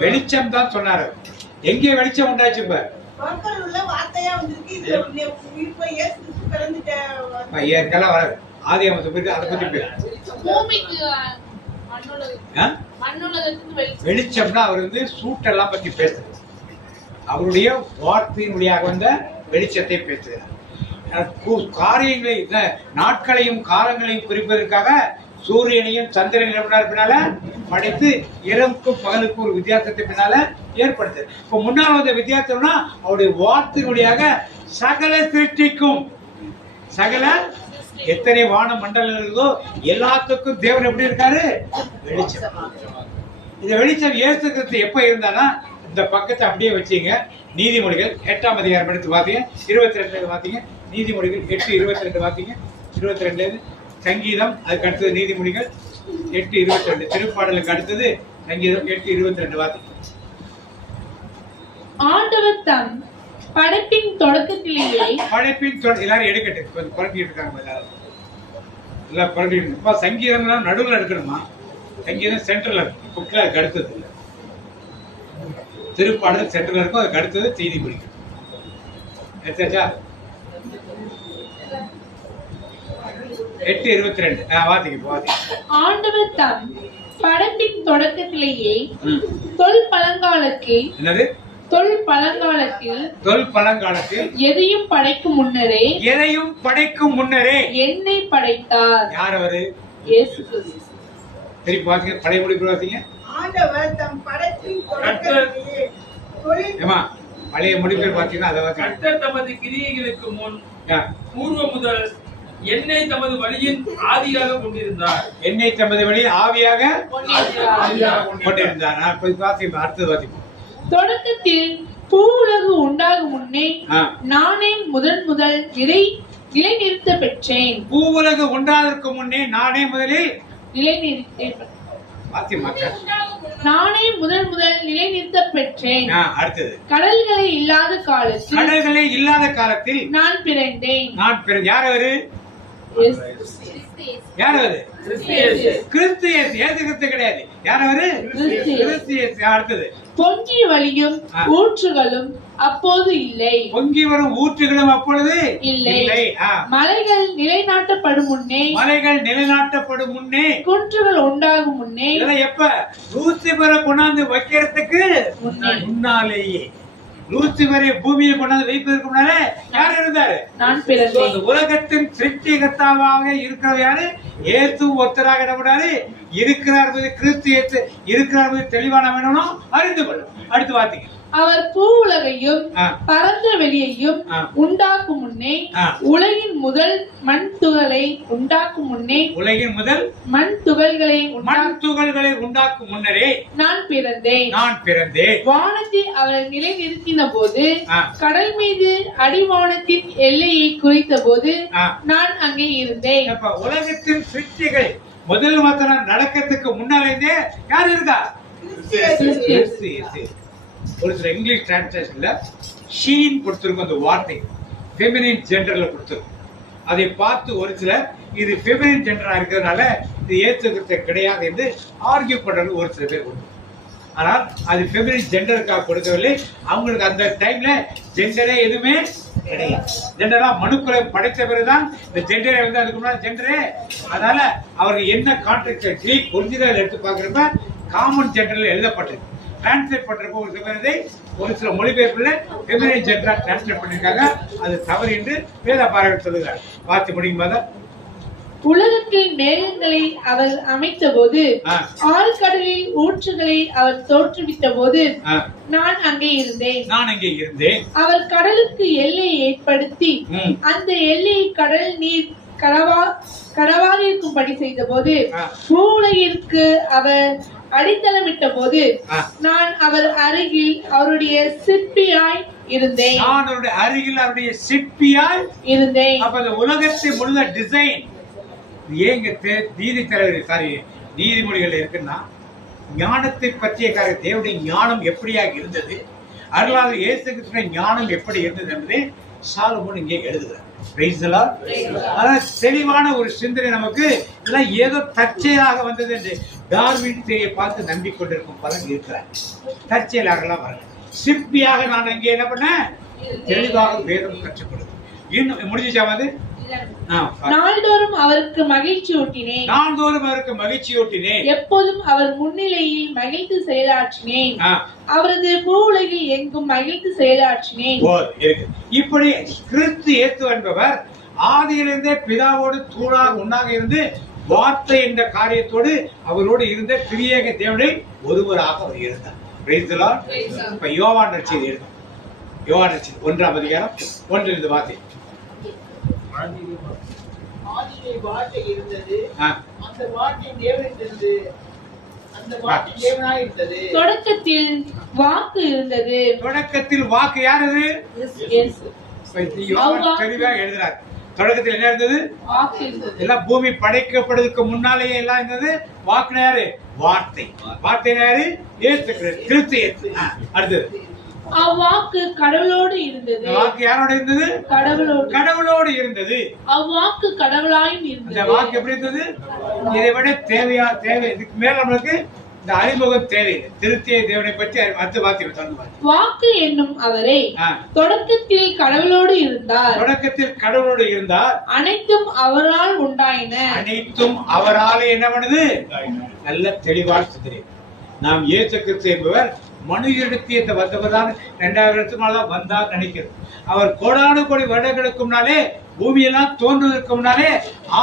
வெளிச்சம் தான் சொன்னாரு. எங்கே வெளிச்சம் உண்டாச்சு? வெளிச்சம்னா அவர் வந்து சூட்டெல்லாம் பத்தி பேசுறாரு. அவருடைய வார்த்தையினுடைய வந்த வெளிச்சத்தை பேசுகிறார். காரியங்களை நாட்களையும் காலங்களையும் குறிப்பதற்காக சூரியனையும் சந்திரனையும் பின்னால படைத்து இரவுக்கும் பகலுக்கும் ஒரு வித்தியாசத்தை பின்னால ஏற்படுத்து. இப்ப முன்னால் வந்த வித்தியாசம்னா அவருடைய வார்த்தையினுடைய சகல சிருஷ்டிக்கும் சகல எத்தனை வான மண்டலங்களோ எல்லாத்துக்கும் தேவன் எப்படி இருக்காரு? வெளிச்சம். இந்த வெளிச்சம் இயேசு கிறிஸ்து எப்ப இருந்தானா இந்த பக்கத்தை அப்படியே வச்சீங்க. நீதிமொழிகள் 8ஆம் அதிகாரம் எடுத்து பாத்தீங்க. 22 பாத்தீங்க. நீதிமொழிகள் 8:22 பாத்தீங்க. 22 சங்கீதம், அதுக்கு அடுத்தது நீதிமொழிகள் 8:22. திருப்பாடலுக்கு அடுத்தது சங்கீதம் 8:22 வாசி. ஆண்டவர் தம் படைப்பின் தொடக்கத்திலேயே எல்லாரும் எடுக்கட்டு, கொஞ்சம் புரட்டிட்டு இருக்காங்க எல்லாரும். எல்லாம் புரட்டிட்டு இப்ப சங்கீதம் நடுவில் எடுக்கணுமா? சங்கீதம் சென்ட்ரல் இருக்கு, புக்ல அதுக்கு அடுத்தது இல்லை. திருப்பாடல் சென்ட்ரல் இருக்கும், அதுக்கு அடுத்தது நீதிமொழிகள். எடுத்தாச்சா? 8:22 வாசிக்க. ஆண்டவர் தம் படைப்பின் தொடக்கத்திலேயே தொல் பழங்காலத்தில் என்னது? தொல் பழங்காலத்தில் எதையும் படைக்கும் முன்னரே என்னை படைத்தார். யார் அவரு? இயேசு கிறிஸ்து. திருப்பி வாசிங்க, பழைய மொழி வாசிங்க. ஆண்டவர் தம் படைப்பின் தொடக்கத்திலேயே ஏமா பழைய மொழிபெயர் பார்த்தீங்கன்னா அதை வாசிங்க. கர்த்தர் தமது கிரியைகளுக்கு முன் பூர்வ முதல் என்னை தமது வழியின் ஆதியாக கொண்டிருந்தார். என்னை தமது வழியின் ஆவியாக கொண்டிருந்தார். நான் போய் வாசிப்போம், அடுத்தது வாசிப்போம். தொடக்கத்தில் பூ உலகு உண்டாகும் முன்னே நானே முதல் நிலைநிறுத்த பெற்றேன். பூ உலகு உண்டாதற்கு முன்னே நானே முதலில் நிலைநிறுத்தேன். நானே முதல் நிலைநிறுத்த பெற்றேன். அடுத்தது கடல்களை இல்லாத காலத்தில் நான் பிறந்தேன். யார் அவரு? யார் அவரு? கிறிஸ்து இயேசு. இயேசு கிறிஸ்து கிடையாது. யார் அவரு? கிறிஸ்து இயேசு. அடுத்தது பொங்கி வழியும் ஊற்றுகளும் அப்போது இல்லை. பொங்கி வரும் ஊற்றுகளும் அப்பொழுது இல்லை. மலைகள் நிலைநாட்டப்படும் முன்னே குன்றுகள் உண்டாகும் முன்னே. எப்ப? லூசிபரை கொண்டாந்து வைக்கிறதுக்கு முன்னாலேயே. லூசிபரை பூமியை கொண்டாந்து வைப்பதற்கு முன்னாலே யார் இருந்தாரு? நான் பிறந்தேன். உலகத்தின் சிருஷ்டிகர்த்தாவாக இருக்கிறவர் யாரு? இயேசு ஒருத்தராக நம்மளாரு இருக்கிறார். கிறிஸ்து இயேசு இருக்கிறார் தெளிவான வேணும் அறிந்து கொள்ளும். அடுத்து வார்த்தைங்க. அவர் பூ உலகையும் பரந்த வெளியையும் உண்டாக்கும் முன்னே உலகின் முதல் மண் துகளை உண்டாக்கும் முன்னே மண் துகள்களை உண்டாக்கும் முன்னரே நான் பிறந்தேன். வானத்தை அவர் நிலைநிறுத்தின போது, கடல் மீது அடிவானத்தின் எல்லையை குறித்த போது நான் அங்கே இருந்தேன். உலகத்தின் சிருஷ்டிகள் முதல் மாத்திரம் நடக்கிறதுக்கு முன்னாலே யார் இருக்கா? ஒரு சில இங்கிலீஷ் டிரான்ஸ்லேஷன்ல ஷீன் கொடுத்திருக்கும், அந்த வார்த்தை ஃபெமினின் ஜெண்டர்ல கொடுத்திருக்கும். அதை பார்த்து ஒரு சிலர் இது ஃபெமினின் ஜெண்டரா இருக்கிறதுனால இது ஏற்றுக்கிறது கிடையாது என்று ஆர்கியூ பண்றது ஒரு சில பேர் உண்டு. ஆனால் அது ஃபெமினின் ஜெண்டருக்காக கொடுக்கவில்லை. அவங்களுக்கு அந்த டைம்ல ஜெண்டரே எதுவுமே கிடையாது. ஜெண்டரா மனுக்களை படைத்த பிறகுதான் இந்த ஜெண்டரே வந்து அதுக்கு முன்னாடி ஜெண்டரே. அதனால அவருக்கு என்ன கான்ட்ராக்ட் கிரீக் ஒரிஜினல் எடுத்து பார்க்கறப்ப காமன் ஜெண்டர்ல எழுதப்பட்டிருக்கு. டிரான்ஸ்லேட் பண்றப்போ ஒரு சில மொழிபெயர்ப்புல ஃபெமினின் ஜெண்டரா டிரான்ஸ்லேட் பண்ணிருக்காங்க. அது தவறு என்று வேத பாரகர் சொல்லுகிறார். பார்த்து முடியுமா? உலகத்தில் மேகங்களை அவர் அமைத்த போது, ஆழ்கடலில் ஊற்றுகளை அவர் தோற்றுவித்த போது நான் அங்கே இருந்தேன். அவர் கடலுக்கு எல்லை ஏற்படுத்தி அந்த எல்லையை கடல் நீர் கடவாக இருக்கும்படி செய்த போது, பூவுலகிற்கு அவர் அடித்தளமிட்ட போது நான் அவர் அருகில் அவருடைய சிற்பியாய் இருந்தேன். அப்ப அந்த உலகத்தை முழுத டிசைன் ஏங்க நீதிமொழிகள் இருக்குன்னா ஞானத்தை பற்றிய காரியம், தேவனுடைய ஞானம் எப்படியாக இருந்தது, அருளாளர் இயேசு கிறிஸ்துவின் ஞானம் எப்படி இருந்தது என்பதை சாலமோன் இங்கே எழுதுகிறார். தெளிவான ஒரு சிந்தனை நமக்கு இதெல்லாம் ஏதோ தற்செயலாக வந்தது என்று டார்வின் தியரியை பார்த்து நம்பிக்கொண்டிருக்கும் பலன் இருக்கிறார். தற்செயலாகலாம் வரல. சிற்பியாக நான் அங்கே என்ன பண்ண தெளிவாக வேதம் கற்றுக் கொடுக்கும். இன்னும் முடிஞ்சாவது நாள்தோறும் அவருக்கு மகிழ்ச்சி ஊட்டினேன். எப்போதும் அவர் முன்னிலையில் மகிழ்ந்து செயலாற்றினேன். அவரது பூ உலகில் எங்கும் மகிழ்ந்து செயலாற்றினேன். இப்படி கிறிஸ்து இயேசு என்பவர் ஆதியிலிருந்தே பிதாவோடு தூளாக ஒன்றாக இருந்து வார்த்தை என்ற காரியத்தோடு அவரோடு இருந்த திரியேக தேவனை ஒருவராக அவர் இருந்தார். இப்ப யோவான் நற்செய்தி எழுதும். யோவான் நற்செய்தி 1ஆம் அதிகாரம் 1 வார்த்தை. ஆதியிலே வார்த்தை இருந்தது, அந்த வார்த்தை தேவனிடமிருந்து, அந்த வார்த்தை தேவனாய் இருந்தது. தொடக்கத்தில் வாக்கு இருந்தது. தொடக்கத்தில் வாக்கு யார்? அது தெளிவாக எழுதுறார். தொடக்கத்தில் என்ன இருந்தது? வாக்கு இருந்தது. எல்லாம் பூமி படைக்கப்படுவதற்கு முன்னாலேயே எல்லாம் இருந்தது. வாக்கு யாரு? வார்த்தை. வார்த்தை யாரு? இயேசு கிறிஸ்து. கிறிஸ்து இயேசு. அடுத்தது அவ்வாக்கு கடவுளோடு இருந்தது. வாக்கு யாரோட இருந்தது? கடவுளோடு. கடவுளோடு இருந்தது. அவ்வாக்கு கடவுளாயும் இருந்தது. அந்த வாக்கு எப்படி இருந்தது? இதை விட தேவை இதுக்கு மேல நம்மளுக்கு இந்த அறிமுகம் தேவையில்லை. திருத்திய தேவனை பற்றி அடுத்த வார்த்தை சொல்லுவாங்க. வாக்கு என்னும் அவரை தொடக்கத்தில் கடவுளோடு இருந்தார். தொடக்கத்தில் கடவுளோடு இருந்தார். அனைத்தும் அவரால் உண்டாயின. அனைத்தும் அவராலே என்ன பண்ணுது? நல்ல தெளிவாக சிந்தனை. நாம் இயேசு கிறிஸ்து என்பவர் மனுஷத்தியத்தை வந்தவர் தான் 2000 வருஷமால வந்தார் நினைக்கிறது. அவர் கோடானு கோடி வருடங்களுக்கு முன்னாலே பூமியெல்லாம் தோன்றுவதற்கு முன்னாலே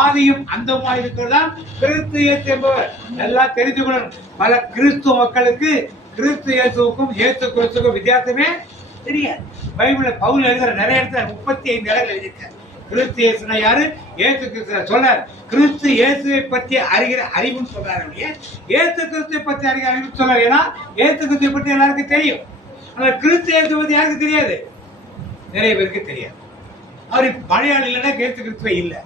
ஆதியும் அந்தமா இருக்கிறதா கிறிஸ்து இயேசு என்பவர். நல்லா தெரிந்து கொள்ளணும். பல கிறிஸ்துவ மக்களுக்கு கிறிஸ்து இயேசுக்கும் இயேசு கிறிஸ்துக்கும் வித்தியாசமே தெரியாது. பைபிள்ல பவுல் எழுதுற நிறைய இடத்துல 35 இடங்கள் எழுதியிருக்காரு. கிறிஸ்து இயேசுனா யாரு? இயேசு கிறிஸ்து சொன்னார். கிறிஸ்து இயேசுவை பற்றி அறிகிற அறிவுன்னு சொல்றாரு. இயேசு கிறிஸ்துவை பற்றி அறிகிற அறிவு சொல்றாரு. ஏன்னா இயேசு கிறிஸ்துவை பற்றி எல்லாருக்கும் தெரியும். ஆனா கிறிஸ்து இயேசு பற்றி யாருக்கு தெரியாது? நிறைய பேருக்கு தெரியாது. அவர் பழையாள் இல்லைன்னா இயேசு கிறிஸ்துவை இல்லை.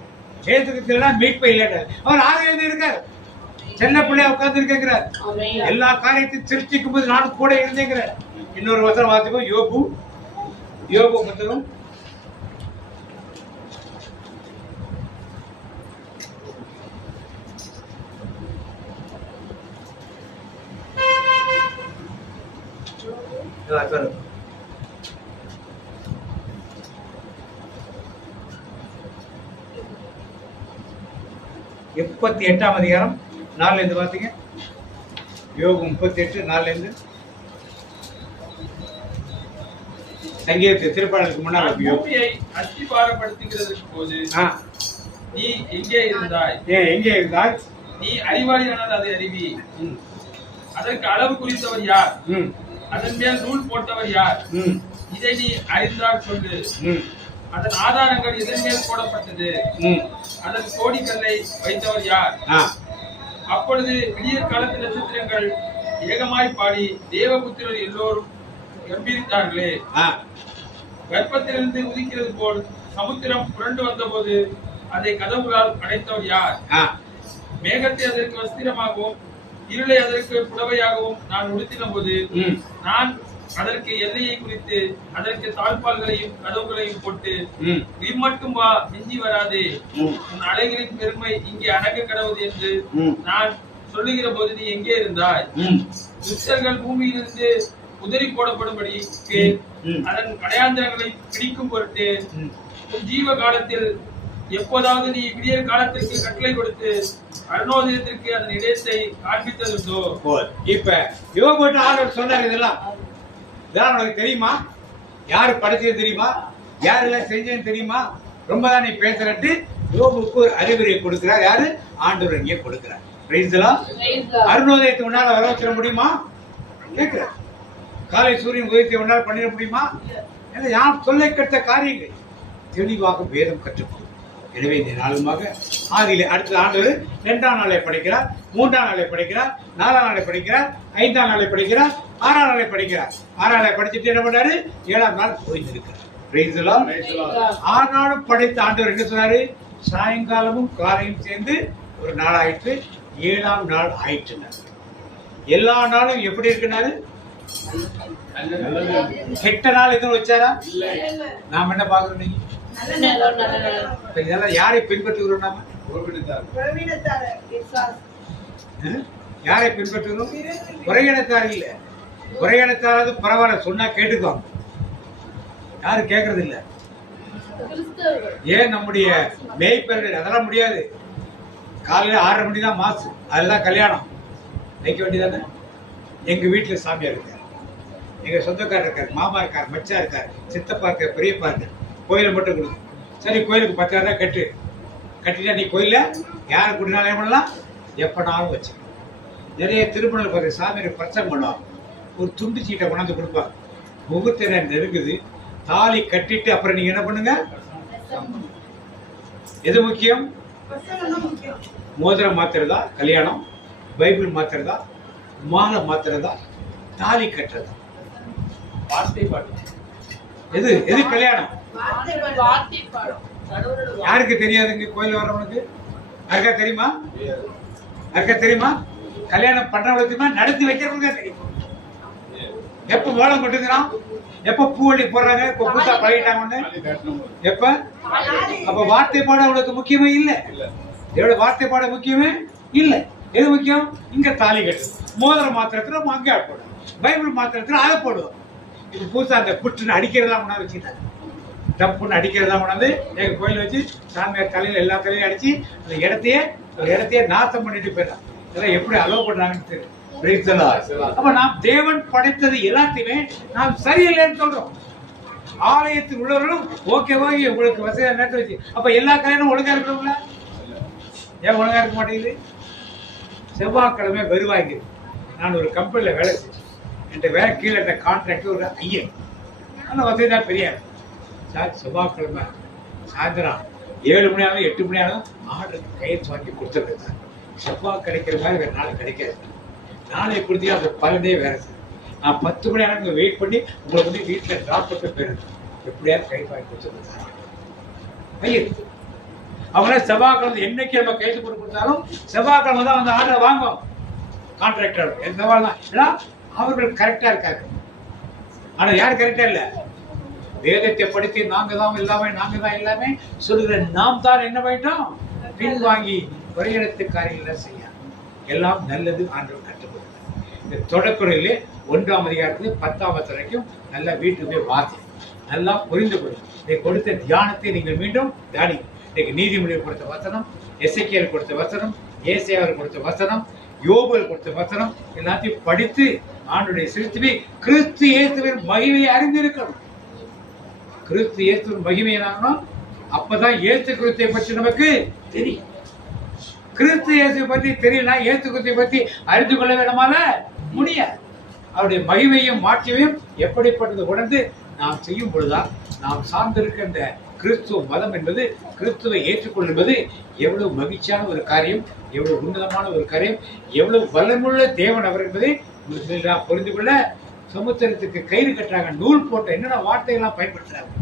இயேசு கிறிஸ்து இல்லைன்னா மீட்பை இல்லைன்னு அவர் ஆதியிலிருந்து இருக்கார். சின்ன பிள்ளையா உட்கார்ந்து இருக்கிறார். எல்லா காரியத்தையும் சிருஷ்டிக்கும் போது நானும் கூட இருந்தேங்கிறார். இன்னொரு வசனம் வாசிப்போம். யோபு புத்தகம் 38ஆம் அதிகாரம் 4ல இருந்து பாத்தீங்க. யோபு 38 4ல இருந்து. சங்கீத திருப்பாடலுக்கு முன்னால பூமியை அஸ்திபாரப்படுத்துகிறதுக்கு போது நீ எங்கே இருந்தாய்? நீ அறிவாளியானால் அதை அறிவி. அதற்கு அளவு குறித்தவர் யார்? அதன் மேல் நூல் போட்டவர் யார்? இதை நீ அறிந்தால் சொல்லு. அதன் ஆதாரங்கள் இதன் மேல் போடப்பட்டது. அதன் கோடிக்கல்லை வைத்தவர் யார்? அப்பொழுது விடியற் காலத்து நட்சத்திரங்கள் ஏகமாய் பாடி தேவபுத்திரர் எல்லோரும் கம்பீரித்தார்களே. கர்ப்பத்திலிருந்து உதிக்கிறது போல் சமுத்திரம் புரண்டு வந்த போது அதை கதவுகளால் அடைத்தவர் யார்? மேகத்தை அதற்கு வஸ்திரமாகவும் இருளை அதற்கு புடவையாகவும் நான் உடுத்தின போது நான் அதற்கு எல்லையை குறித்து அதற்கு தாழ்பால்களையும் கதவுகளையும் போட்டு நீ மட்டும் வா, மிஞ்சி வராதே, உன் அலைகளின் பெருமை இங்கே அடங்க கடவுது என்று நான் சொல்லுகிற போது நீ எங்கே இருந்தாய்? துஷ்டர்கள் பூமியிலிருந்து உதறி போடப்படும்படி அதன் கடையாந்திரங்களை பிடிக்கும் பொருட்டு உன் ஜீவ காலத்தில் எப்போதாவது நீ விடியற் காலத்திற்கு கட்டளை கொடுத்து அருணோதயத்திற்கு அதன் இடத்தை காண்பித்ததுண்டோ? இப்ப யோபு ஆண்டவர் சொன்னார். இதெல்லாம் உனக்கு தெரியுமா? யாரு படைச்சது தெரியுமா? யாரெல்லாம் செஞ்சேன்னு தெரியுமா? ரொம்ப தான் நீ பேசுறட்டு யோபுக்கு ஒரு அறிவுரை கொடுக்கிறார். யாரு? ஆண்டவர் இங்கே கொடுக்கிறார். அருணோதயத்துக்கு முன்னால வர வச்சிட முடியுமா? கேட்கிற காலை சூரியன் உதயத்தை முன்னால் பண்ணிட முடியுமா? யார் சொல்லை கட்ட காரியங்கள் தெளிவாக வேதம் கற்றுக்கொள்ளும். எனவே இந்த நாளுமாக ஆதியிலே அடுத்த ஆண்டவர் 2ஆம் நாளை படிக்கிறார், 3ஆம் நாளை படிக்கிறார், 4ஆம் நாளை படிக்கிறார், 5ஆம் நாளை படிக்கிறார், 6ஆம் நாளை படிக்கிறார். 6ஆம் நாளை படிச்சுட்டு என்ன பண்றாரு? 7ஆம் நாள் ஓய்ந்திருக்கிறார். 6 நாளும் படைத்த ஆண்டவர் என்ன சொன்னாரு? சாயங்காலமும் காலையும் சேர்ந்து ஒரு நாள் ஆயிற்று, 7ஆம் நாள் ஆயிற்று. எல்லா நாளும் எப்படி இருக்குனாரு? கெட்ட நாள் எதுவும் வச்சாரா? நாம என்ன பாக்குறோம்? நீங்க இதெல்லாம் யாரை பின்பற்றுகிறோம்? நாம யாரை பின்பற்றுகிறோம்? குறையினத்தார் இல்ல. குறையினத்தாராவது பரவாயில்ல, சொன்னா கேட்டுக்குவாங்க. யாரு கேட்கறது இல்ல. ஏன் நம்முடைய மேய்ப்பர்கள் அதெல்லாம் முடியாது. காலையில 6:30 மணி தான் மாசு, அதெல்லாம் கல்யாணம் வைக்க வேண்டியதானே. எங்க வீட்டுல சாமியார் இருக்காரு, எங்க சொந்தக்காரர் இருக்காரு, மாமா இருக்காரு, மச்சா இருக்காரு, சித்தப்பா இருக்காரு, பெரியப்பா இருக்காரு. கோயிலை மட்டும் கொடுக்கும். சரி, கோயிலுக்கு 10,000 ரூபாய் கட்டிட்டா நீ கோயில யாரை கூட்டினாலும் என்ன பண்ணலாம்? எப்பனாலும் வச்சு. நிறைய திருமணம் பார்த்து சாமியார் பிரச்சனை பண்ணுவாங்க. ஒரு துண்டு சீட்டை கொண்டாந்து கொடுப்பாங்க. முகூர்த்த நேரம் நெருங்குது, தாலி கட்டிட்டு அப்புறம் நீங்க என்ன பண்ணுங்க? எது முக்கியம்? மோதிரம் மாத்துறதா கல்யாணம்? பைபிள் மாத்துறதா? மாலை மாத்துறதா? தாலி கட்டுறதா? வார்த்தை பாட்டு. எது கல்யாணம்? யாருக்கு தெரியாதுங்க? கோயில் வர்றவனுக்கு யாருக்கா தெரியுமா? யாருக்கா தெரியுமா? கல்யாணம் பண்றவங்களுக்கு நடத்தி வைக்கிறவங்களுக்கு தெரியும். எப்ப ஓலம் கொட்டுக்கிறான், எப்ப பூவள்ளி போடுறாங்க, இப்ப பூசா பழகிட்டாங்க. எப்ப அப்ப வார்த்தை பாட அவளுக்கு முக்கியமே இல்ல. எவ்வளவு வார்த்தை பாட முக்கியமே இல்ல. எது முக்கியம்? இங்க தாலி கட்டு, மோதிரம் மாத்திரத்துல அங்கே போடும், பைபிள் மாத்திரத்துல அதை போடுவோம். இப்ப பூசா அந்த புற்றுன்னு அடிக்கிறதா முன்னா வச்சுக்கிட்டாங்க. டப்புன்னு அடிக்கிறதா கொண்டாந்து எங்க கோயில் வச்சு சாமியார் தலையில எல்லா தலையிலும் அடிச்சு அந்த இடத்தையே நாசம் பண்ணிட்டு போயிடலாம். இதெல்லாம் எப்படி அலோவ் பண்றாங்கன்னு தெரியும். அப்ப நாம் தேவன் படைத்தது எல்லாத்தையுமே நாம் சரியில்லைன்னு சொல்றோம். ஆலயத்தில் உள்ளவர்களும் ஓகேவா உங்களுக்கு வசதியா நேரத்தை வச்சு அப்ப எல்லா கல்யாணம் ஒழுங்கா இருக்கிறவங்களா? ஏன் ஒழுங்கா இருக்க மாட்டேங்குது? செவ்வாய்க்கிழமை வருவாங்க. நான் ஒரு கம்பெனில வேலை செஞ்சேன். என் வேலை கீழே கான்ட்ராக்ட் ஒரு ஐயன், நல்ல வசதி தான் பெரிய சார். செவ்வாய்க்கிழமை சாயந்தரம் 7 மணி ஆகும் 8 மணி ஆகும் ஆர்டருக்கு கையெழுத்து வாங்கி கொடுத்துருக்கேன் சார். செவ்வாய் கிடைக்கிற மாதிரி வேறு நாள் கிடைக்காது. நாளை கொடுத்தீங்க அந்த பலனே வேற சார். நான் 10 மணி ஆகும் வெயிட் பண்ணி உங்களுக்கு வந்து வீட்டில் ட்ராப் பண்ணி போயிருந்தேன். எப்படியாவது கை வாங்கி கொடுத்துருக்கேன் சார். கையெழுத்து அவங்கள செவ்வாய்க்கிழமை என்னைக்கு நம்ம கைது போட்டு கொடுத்தாலும் செவ்வாய்க்கிழமை தான் வந்து ஆர்டரை வாங்குவோம். கான்ட்ராக்டர் செவ்வாய் தான். ஏன்னா அவர்கள் கரெக்டா இருக்காங்க. ஆனா யார் கரெக்டா இல்ல? வேதத்தை படித்து நாங்க தான் எல்லாமே சொல்லுகிற நாம் தான் என்ன பண்ணிட்டோம்? பின்வாங்கி குறையிடத்து காரியங்களை செய்ய எல்லாம் நல்லது ஆண்டவர் கற்றுக்கொடுத்தார். இந்த தொடக்குறையிலே 1ஆம் அதிகாரத்தில் 10ஆம் வரைக்கும் நல்லா வீட்டுக்கு போய் வாசி, நல்லா புரிந்து கொள்ளும். இதை கொடுத்த தியானத்தை நீங்கள் மீண்டும் தியானி. இன்னைக்கு நீதிமொழியில் கொடுத்த வசனம், எசேக்கியேல் கொடுத்த வசனம், ஏசாயாவில் கொடுத்த வசனம், யோபுவில் கொடுத்த வசனம் எல்லாத்தையும் படித்து ஆண்டுடைய சிறுத்துவி கிறிஸ்து இயேசுவின் மகிமையை அறிந்திருக்கணும். கிறிஸ்து இயேசுவின் மகிமையை நானும் அப்பதான் இயேசு கிறிஸ்துவை பற்றி நமக்கு தெரியும். கிறிஸ்து இயேசுவை பற்றி தெரியல, இயேசு கிறிஸ்துவை பற்றி அறிந்து கொள்ள வேண்டுமால முடியாது. அவருடைய மகிமையும் மாட்சியையும் எப்படிப்பட்டது உணர்ந்து நாம் செய்யும் பொழுதுதான் நாம் சார்ந்திருக்க இந்த கிறிஸ்துவ மதம் என்பது, கிறிஸ்துவை ஏற்றுக்கொள்வது எவ்வளவு மகிழ்ச்சியான ஒரு காரியம், எவ்வளவு உன்னதமான ஒரு காரியம், எவ்வளவு வல்லமுள்ள தேவன் அவர் என்பதை புரிந்து கொள்ள சமுத்திரத்துக்கு கயிறு கட்டுறாங்க, நூல் போட்ட என்னென்ன வார்த்தைகள்லாம் பயன்படுத்துறாங்க.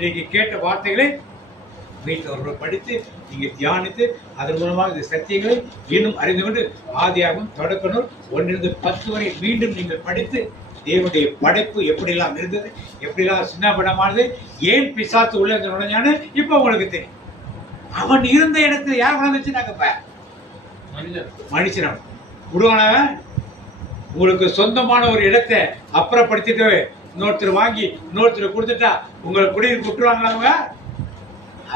நீங்க கேட்ட வார்த்தைகளை வீட்டில் படித்து நீங்க தியானித்து அதன் மூலமாக இந்த சத்தியங்களை இன்னும் அறிந்து கொண்டு ஆதியாகமம் தொடக்க நூல் 1-10 வரை மீண்டும் நீங்கள் படித்து தேவனுடைய படைப்பு எப்படிலாம் இருந்தது, எப்படிலாம் சின்னப்படமானது, ஏன் பிசாசு உள்ள நுழைஞ்சான்னு இப்ப உங்களுக்கு தெரியும். அவன் இருந்த இடத்துல யார் வளர்ந்துச்சுனாங்கப்ப மனுஷன் விடுவான. உங்களுக்கு சொந்தமான ஒரு இடத்தை அப்புறப்படுத்திட்டு இன்னொருத்தர் வாங்கி இன்னொருத்தர் கொடுத்துட்டா உங்களை குடியிருக்கு விட்டுருவாங்களாங்க.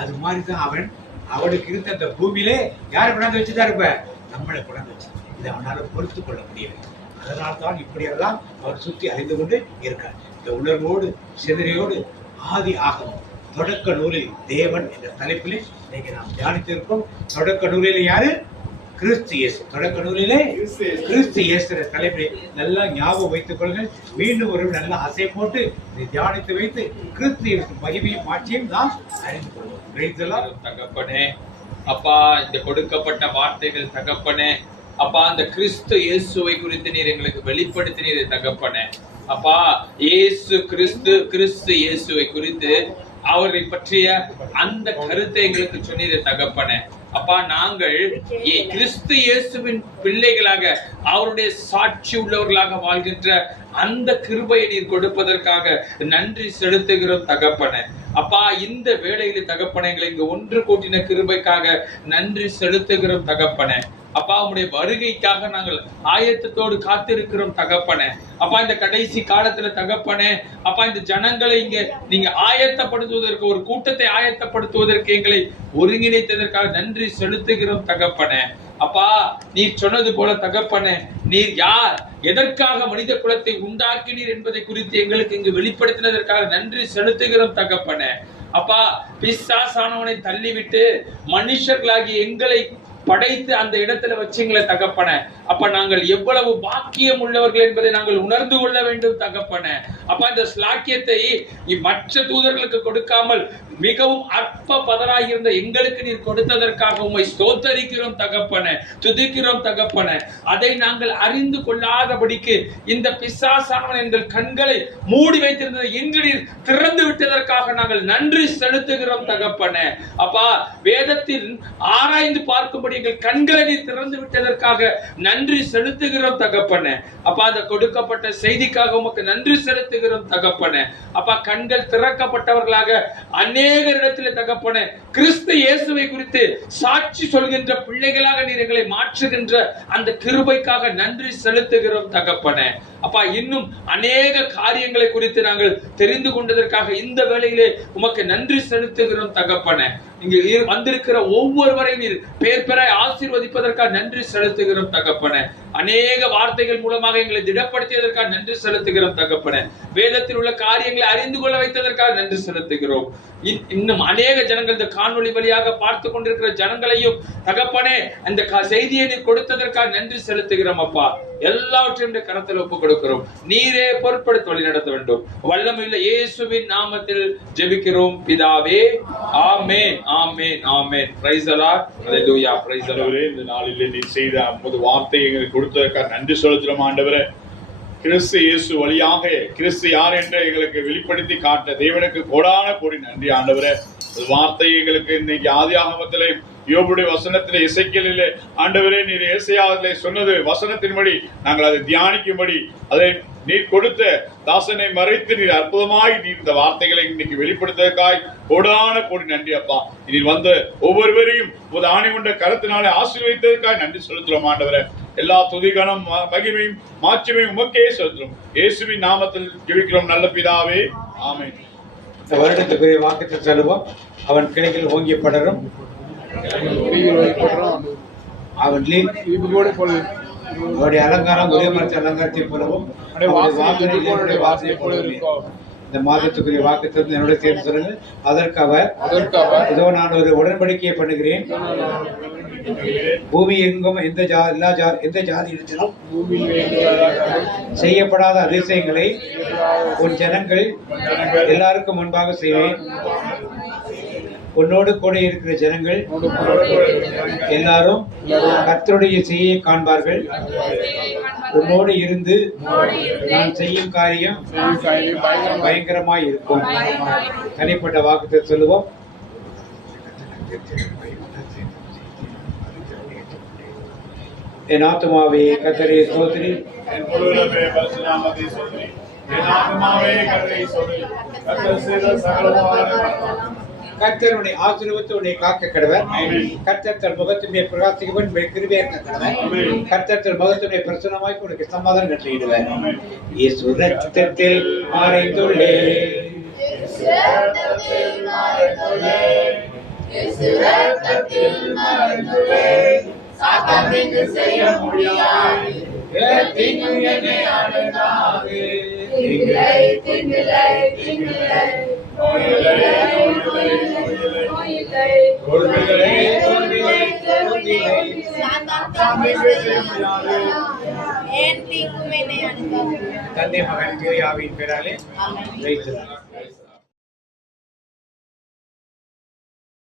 அது மாதிரிதான் அவனுக்கு இருந்த அந்த பூமியிலே யாரை கொண்டாந்து வச்சுதான் இருப்ப? நம்மளை கொண்டாந்து வச்சு இதை அவனால பொறுத்து கொள்ள முடியவில்லை. அதனால்தான் இப்படியெல்லாம் அவர் சுற்றி அறிந்து கொண்டு இருக்கார். இந்த உணர்வோடு சிதறையோடு ஆதி ஆகமம் தொடக்க நூலில் தேவன் என்ற தலைப்பிலே இன்னைக்கு நாம் தியானித்திருக்கோம். தொடக்க நூலிலே யாரு? கிறிஸ்து இயேசு. தொடக்க நூலிலே கிறிஸ்து இயேசு தலைப்பிலே நல்லா ஞாபகம் வைத்துக் கொள்ளுங்கள். மீண்டும் ஒரு நல்ல ஆசை போட்டு இதை தியானித்து வைத்து கிறிஸ்து இயேசு மகிமையும் மாற்றியும் நாம் அறிந்து கொள்வோம். தகப்பனே அப்பா, இந்த கொடுக்கப்பட்ட வார்த்தைகள் தகப்பனே அப்பா, அந்த கிறிஸ்து இயேசுவை குறித்து நீர் எங்களுக்கு வெளிப்படுத்தினீர் தகப்பனே. அப்பா, கிறிஸ்து இயேசுவை குறித்து அவரை பற்றிய அந்த கருத்தை எங்களுக்கு சொன்னீர் தகப்பனே. அப்பா, நாங்கள் கிறிஸ்து இயேசுவின் பிள்ளைகளாக அவருடைய சாட்சி உள்ளவர்களாக வாழ்கின்ற அந்த கிருபையை நீர் கொடுப்பதற்காக நன்றி செலுத்துகிறோம் தகப்பனே. அப்பா, இந்த வேளையில தகப்பனே எங்களை இங்கு ஒன்று கூட்டின கிருபைக்காக நன்றி செலுத்துகிறோம் தகப்பனே. அப்பா, உம்முடைய வருகைக்காக நாங்கள் ஆயத்தத்தோடு காத்திருக்கிறோம் தகப்பனே. அப்பா, இந்த கடைசி காலத்துல தகப்பனே அப்பா, இந்த ஜனங்களை இங்க நீங்க ஆயத்தப்படுத்துவதற்கு, ஒரு கூட்டத்தை ஆயத்தப்படுத்துவதற்கு எங்களை ஒருங்கிணைத்ததற்காக நன்றி செலுத்துகிறோம் தகப்பனே. அப்பா, நீர் சொன்னது போல தகப்பனே, நீர் யார், எதற்காக மனித குலத்தை உண்டாக்கினீர் என்பதை குறித்து எங்களுக்கு இங்கு வெளிப்படுத்தினதற்காக நன்றி செலுத்துகிறோம் தகப்பனே. அப்பா, பிசாசானவனை தள்ளிவிட்டு மனுஷர்களாகி எங்களை படைத்து அந்த இடத்துல வச்சீங்களே தகப்பனே. அப்ப நாங்கள் எவ்வளவு பாக்கியம் உள்ளவர்கள் என்பதை நாங்கள் உணர்ந்து கொள்ள வேண்டும் தகப்பனே. அப்ப இந்த ஸ்லாக்கியத்தை மற்ற தூதர்களுக்கு கொடுக்காமல் மிகவும் அற்ப பதராயிருந்த எங்களுக்கு நீர் கொடுத்ததற்காக உம்மை ஸ்தோத்தரிக்கிறோம் தகப்பனே, துதிக்கிறோம் தகப்பனே. அதை நாங்கள் அறிந்து கொள்ளாதபடிக்கு இந்த பிசாசானவன் எங்கள் கண்களை மூடி வைத்திருந்ததை இன்று நீர் திறந்து விட்டதற்காக நாங்கள் நன்றி செலுத்துகிறோம் தகப்பனே. அப்பா, வேதத்தில் ஆராய்ந்து பார்க்கும்படி எங்கள் கண்களை நீர் திறந்து விட்டதற்காக நன்றி செலுத்துகிறோம் தகப்பனே. அப்பா, அந்த கொடுக்கப்பட்ட செய்திக்காக உமக்கு நன்றி செலுத்துகிறோம் தகப்பனே. அப்பா, கண்கள் திறக்கப்பட்டவர்களாக அநேகரிடத்திலே தகப்பனே கிறிஸ்து இயேசுவை குறித்து சாட்சி சொல்கின்ற பிள்ளைகளாக நீர் எங்களை மாற்றுகின்ற அந்த கிருபைக்காக நன்றி செலுத்துகிறோம் தகப்பனே. அப்பா, இன்னும் அநேக காரியங்களை குறித்து நாங்கள் தெரிந்து கொண்டதற்காக இந்த வேளையிலே உமக்கு நன்றி செலுத்துகிறோம் தகப்பனே. இங்கு வந்திருக்கிற ஒவ்வொருவரை நீர் பேர் பெறாய் ஆசீர்வதிப்பதற்காக நன்றி செலுத்துகிறோம் தகப்பனே. அநேக வார்த்தைகள் மூலமாக எங்களை திடப்படுத்தியதற்காக நன்றி செலுத்துகிறோம் தகப்பனே. வேதத்தில் உள்ள காரியங்களை அறிந்து கொள்ள வைத்ததற்காக நன்றி செலுத்துகிறோம். இன்னும் அநேக ஜனங்கள் இந்த காணொளி வழியாக பார்த்து கொண்டிருக்கிற ஜனங்களையும் தகப்பனே அந்த செய்தியை நீர் கொடுத்ததற்காக நன்றி செலுத்துகிறோம் அப்பா. எல்லாவற்றையும் கரத்தில் ஒப்புக் கொடுக்கிறோம். நீரே பொறுப்படுத்தி வழி நடத்த வேண்டும். வல்லமையுள்ள இயேசுவின் நாமத்தில் ஜெபிக்கிறோம் பிதாவே. ஆமென், ஆமென், ஆமென். Praise the Lord. ஹalleluya. Praise the Lord. இந்த நாளிலே நீர் செய்த அற்புத வார்த்தையை எங்களுக்கு கொடுத்ததற்காக நன்றி செலுத்துகிறோம் ஆண்டவரே. கிறிஸ்து இயேசு வழியாக கிறிஸ்து யார் என்று எங்களுக்கு வெளிப்படுத்தி காட்ட தேவனுக்கு கோடான கோடி நன்றி ஆண்டவரே. வார்த்தை எங்களுக்கு இன்னைக்கு ஆதியாகமத்திலே யோபுடைய வசனத்திலே இசைக்கலிலே ஆண்டவரே நீர் ஏசாயாவிலே சொன்னது வசனத்தின்படி நாங்கள் அதை தியானிக்கும்படி அதை நீர் கொடுத்த தாசனை மறைத்து நீர் அற்புதமாய் நீர் இந்த வார்த்தைகளை இன்னைக்கு வெளிப்படுத்துவதற்காய் கோடான கோடி நன்றி அப்பா. இனி வந்த ஒவ்வொருவரையும் ஒரு ஆணி கொண்ட கருத்தினாலே ஆசீர்வதித்ததற்காய் நன்றி செலுத்துறோம் ஆண்டவரே. எல்லா துதிகனம் மகிமையும் மாட்சிமையும் உமக்கே செலுத்துறோம். இயேசுவின் நாமத்தில் ஜெபிக்கிறோம் நல்ல பிதாவே. ஆமென். இந்த வருடத்துக்குரிய வாக்குத்தத்தம் சொல்லுவோம். அவன் கிளைகள் ஓங்கிய படரும் அவருடைய அலங்காரம் ஒரே மரத்து அலங்காரத்தை போலவும் வாசனை போலவும். இந்த மாதத்துக்குரிய வாக்குத்தத்தம் என்னோட சேர்ந்து சொல்லுங்க. அதற்கு அவர் இதோ நான் ஒரு உடன்படிக்கையை பண்ணுகிறேன். பூமி எங்கும் எந்த ஜாதியிலும் செய்யப்படாத அதிசயங்களை உன் ஜனங்கள் எல்லாருக்கும் முன்பாக செய்வேன். உன்னோடு கூட இருக்கிற ஜனங்கள் எல்லாரும் கர்த்தருடைய செய்யை காண்பார்கள். உன்னோடு இருந்து நான் செய்யும் காரியம் பயங்கரமாய் இருக்கும். தனிப்பட்ட வாக்குத்தை சொல்லுவோம். என் ஆத்துமாவே கர்த்தரை ஸ்தோத்திரி. கர்த்தர் உன்னை ஆசீர்வதித்து உன்னை காக்க கடவர். கர்த்தர் தன் முகத்தினை பிரகாசிக்கவன் கிருபையா இருக்க கடவர். கர்த்தர் தன் முகத்தினை பிரசன்னமாய் உனக்கு சமாதானம் கட்டளையிடுவார். இயேசு ரத்தத்தில் மறைந்துள்ளே தந்தை மகன் தூய ஆவியின் பெயராலே